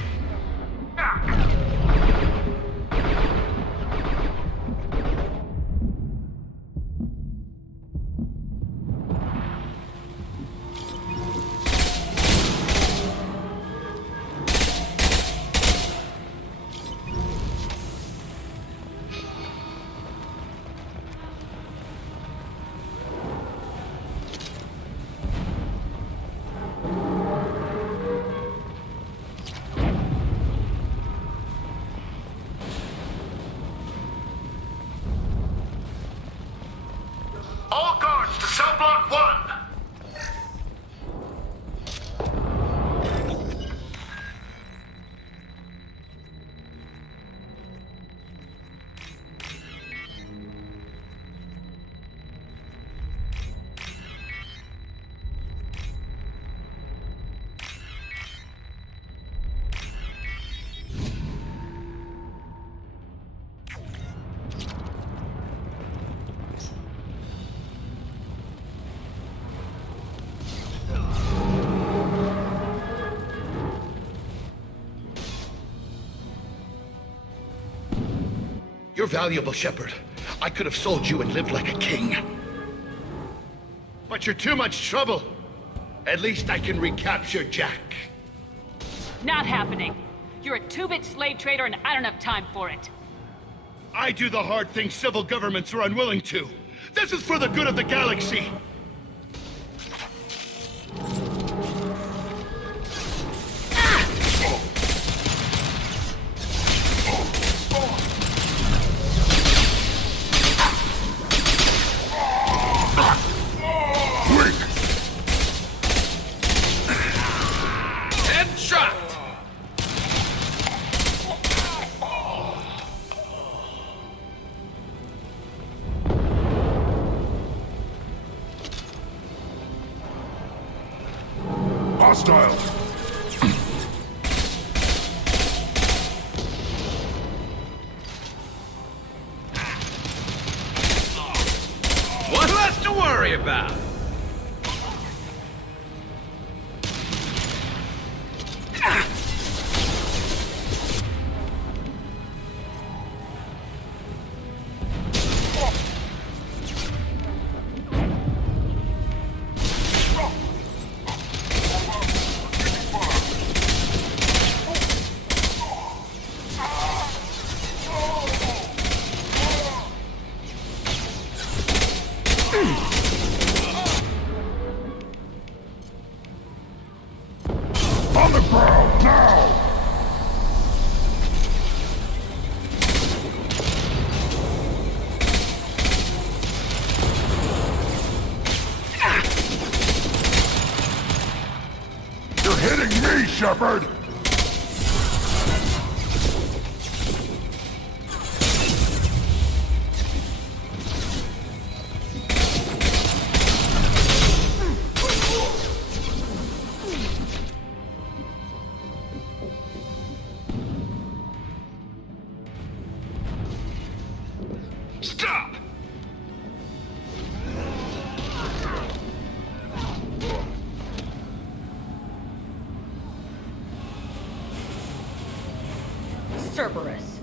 All guards to cell block 1! You're valuable, Shepard. I could have sold you and lived like a king. But you're too much trouble. At least I can recapture Jack. Not happening. You're a two-bit slave trader and I don't have time for it. I do the hard things civil governments are unwilling to. This is for the good of the galaxy. Hostiles! One less to worry about! On the ground, now! You're hitting me, Shepard! Stop! Cerberus.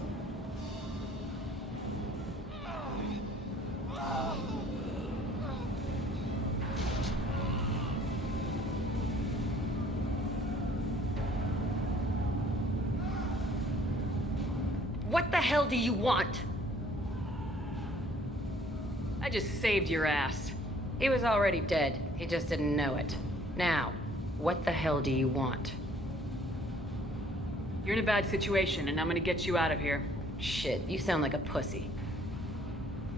What the hell do you want? I just saved your ass. He was already dead. He just didn't know it. Now, what the hell do you want? You're in a bad situation, and I'm gonna get you out of here. Shit, you sound like a pussy.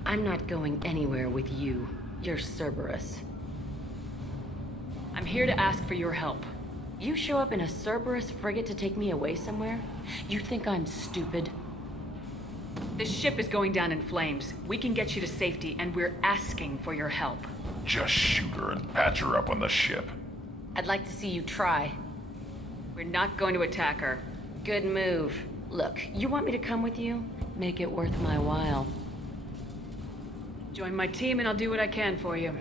I'm not going anywhere with you. You're Cerberus. I'm here to ask for your help. You show up in a Cerberus frigate to take me away somewhere? You think I'm stupid? This ship is going down in flames. We can get you to safety, and we're asking for your help. Just shoot her and patch her up on the ship. I'd like to see you try. We're not going to attack her. Good move. Look, you want me to come with you? Make it worth my while. Join my team and I'll do what I can for you.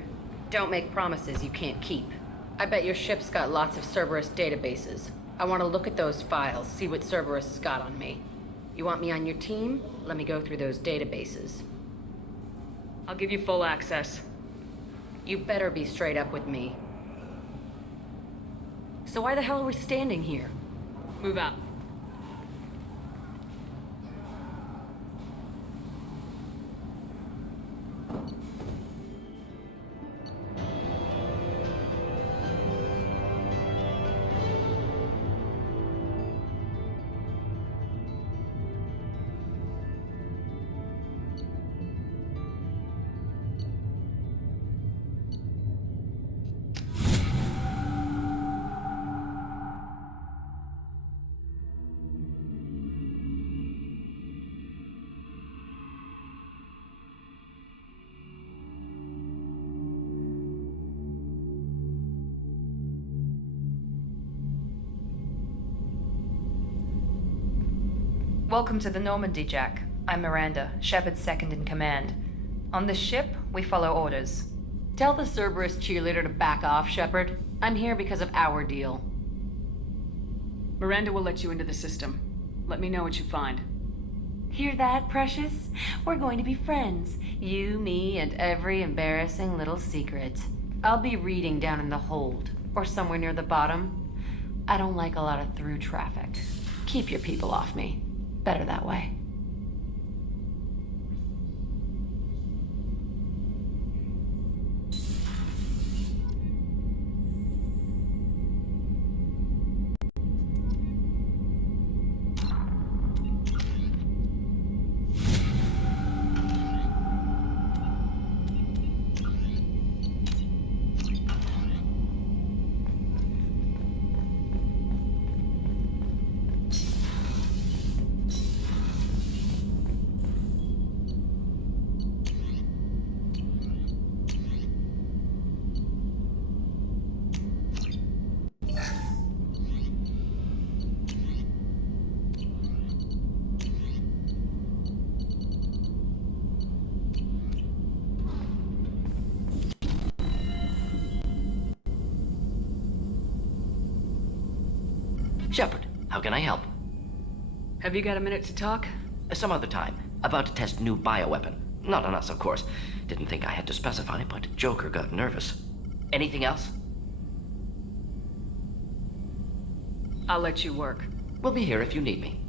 Don't make promises you can't keep. I bet your ship's got lots of Cerberus databases. I want to look at those files, see what Cerberus has got on me. You want me on your team? Let me go through those databases. I'll give you full access. You better be straight up with me. So why the hell are we standing here? Move out. Welcome to the Normandy, Jack. I'm Miranda, Shepard's second in command. On this ship, we follow orders. Tell the Cerberus cheerleader to back off, Shepard. I'm here because of our deal. Miranda will let you into the system. Let me know what you find. Hear that, Precious? We're going to be friends. You, me, and every embarrassing little secret. I'll be reading down in the hold, or somewhere near the bottom. I don't like a lot of through traffic. Keep your people off me. Better that way. Shepard, how can I help? Have you got a minute to talk? Some other time. About to test new bioweapon. Not on us, of course. Didn't think I had to specify, but Joker got nervous. Anything else? I'll let you work. We'll be here if you need me.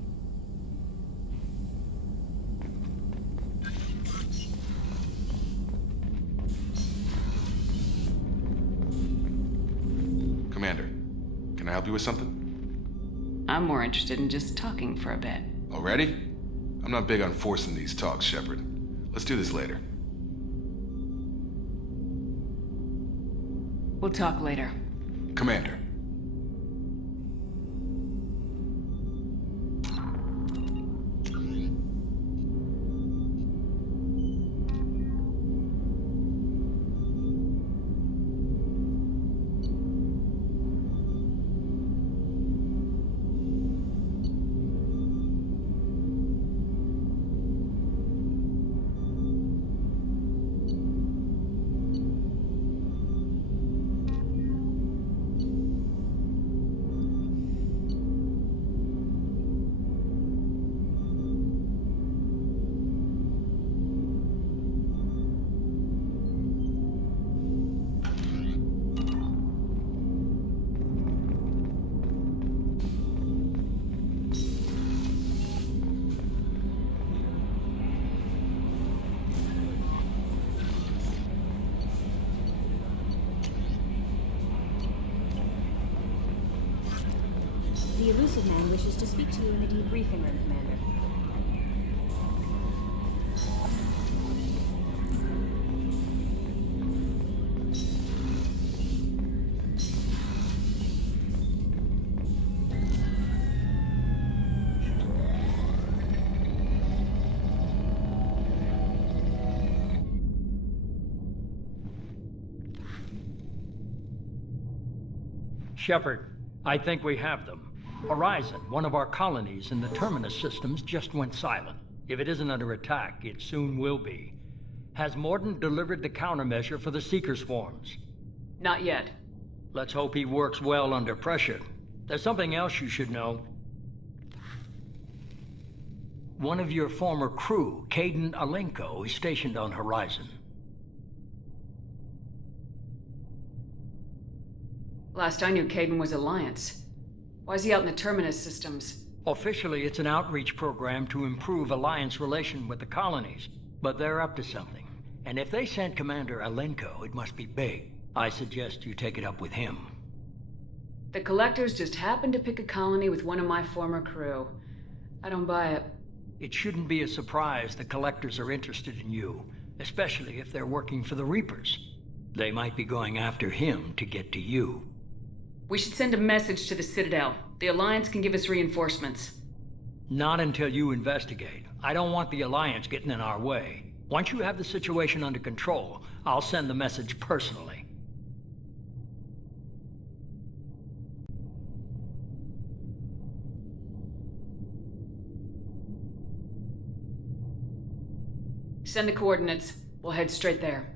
Commander, can I help you with something? I'm more interested in just talking for a bit. Already? I'm not big on forcing these talks, Shepard. Let's do this later. We'll talk later. Commander. The Illusive Man wishes to speak to you in the debriefing room, Commander. Shepard, I think we have them. Horizon, one of our colonies in the Terminus systems, just went silent. If it isn't under attack, it soon will be. Has Mordin delivered the countermeasure for the Seeker swarms? Not yet. Let's hope he works well under pressure. There's something else you should know. One of your former crew, Kaidan Alenko, is stationed on Horizon. Last I knew, Kaidan was Alliance. Why is he out in the Terminus systems? Officially, it's an outreach program to improve Alliance relation with the colonies, but they're up to something. And if they sent Commander Alenko, it must be big. I suggest you take it up with him. The Collectors just happened to pick a colony with one of my former crew. I don't buy it. It shouldn't be a surprise the Collectors are interested in you, especially if they're working for the Reapers. They might be going after him to get to you. We should send a message to the Citadel. The Alliance can give us reinforcements. Not until you investigate. I don't want the Alliance getting in our way. Once you have the situation under control, I'll send the message personally. Send the coordinates. We'll head straight there.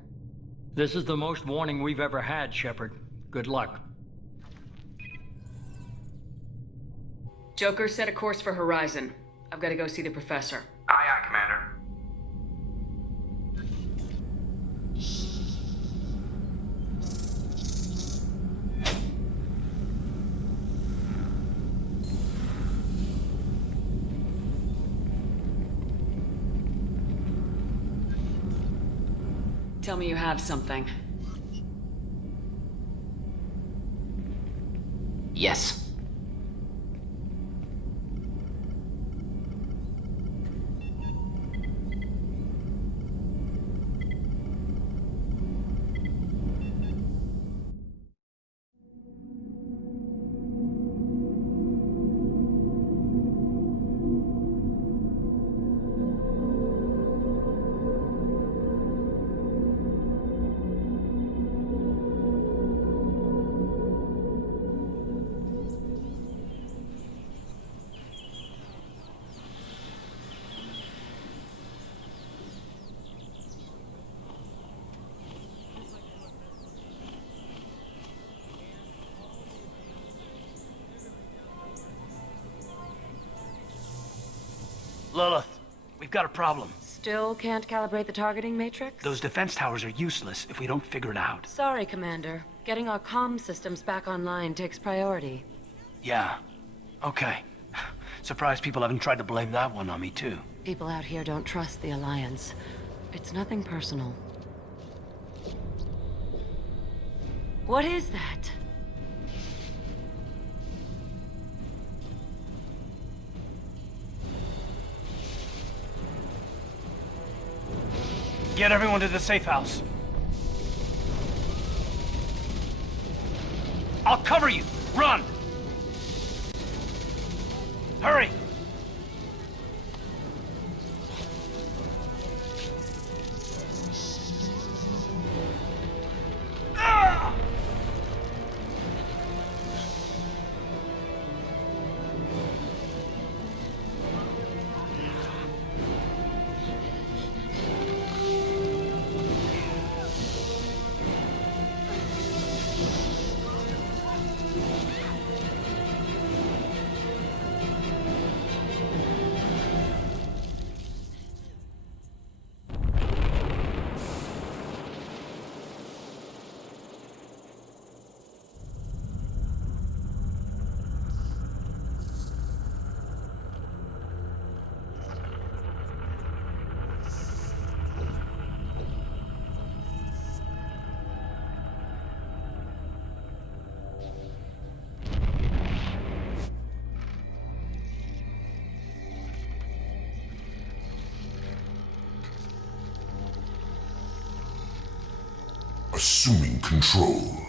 This is the most warning we've ever had, Shepard. Good luck. Joker, set a course for Horizon. I've got to go see the Professor. Aye, aye, Commander. Tell me you have something. Yes. Lilith, we've got a problem. Still can't calibrate the targeting matrix? Those defense towers are useless if we don't figure it out. Sorry, Commander. Getting our comm systems back online takes priority. Yeah. Okay. Surprised people haven't tried to blame that one on me, too. People out here don't trust the Alliance. It's nothing personal. What is that? Get everyone to the safe house. I'll cover you. Run! Hurry! Assuming control.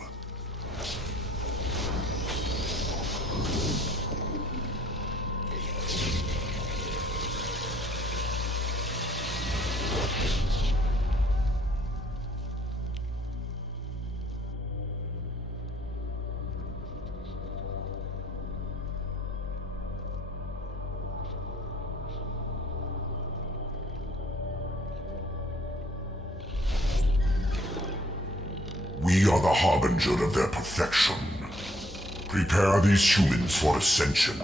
We are the harbinger of their perfection. Prepare these humans for ascension.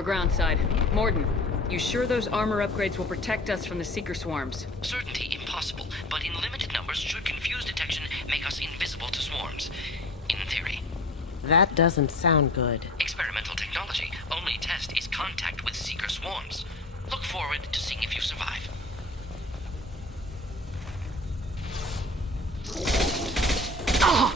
We're groundside. Mordin, you sure those armor upgrades will protect us from the Seeker swarms? Certainty impossible, but in limited numbers should confuse detection make us invisible to swarms. In theory. That doesn't sound good. Experimental technology. Only test is contact with Seeker swarms. Look forward to seeing if you survive. Oh!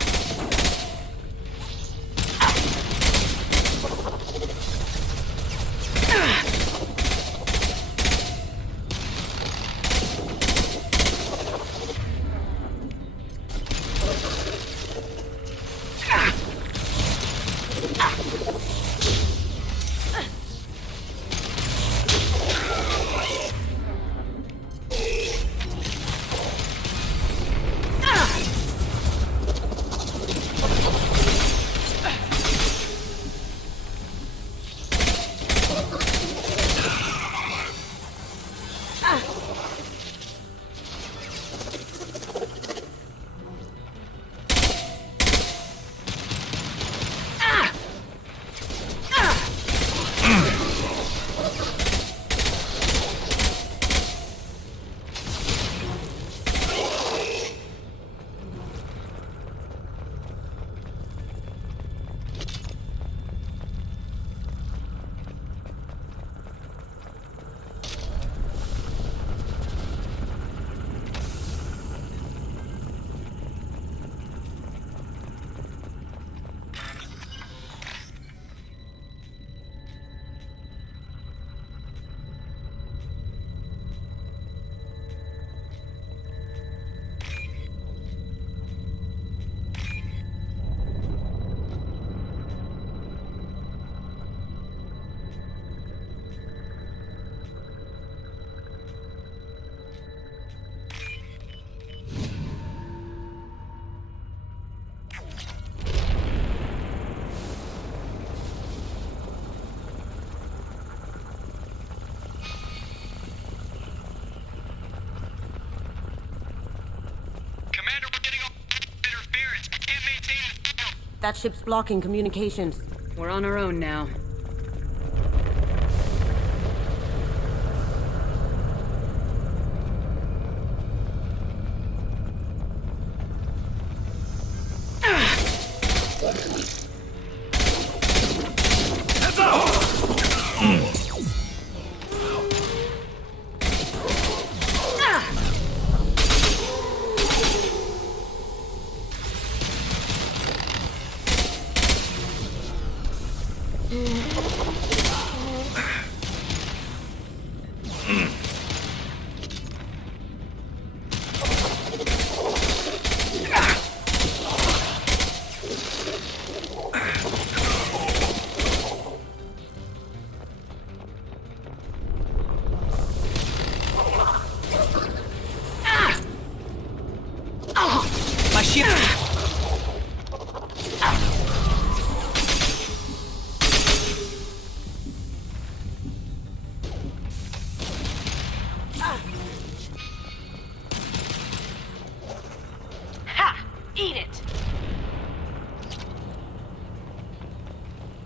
That ship's blocking communications. We're on our own now.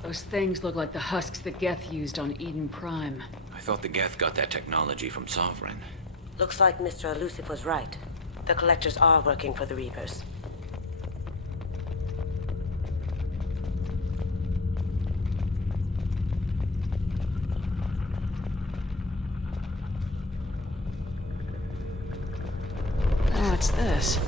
Those things look like the husks that Geth used on Eden Prime. I thought the Geth got that technology from Sovereign. Looks like Mr. Elusive was right. The Collectors are working for the Reapers. Oh, what's this?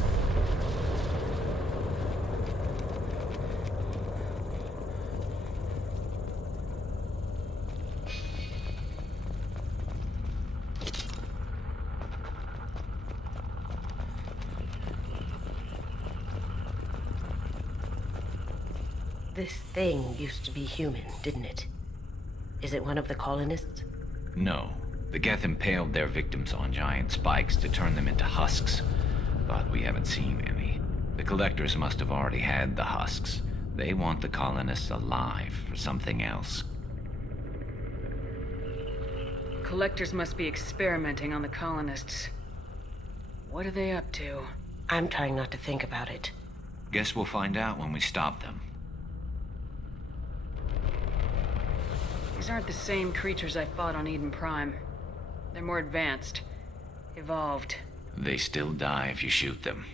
This thing used to be human, didn't it? Is it one of the colonists? No. The Geth impaled their victims on giant spikes to turn them into husks. But we haven't seen any. The Collectors must have already had the husks. They want the colonists alive for something else. Collectors must be experimenting on the colonists. What are they up to? I'm trying not to think about it. Guess we'll find out when we stop them. These aren't the same creatures I fought on Eden Prime. They're more advanced. Evolved. They still die if you shoot them.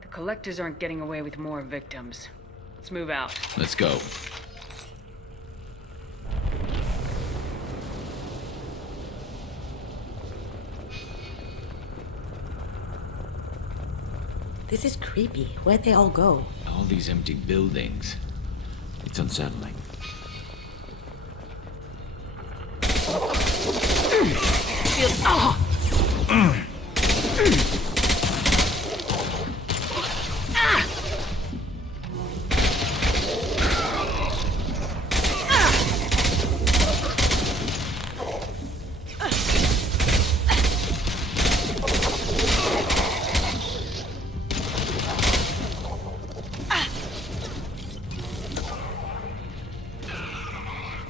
The Collectors aren't getting away with more victims. Let's move out. Let's go. This is creepy. Where'd they all go? All these empty buildings. It's unsettling.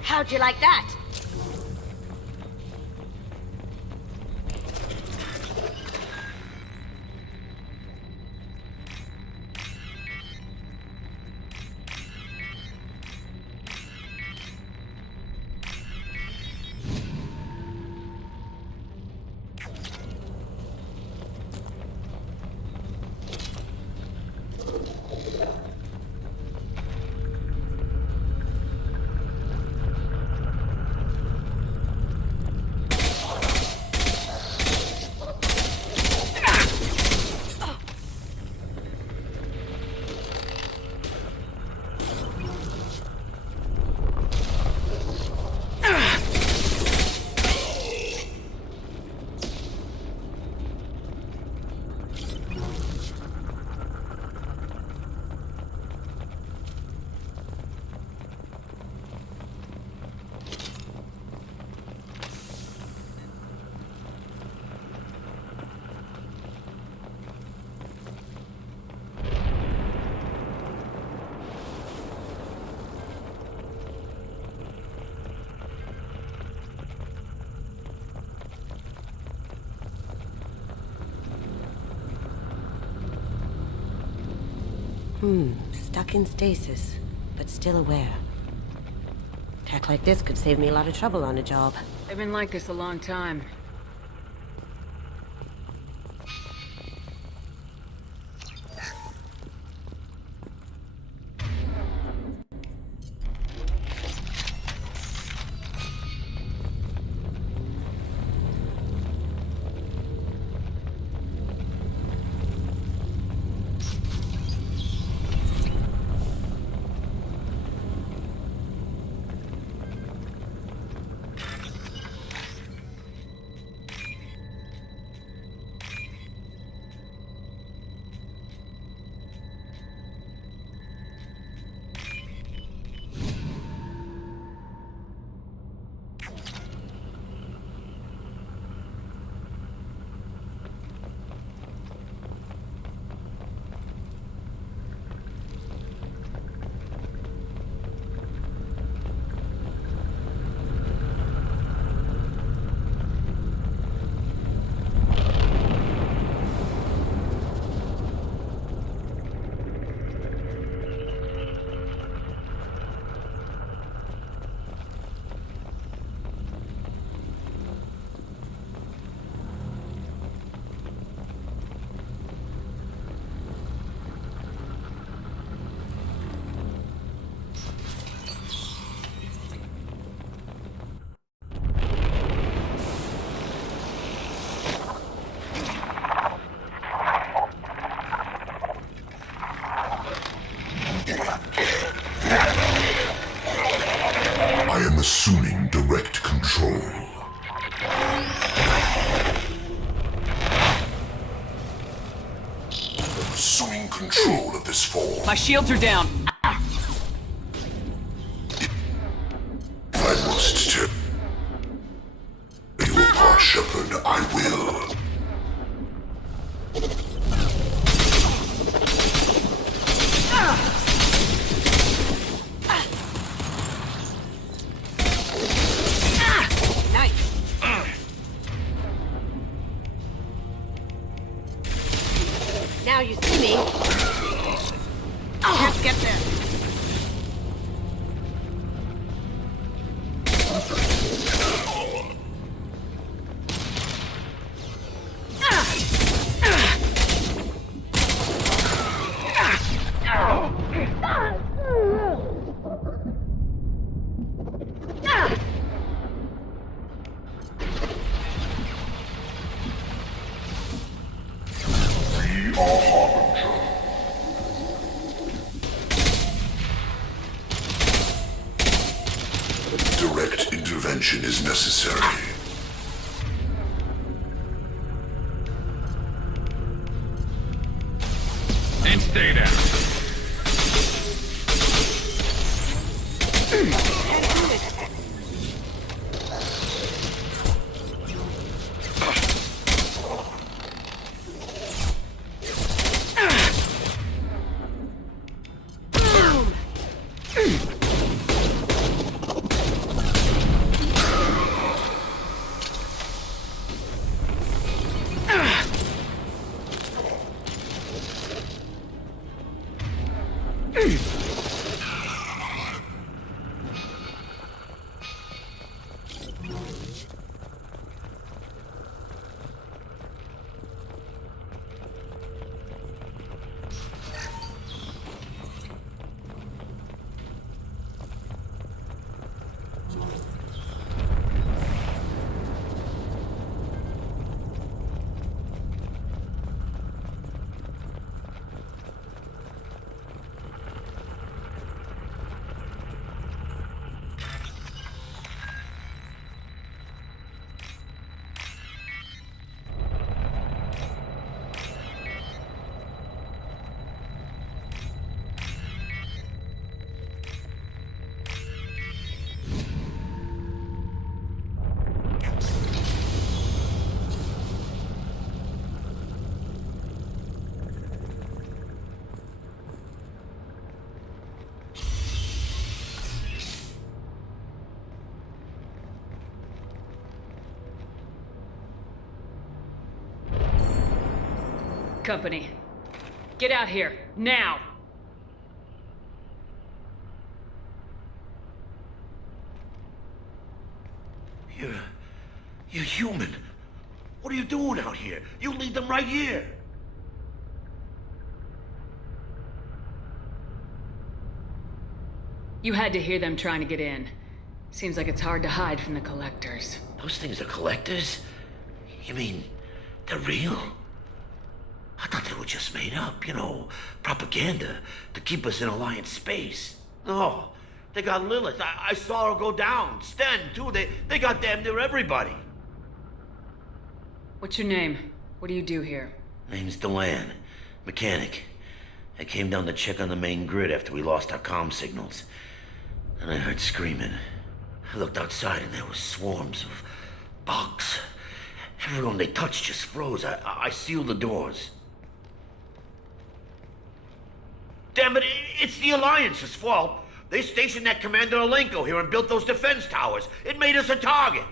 How'd you like that? Stuck in stasis, but still aware. Tech like this could save me a lot of trouble on a job. They've been like this a long time. I am assuming direct control. Assuming control of this form. My shields are down. I must tell you apart, Shepard. I will. Now you see me. Can't get there. Direct intervention is necessary. And stay down. Company, get out here, now! You're human. What are you doing out here? You lead them right here. You had to hear them trying to get in. Seems like it's hard to hide from the Collectors. Those things are collectors? You mean, they're real? I thought they were just made up, you know, propaganda to keep us in Alliance space. No, they got Lilith. I saw her go down. Sten, too. They got damn near everybody. What's your name? What do you do here? Name's Delan. Mechanic. I came down to check on the main grid after we lost our comm signals. And I heard screaming. I looked outside and there was swarms of bugs. Everyone they touched just froze. I sealed the doors. Damn it, it's the Alliance's fault. They stationed that Commander Alenko here and built those defense towers. It made us a target.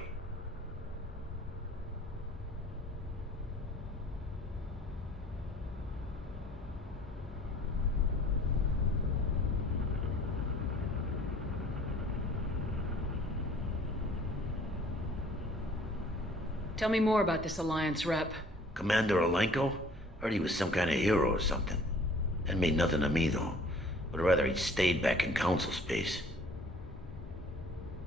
Tell me more about this Alliance rep. Commander Alenko? Heard he was some kind of hero or something. That made nothing to me, though. Would rather he'd stayed back in Council space.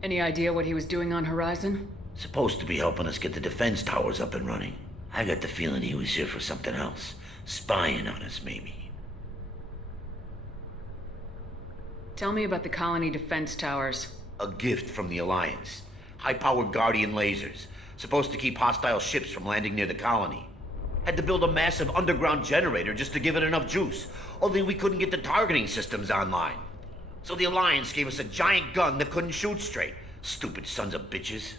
Any idea what he was doing on Horizon? Supposed to be helping us get the defense towers up and running. I got the feeling he was here for something else. Spying on us, maybe. Tell me about the colony defense towers. A gift from the Alliance. High-powered Guardian lasers. Supposed to keep hostile ships from landing near the colony. Had to build a massive underground generator just to give it enough juice. Only we couldn't get the targeting systems online. So the Alliance gave us a giant gun that couldn't shoot straight. Stupid sons of bitches.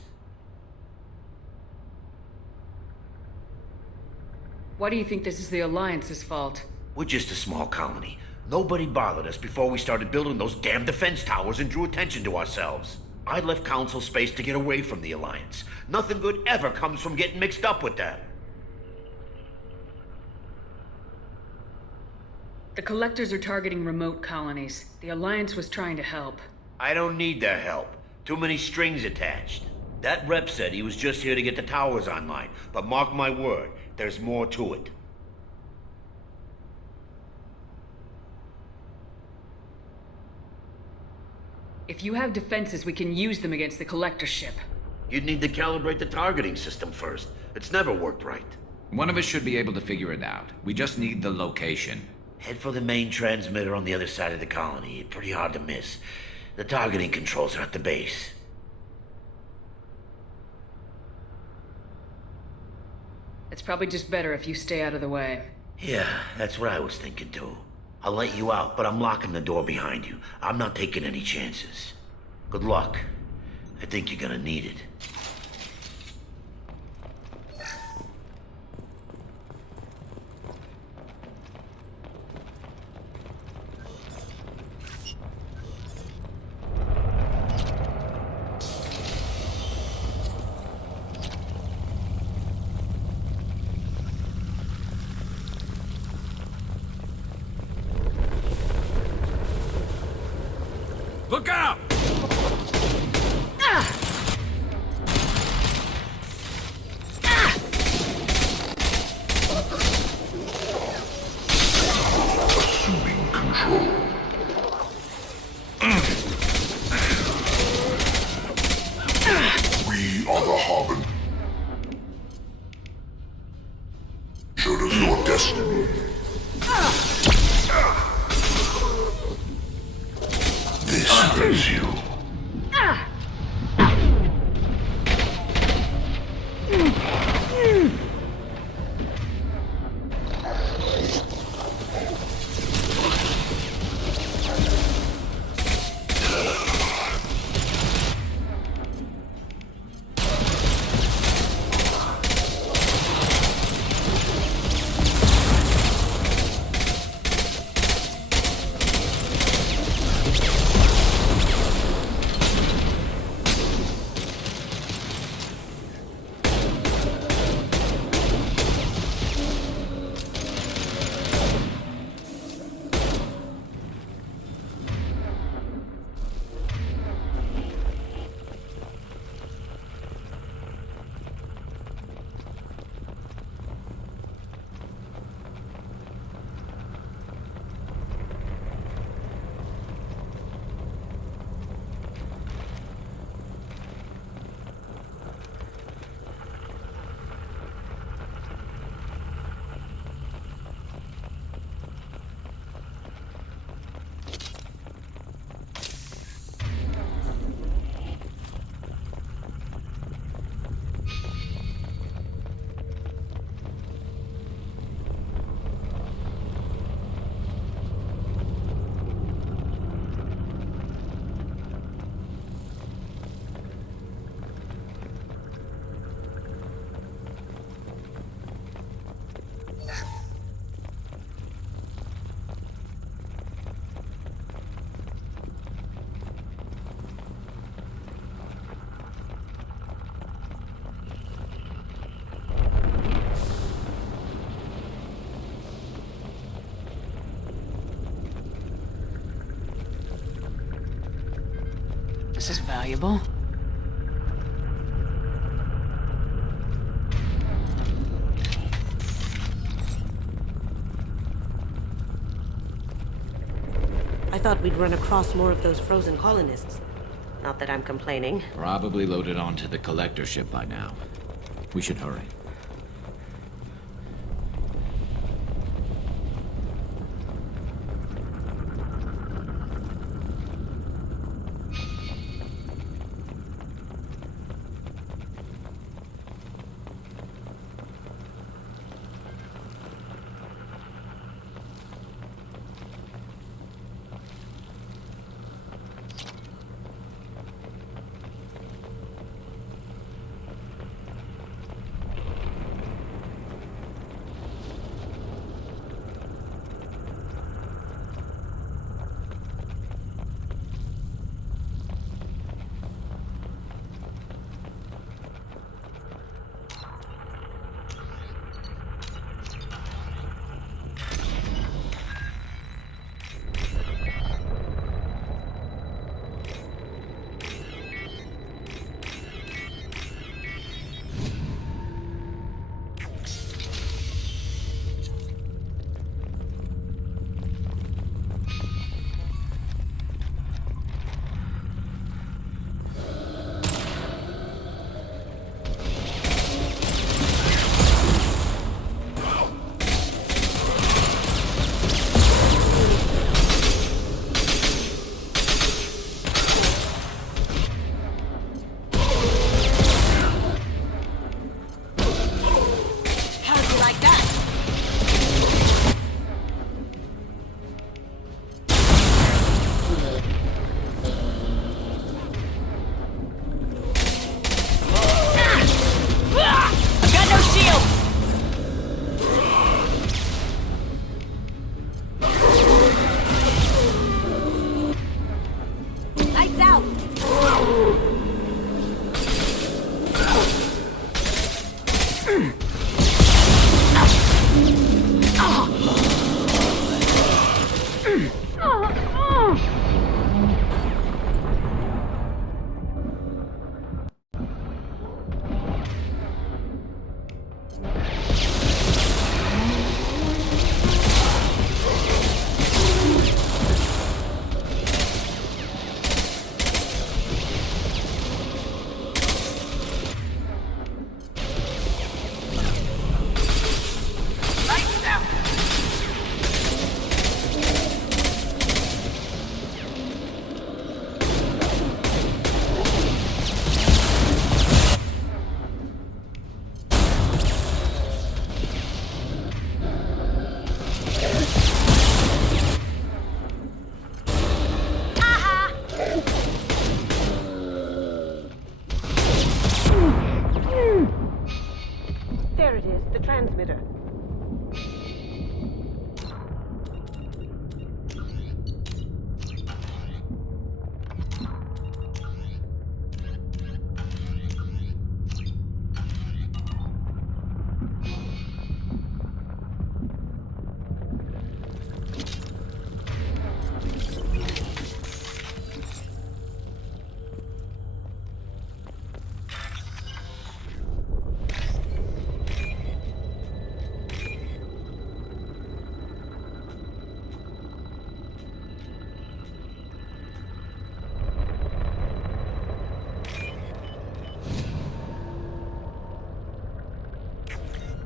Why do you think this is the Alliance's fault? We're just a small colony. Nobody bothered us before we started building those damn defense towers and drew attention to ourselves. I left Council space to get away from the Alliance. Nothing good ever comes from getting mixed up with them. The Collectors are targeting remote colonies. The Alliance was trying to help. I don't need their help. Too many strings attached. That rep said he was just here to get the towers online, but mark my word, there's more to it. If you have defenses, we can use them against the Collector ship. You'd need to calibrate the targeting system first. It's never worked right. One of us should be able to figure it out. We just need the location. Head for the main transmitter on the other side of the colony. Pretty hard to miss. The targeting controls are at the base. It's probably just better if you stay out of the way. Yeah, that's what I was thinking too. I'll let you out, but I'm locking the door behind you. I'm not taking any chances. Good luck. I think you're gonna need it. Look out! Assuming control. We are the Harbin. Showed us your destiny. This is you. valuable. I thought we'd run across more of those frozen colonists. Not that I'm complaining. Probably loaded onto the collector ship by now. We should hurry.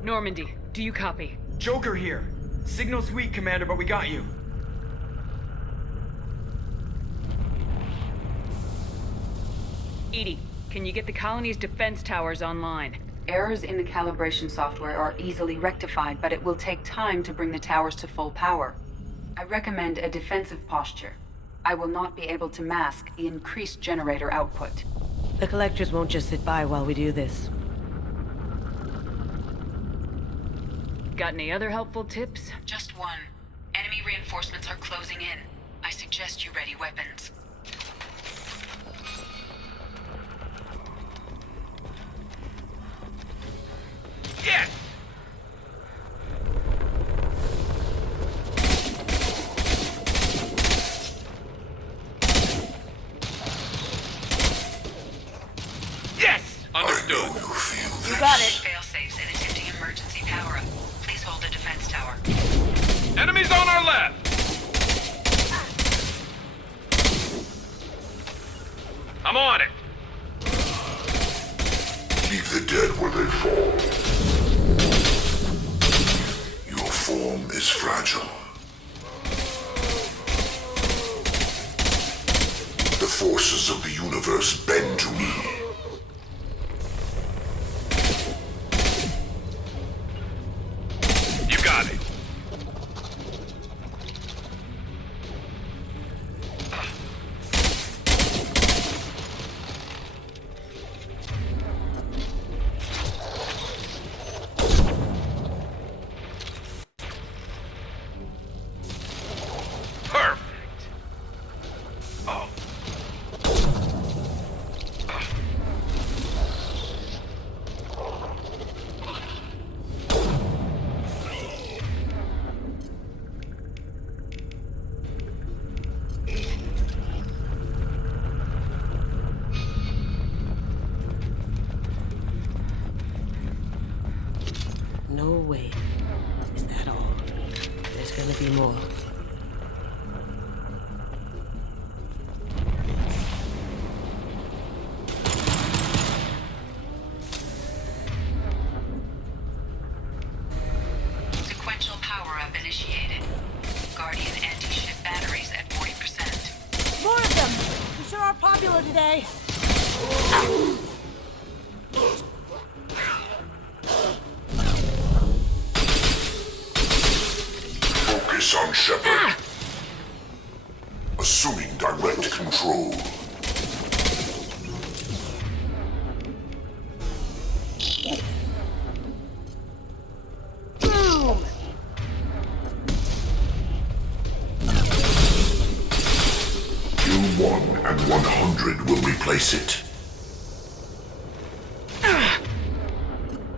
Normandy, do you copy? Joker here. Signal's weak, Commander, but we got you. EDI, can you get the colony's defense towers online? Errors in the calibration software are easily rectified, but it will take time to bring the towers to full power. I recommend a defensive posture. I will not be able to mask the increased generator output. The collectors won't just sit by while we do this. Got any other helpful tips? Just one. Enemy reinforcements are closing in. I suggest you ready weapons. Yes! No way. Is that all? There's gonna be more. Sequential power-up initiated. Guardian anti-ship batteries at 40%. More of them! We sure are popular today. Focus on Shepard. Assuming direct control. Boom! Kill 1 and 100 will replace it.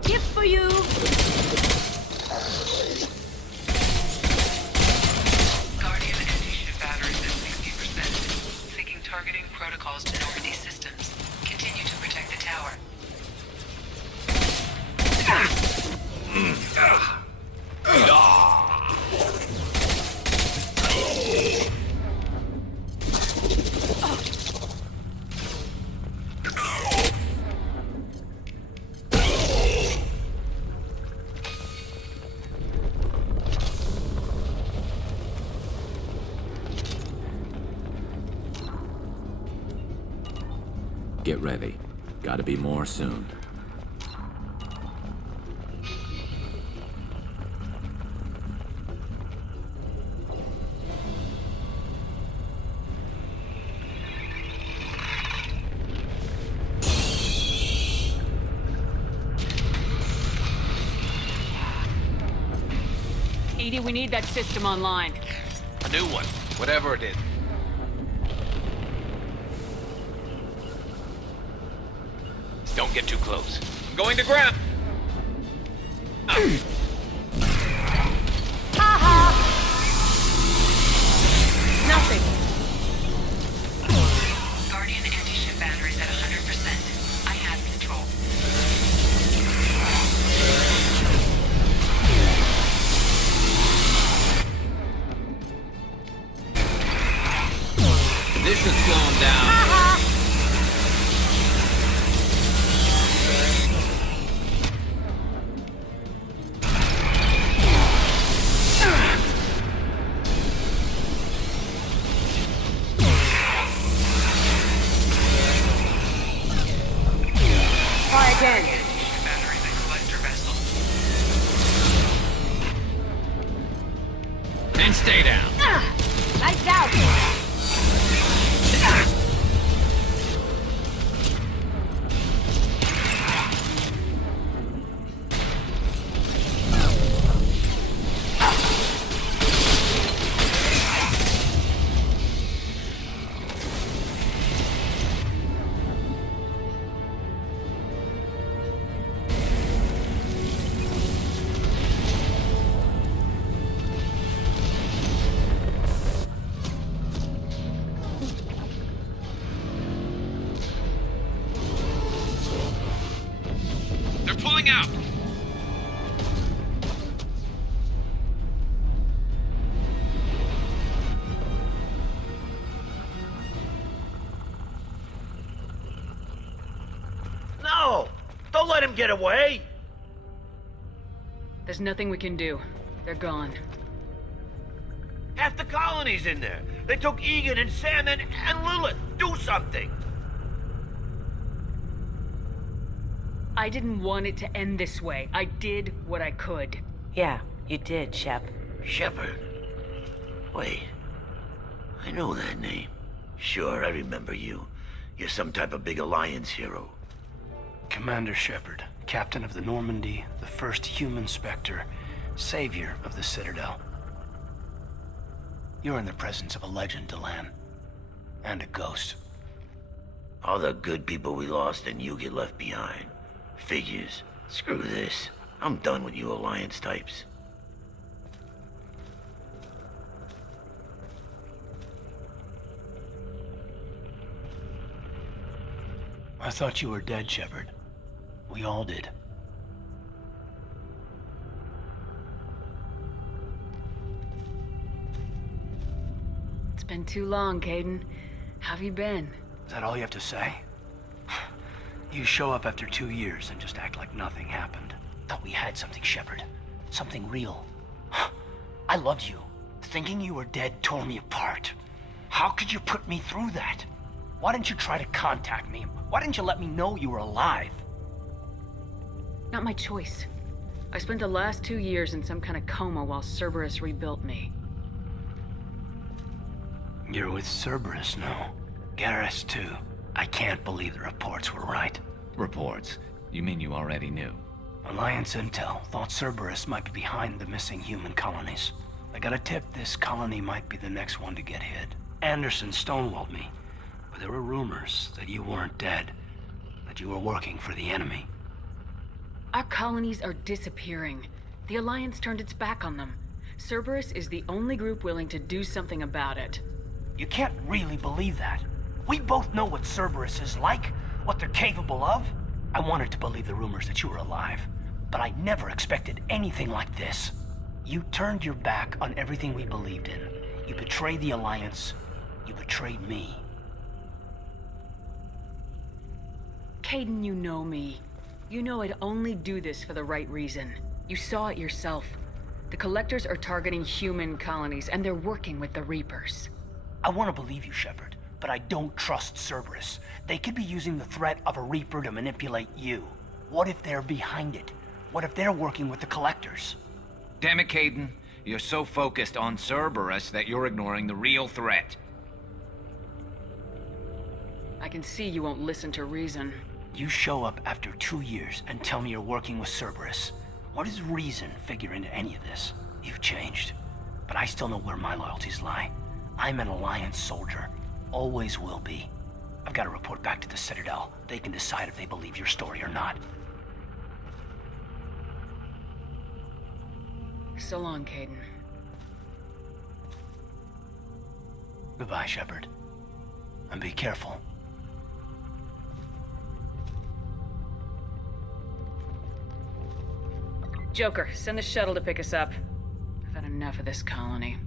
Gift for you! Guardian anti-ship batteries at 60%. Syncing targeting protocols to Normandy systems. Continue to protect the tower. Get ready. Gotta be more soon. Edie, we need that system online. A new one, whatever it is. Don't get too close. I'm going to ground. Nothing. Guardian anti-ship batteries at 100%. I have control. This should slow him down. Try again. Batteries and collector vessel. And stay down. Lights out! They're pulling out. No! Don't let him get away! There's nothing we can do. They're gone. Half the colony's in there. They took Egan and Sam and Lilith. Do something! I didn't want it to end this way. I did what I could. Yeah, you did, Shep. Shepard. Wait. I know that name. Sure, I remember you. You're some type of big Alliance hero. Commander Shepard, captain of the Normandy, the first human Spectre, savior of the Citadel. You're in the presence of a legend, Delan. And a ghost. All the good people we lost and you get left behind. Figures. Screw this. I'm done with you Alliance types. I thought you were dead, Shepard. We all did. been too long, Caden. How have you been? Is that all you have to say? You show up after 2 years and just act like nothing happened. Thought we had something, Shepard. Something real. I loved you. Thinking you were dead tore me apart. How could you put me through that? Why didn't you try to contact me? Why didn't you let me know you were alive? Not my choice. I spent the last 2 years in some kind of coma while Cerberus rebuilt me. You're with Cerberus now. Garrus, too. I can't believe the reports were right. Reports? You mean you already knew? Alliance intel thought Cerberus might be behind the missing human colonies. I got a tip this colony might be the next one to get hit. Anderson stonewalled me, but there were rumors that you weren't dead, that you were working for the enemy. Our colonies are disappearing. The Alliance turned its back on them. Cerberus is the only group willing to do something about it. You can't really believe that. We both know what Cerberus is like, what they're capable of. I wanted to believe the rumors that you were alive, but I never expected anything like this. You turned your back on everything we believed in. You betrayed the Alliance. You betrayed me. Caden, you know me. You know I'd only do this for the right reason. You saw it yourself. The Collectors are targeting human colonies, and they're working with the Reapers. I want to believe you, Shepard, but I don't trust Cerberus. They could be using the threat of a Reaper to manipulate you. What if they're behind it? What if they're working with the Collectors? Damn it, Caden. You're so focused on Cerberus that you're ignoring the real threat. I can see you won't listen to reason. You show up after 2 years and tell me you're working with Cerberus. What does reason figure into any of this? You've changed, but I still know where my loyalties lie. I'm an Alliance soldier. Always will be. I've got to report back to the Citadel. They can decide if they believe your story or not. So long, Caden. Goodbye, Shepard. And be careful. Joker, send the shuttle to pick us up. I've had enough of this colony.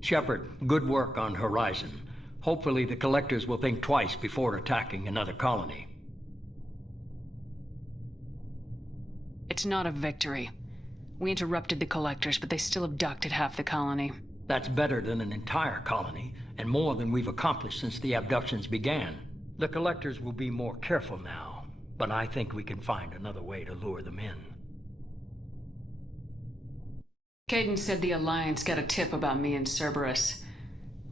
Shepard, good work on Horizon. Hopefully the Collectors will think twice before attacking another colony. It's not a victory. We interrupted the Collectors, but they still abducted half the colony. That's better than an entire colony, and more than we've accomplished since the abductions began. The Collectors will be more careful now, but I think we can find another way to lure them in. Caden said the Alliance got a tip about me and Cerberus.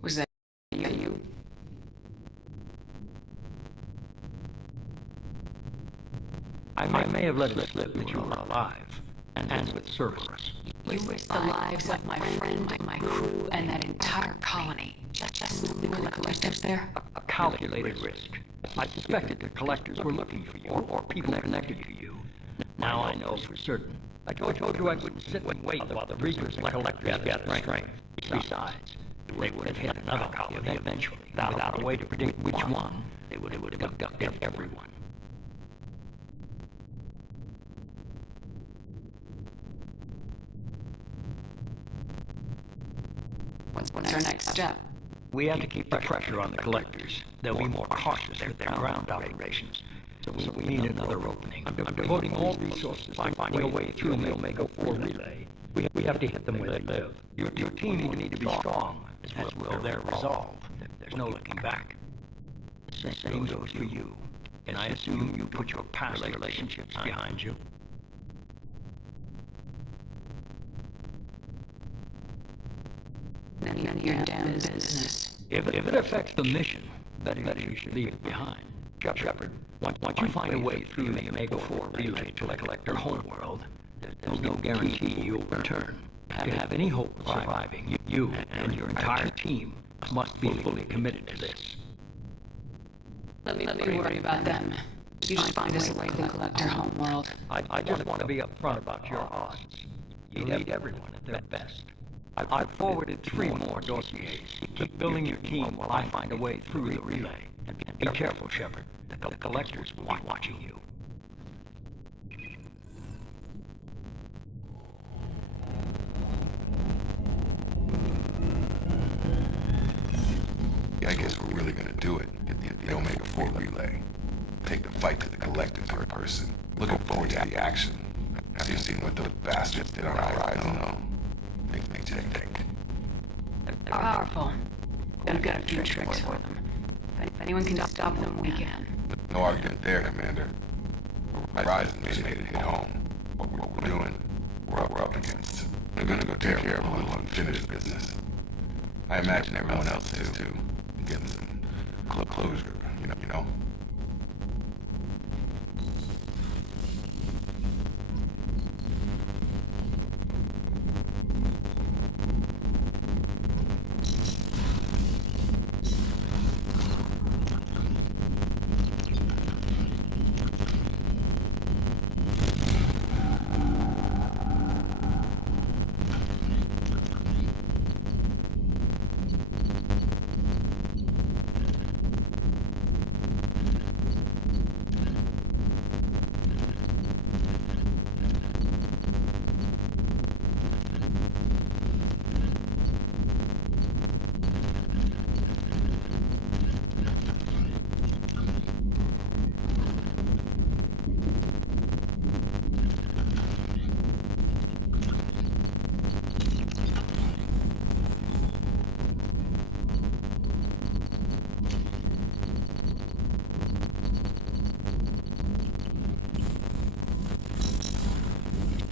Was that you? I may have let it slip that you were alive, and with Cerberus. You risked the lives of my friend, my crew, and that entire colony. Just the Collectors there? A calculated risk. I suspected the Collectors were looking for you, or people connected to you. Now I know for certain. I told you I wouldn't sit and wait while the Reapers and Collectors gathered strength. Besides, they would have hit another colony eventually. Without a way to predict which one, they would have abducted everyone. What's our next step? We have to keep the pressure on the Collectors. They'll be more cautious with their ground operations. So we need another opening. I'm devoting all resources to finding a way through the Omega-4 relay. We have to hit them where they live. Your team will need to be strong, as will their resolve. There's no looking back. The same goes for you. And I assume you put your past relationships behind you. None of your damn business. If it affects the mission, better you should leave it behind. Shepard, once you find a way through the Omega-4 relay to the Collector homeworld, there's no guarantee you'll return. To have any hope of surviving, you and your entire team must be fully committed to this. Let me worry about them. You just find us a way to the Collector homeworld. I just want to be upfront about your odds. You need everyone at their best. I've forwarded 3 more dossiers. Keep building your team while I find a way through the relay. And be careful, Shepard. The Collectors will be watching you. I guess we're really gonna do it. Get the Omega-4 relay. Take the fight to the Collectors in person. Looking forward to the action. Have you seen what those bastards did on Horizon? No. Makes me think. They're powerful. We've got a few tricks for them. If anyone can stop them, we can. No argument there, Commander. Horizon just made it hit home. What we're doing, we're up against. We're gonna go take care of a little unfinished business. I imagine everyone else is too. Getting some closure, you know?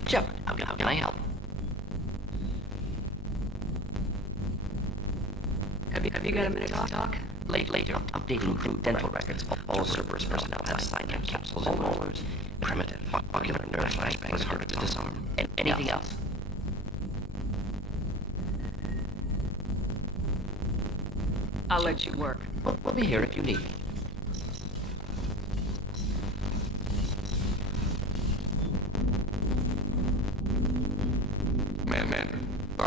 Shepard, how can I help? Have you got a minute to talk? Later, updating crew dental records. All Cerberus personnel have signed capsules and molars. Primitive, ocular nerve flashbangs harder to disarm. Anything else? I'll let you work. We'll be here if you need me.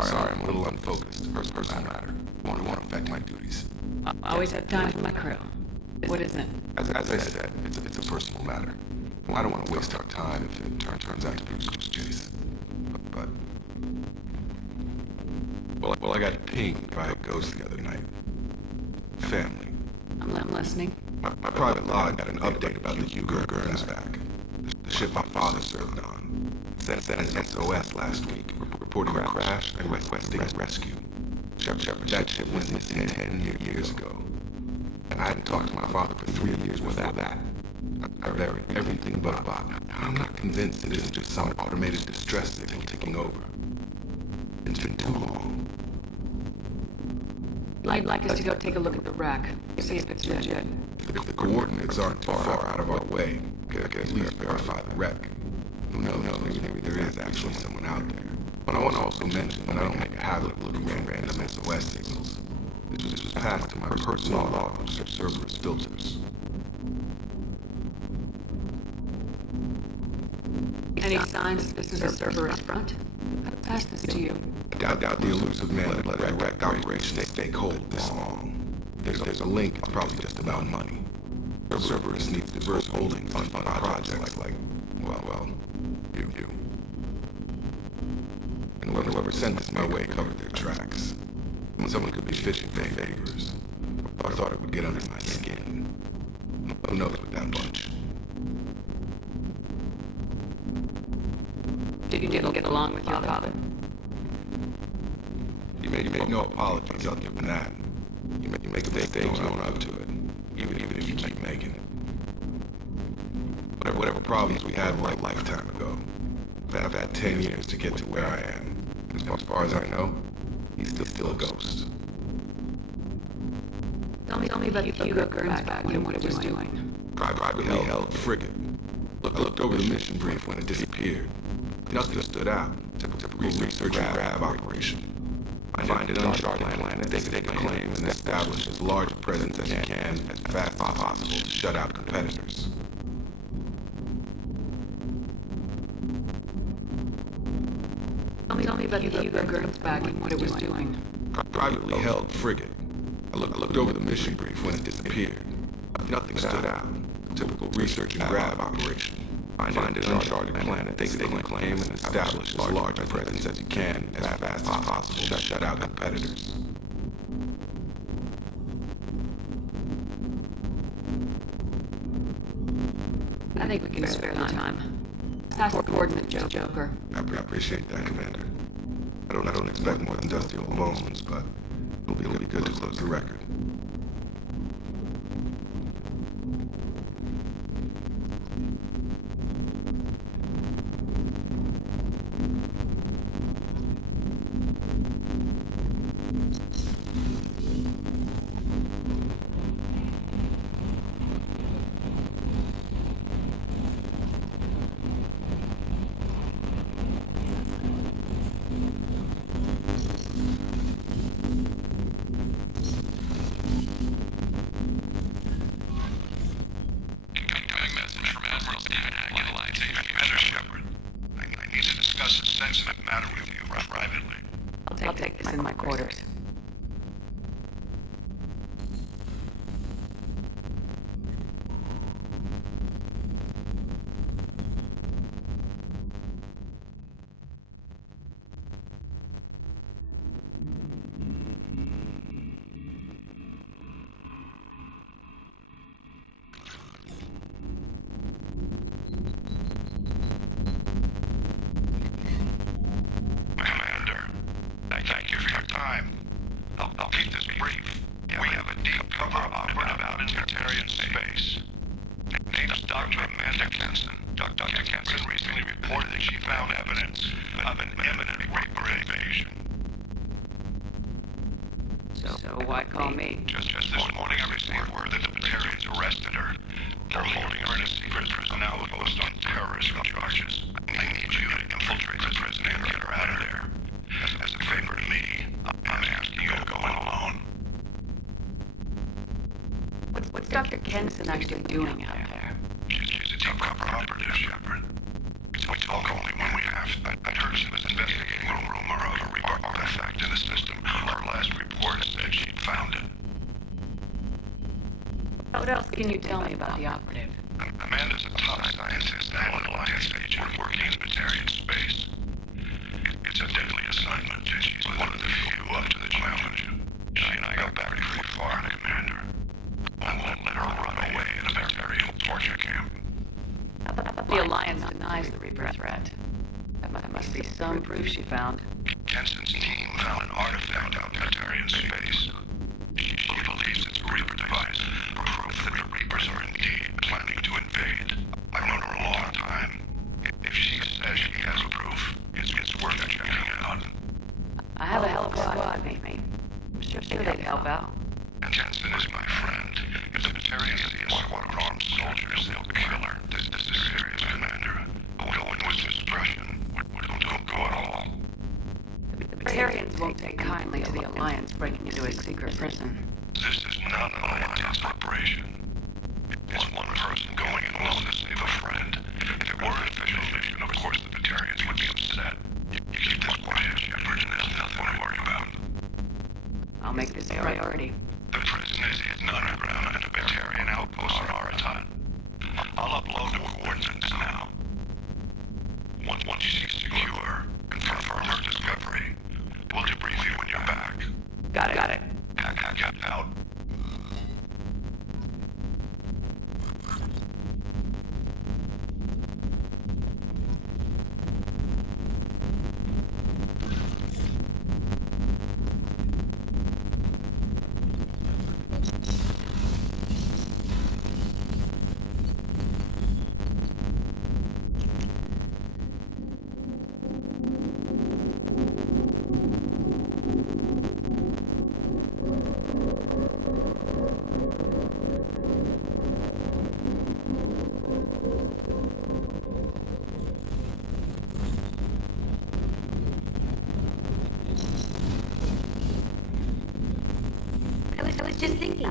Sorry, I'm a little unfocused. Personal matter. Won't affect my duties. I always have time for my crew. What is it? As I said, it's a personal matter. Well, I don't want to waste our time if it turns out to be Goose Chase. Well, I got pinged by a ghost the other night. Family. I'm listening. My private log got an update about the Hugh Gurns back. The ship my father served on. It sent an SOS last week, reporting a crash and requesting rescue. Shepard, that ship went missing 10 years ago. And I hadn't talked to my father for 3 years without that. I buried everything but a bot. I'm not convinced it isn't just some automated distress signal ticking over. It's been too long. I'd like us to go take a look at the wreck. See if it's legit. If the coordinates aren't too far out of our way, I can at least verify the wreck. Who knows, maybe there is actually someone out there. But I want to also mention that I don't make a habit of looking for random SOS signals. This was passed to my personal log of Cerberus filters. Any signs this is a Cerberus front? I'll pass this to you. Doubt the elusive man let a wreck operation take hold this long. There's a link, it's probably just about money. Cerberus needs diverse holdings to fund projects like, well, you. And whoever sent this my way covered their tracks. Someone could be fishing for favors. I thought it would get under my skin. Who knows with that bunch? you didn't get along with your father. You make no apologies, I'll give him that. You make mistakes, own up to it, even if you keep making it. Whatever problems we had a lifetime ago, I've had 10 years to get to where I am. As far as I know, he's still a ghost. Tell me about Hugo Gernsback and what it was doing. Privately held frigate. I looked over the mission brief when it disappeared. Nothing stood out. Typical research and grab operation. Find an uncharted planet they can claim and establish as large a presence as you can as fast as possible to shut out competitors. Tell me about Hugo Gernsback and what it was doing. Privately held frigate. I looked over the mission brief when it disappeared. Nothing stood out. Typical research and grab operation. Find an uncharted planet they can claim and establish as large a presence as you can as fast as possible to shut out competitors. I think we can spare the time. Pass the coordinates, Joker. I appreciate that, Commander. I don't expect more than dusty old bones, but it'll be good to close the record. I'll take this in my quarters. Thank you for your time. I'll keep this brief. We have a deep cover operative out in Terran space. Name's Dr. Amanda Kenson. Dr. Kenson recently reported that she found evidence of an imminent Reaper invasion. So why call me? Just this morning I received word that the Batarians arrested her. They're holding her in a secret prison outpost on terrorist charges. I need you to infiltrate the prison and get her out of there. As a favor to me, I'm asking you to go in alone. What's Dr. Kenson actually doing out there? She's a deep cover operative, Shepard. We talk only when we have. I'd heard she was investigating a rumor of a Reaper artifact in the system. Her last report said she'd found it. What else can you tell me about the operative? Amanda's a top scientist and an Alliance agent working in Batarian space. It's a deadly assignment, and she's one of the few up to the challenge. She and I got back pretty far, Commander. I won't let her run away in a Batarian torture camp. The Alliance denies the Reaper threat. That must be some proof she found. Kenson's team found an artifact out in Batarian space. She believes it's a Reaper device, proof that the Reapers are indeed planning to invade. I've known her a long time. If she says she has proof, it's worth checking out. I have a hell of a squad, mate. I'm sure they'd help out. And Kenson is my friend. If the Batarians see a squad of armed soldiers, they'll kill her. This is serious, Commander. Go in with discretion. Don't go at all. The Batarians won't take kindly to the Alliance breaking into a secret prison. This is not an Alliance operation. It's one person going in alone to save a friend. If it were an official mission, of course the Batarians would be upset. You keep this quiet, Shepard, and there's nothing to worry about. I'll make this a priority. The prison is hidden underground and a Batarian outpost on Aratat. I'll upload the coordinates now. Once she's secure, confirm her discovery. We'll debrief you when you're back. Got it. Hack out.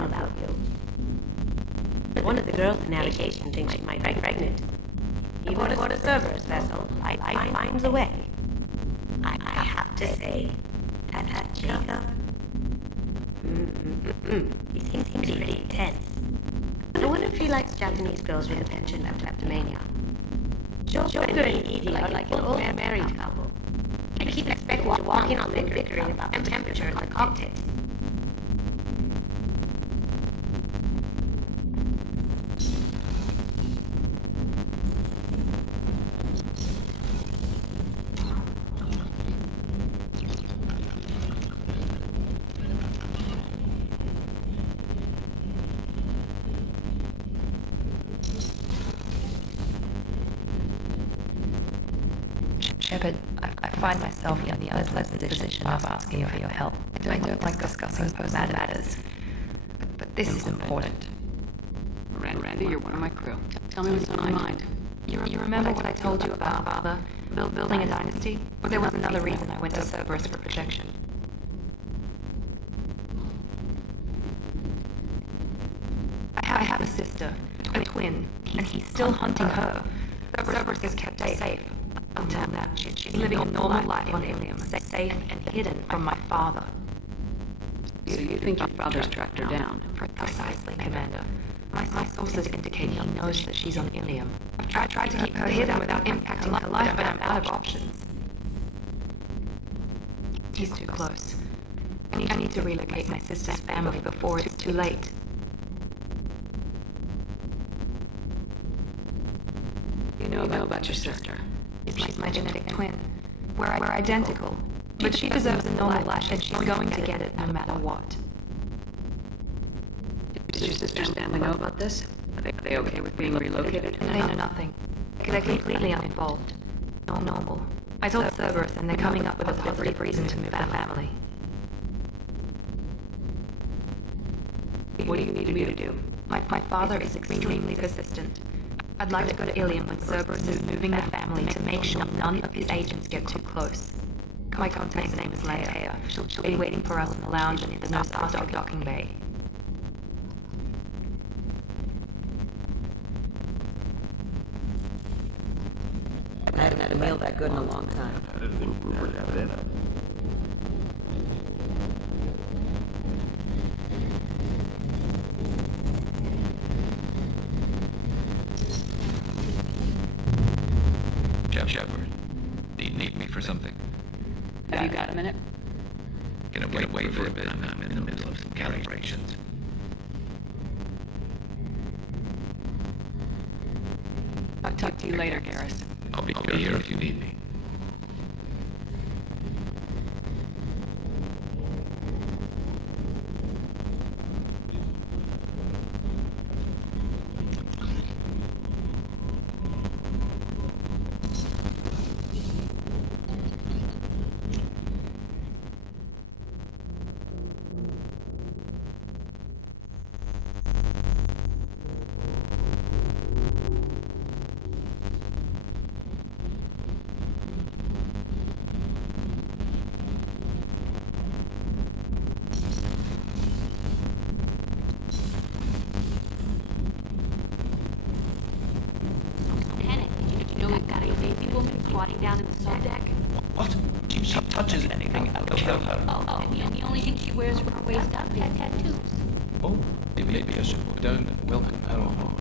about you. One of the girls in navigation thinks she might be pregnant. Even aboard a Cerberus vessel, I finds a way. I have to say that Jacob, he seems pretty intense. I wonder if he likes Japanese girls with a penchant for kleptomania. Joker and Edie are like an old married couple. I keep expecting to walk in on them bickering about the temperature in the cockpit. Shepard, I find myself in the unpleasant position of asking for your help. I don't like discussing personal matters, but this is important. Miranda, you're one of my crew. Tell me what's on your mind. You remember what I told you about Father? Building a dynasty? Or there was another reason I went to Cerberus for protection. I have a sister, a twin, and he's still hunting her. Cerberus has kept her safe. Until now, she's living a normal life on Ilium, safe and hidden from my father. So you think your father's tracked her down? Precisely, Commander. My sources indicate he knows that she's on Ilium. I've tried to keep her hidden without impacting her life, but I'm out of options. He's too close. I need to relocate my sister's family before it's too late. You know about your sister. She's my genetic twin. We're identical. But she deserves a normal life, and she's going to get it no matter what. Does your sister's family know about this? Are they okay with being relocated? They know nothing. They're completely uninvolved. Normal. I told Cerberus, and they're coming up with a positive reason to move the family. What do you need me to do? My father is extremely persistent. I'd like to go to Ilium with Cerberus is moving the family to make sure none of his agents get too close. My contact's name is Leia. She'll be waiting for us in the lounge in the Nostar docking bay. I haven't had a meal that good in a long time. I didn't think Rupert had it in him. Shepard, need me for something? Have you got a minute? Gonna wait for a bit. I'm in the middle of some calibrations. I'll talk to you later, Garrus. I'll be here if you need me. Squatting down in the sub deck. What? If she touches anything, I'll kill her. Oh, and the only thing she wears from her waist up is tattoos. Oh, maybe I should put down and welcome her on.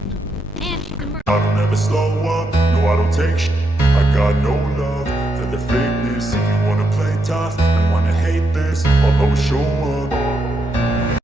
And she's a murderer. I don't ever slow up, no I don't take sh**. I got no love for the fakeness. If you wanna play tough and wanna hate this, I'll always show up.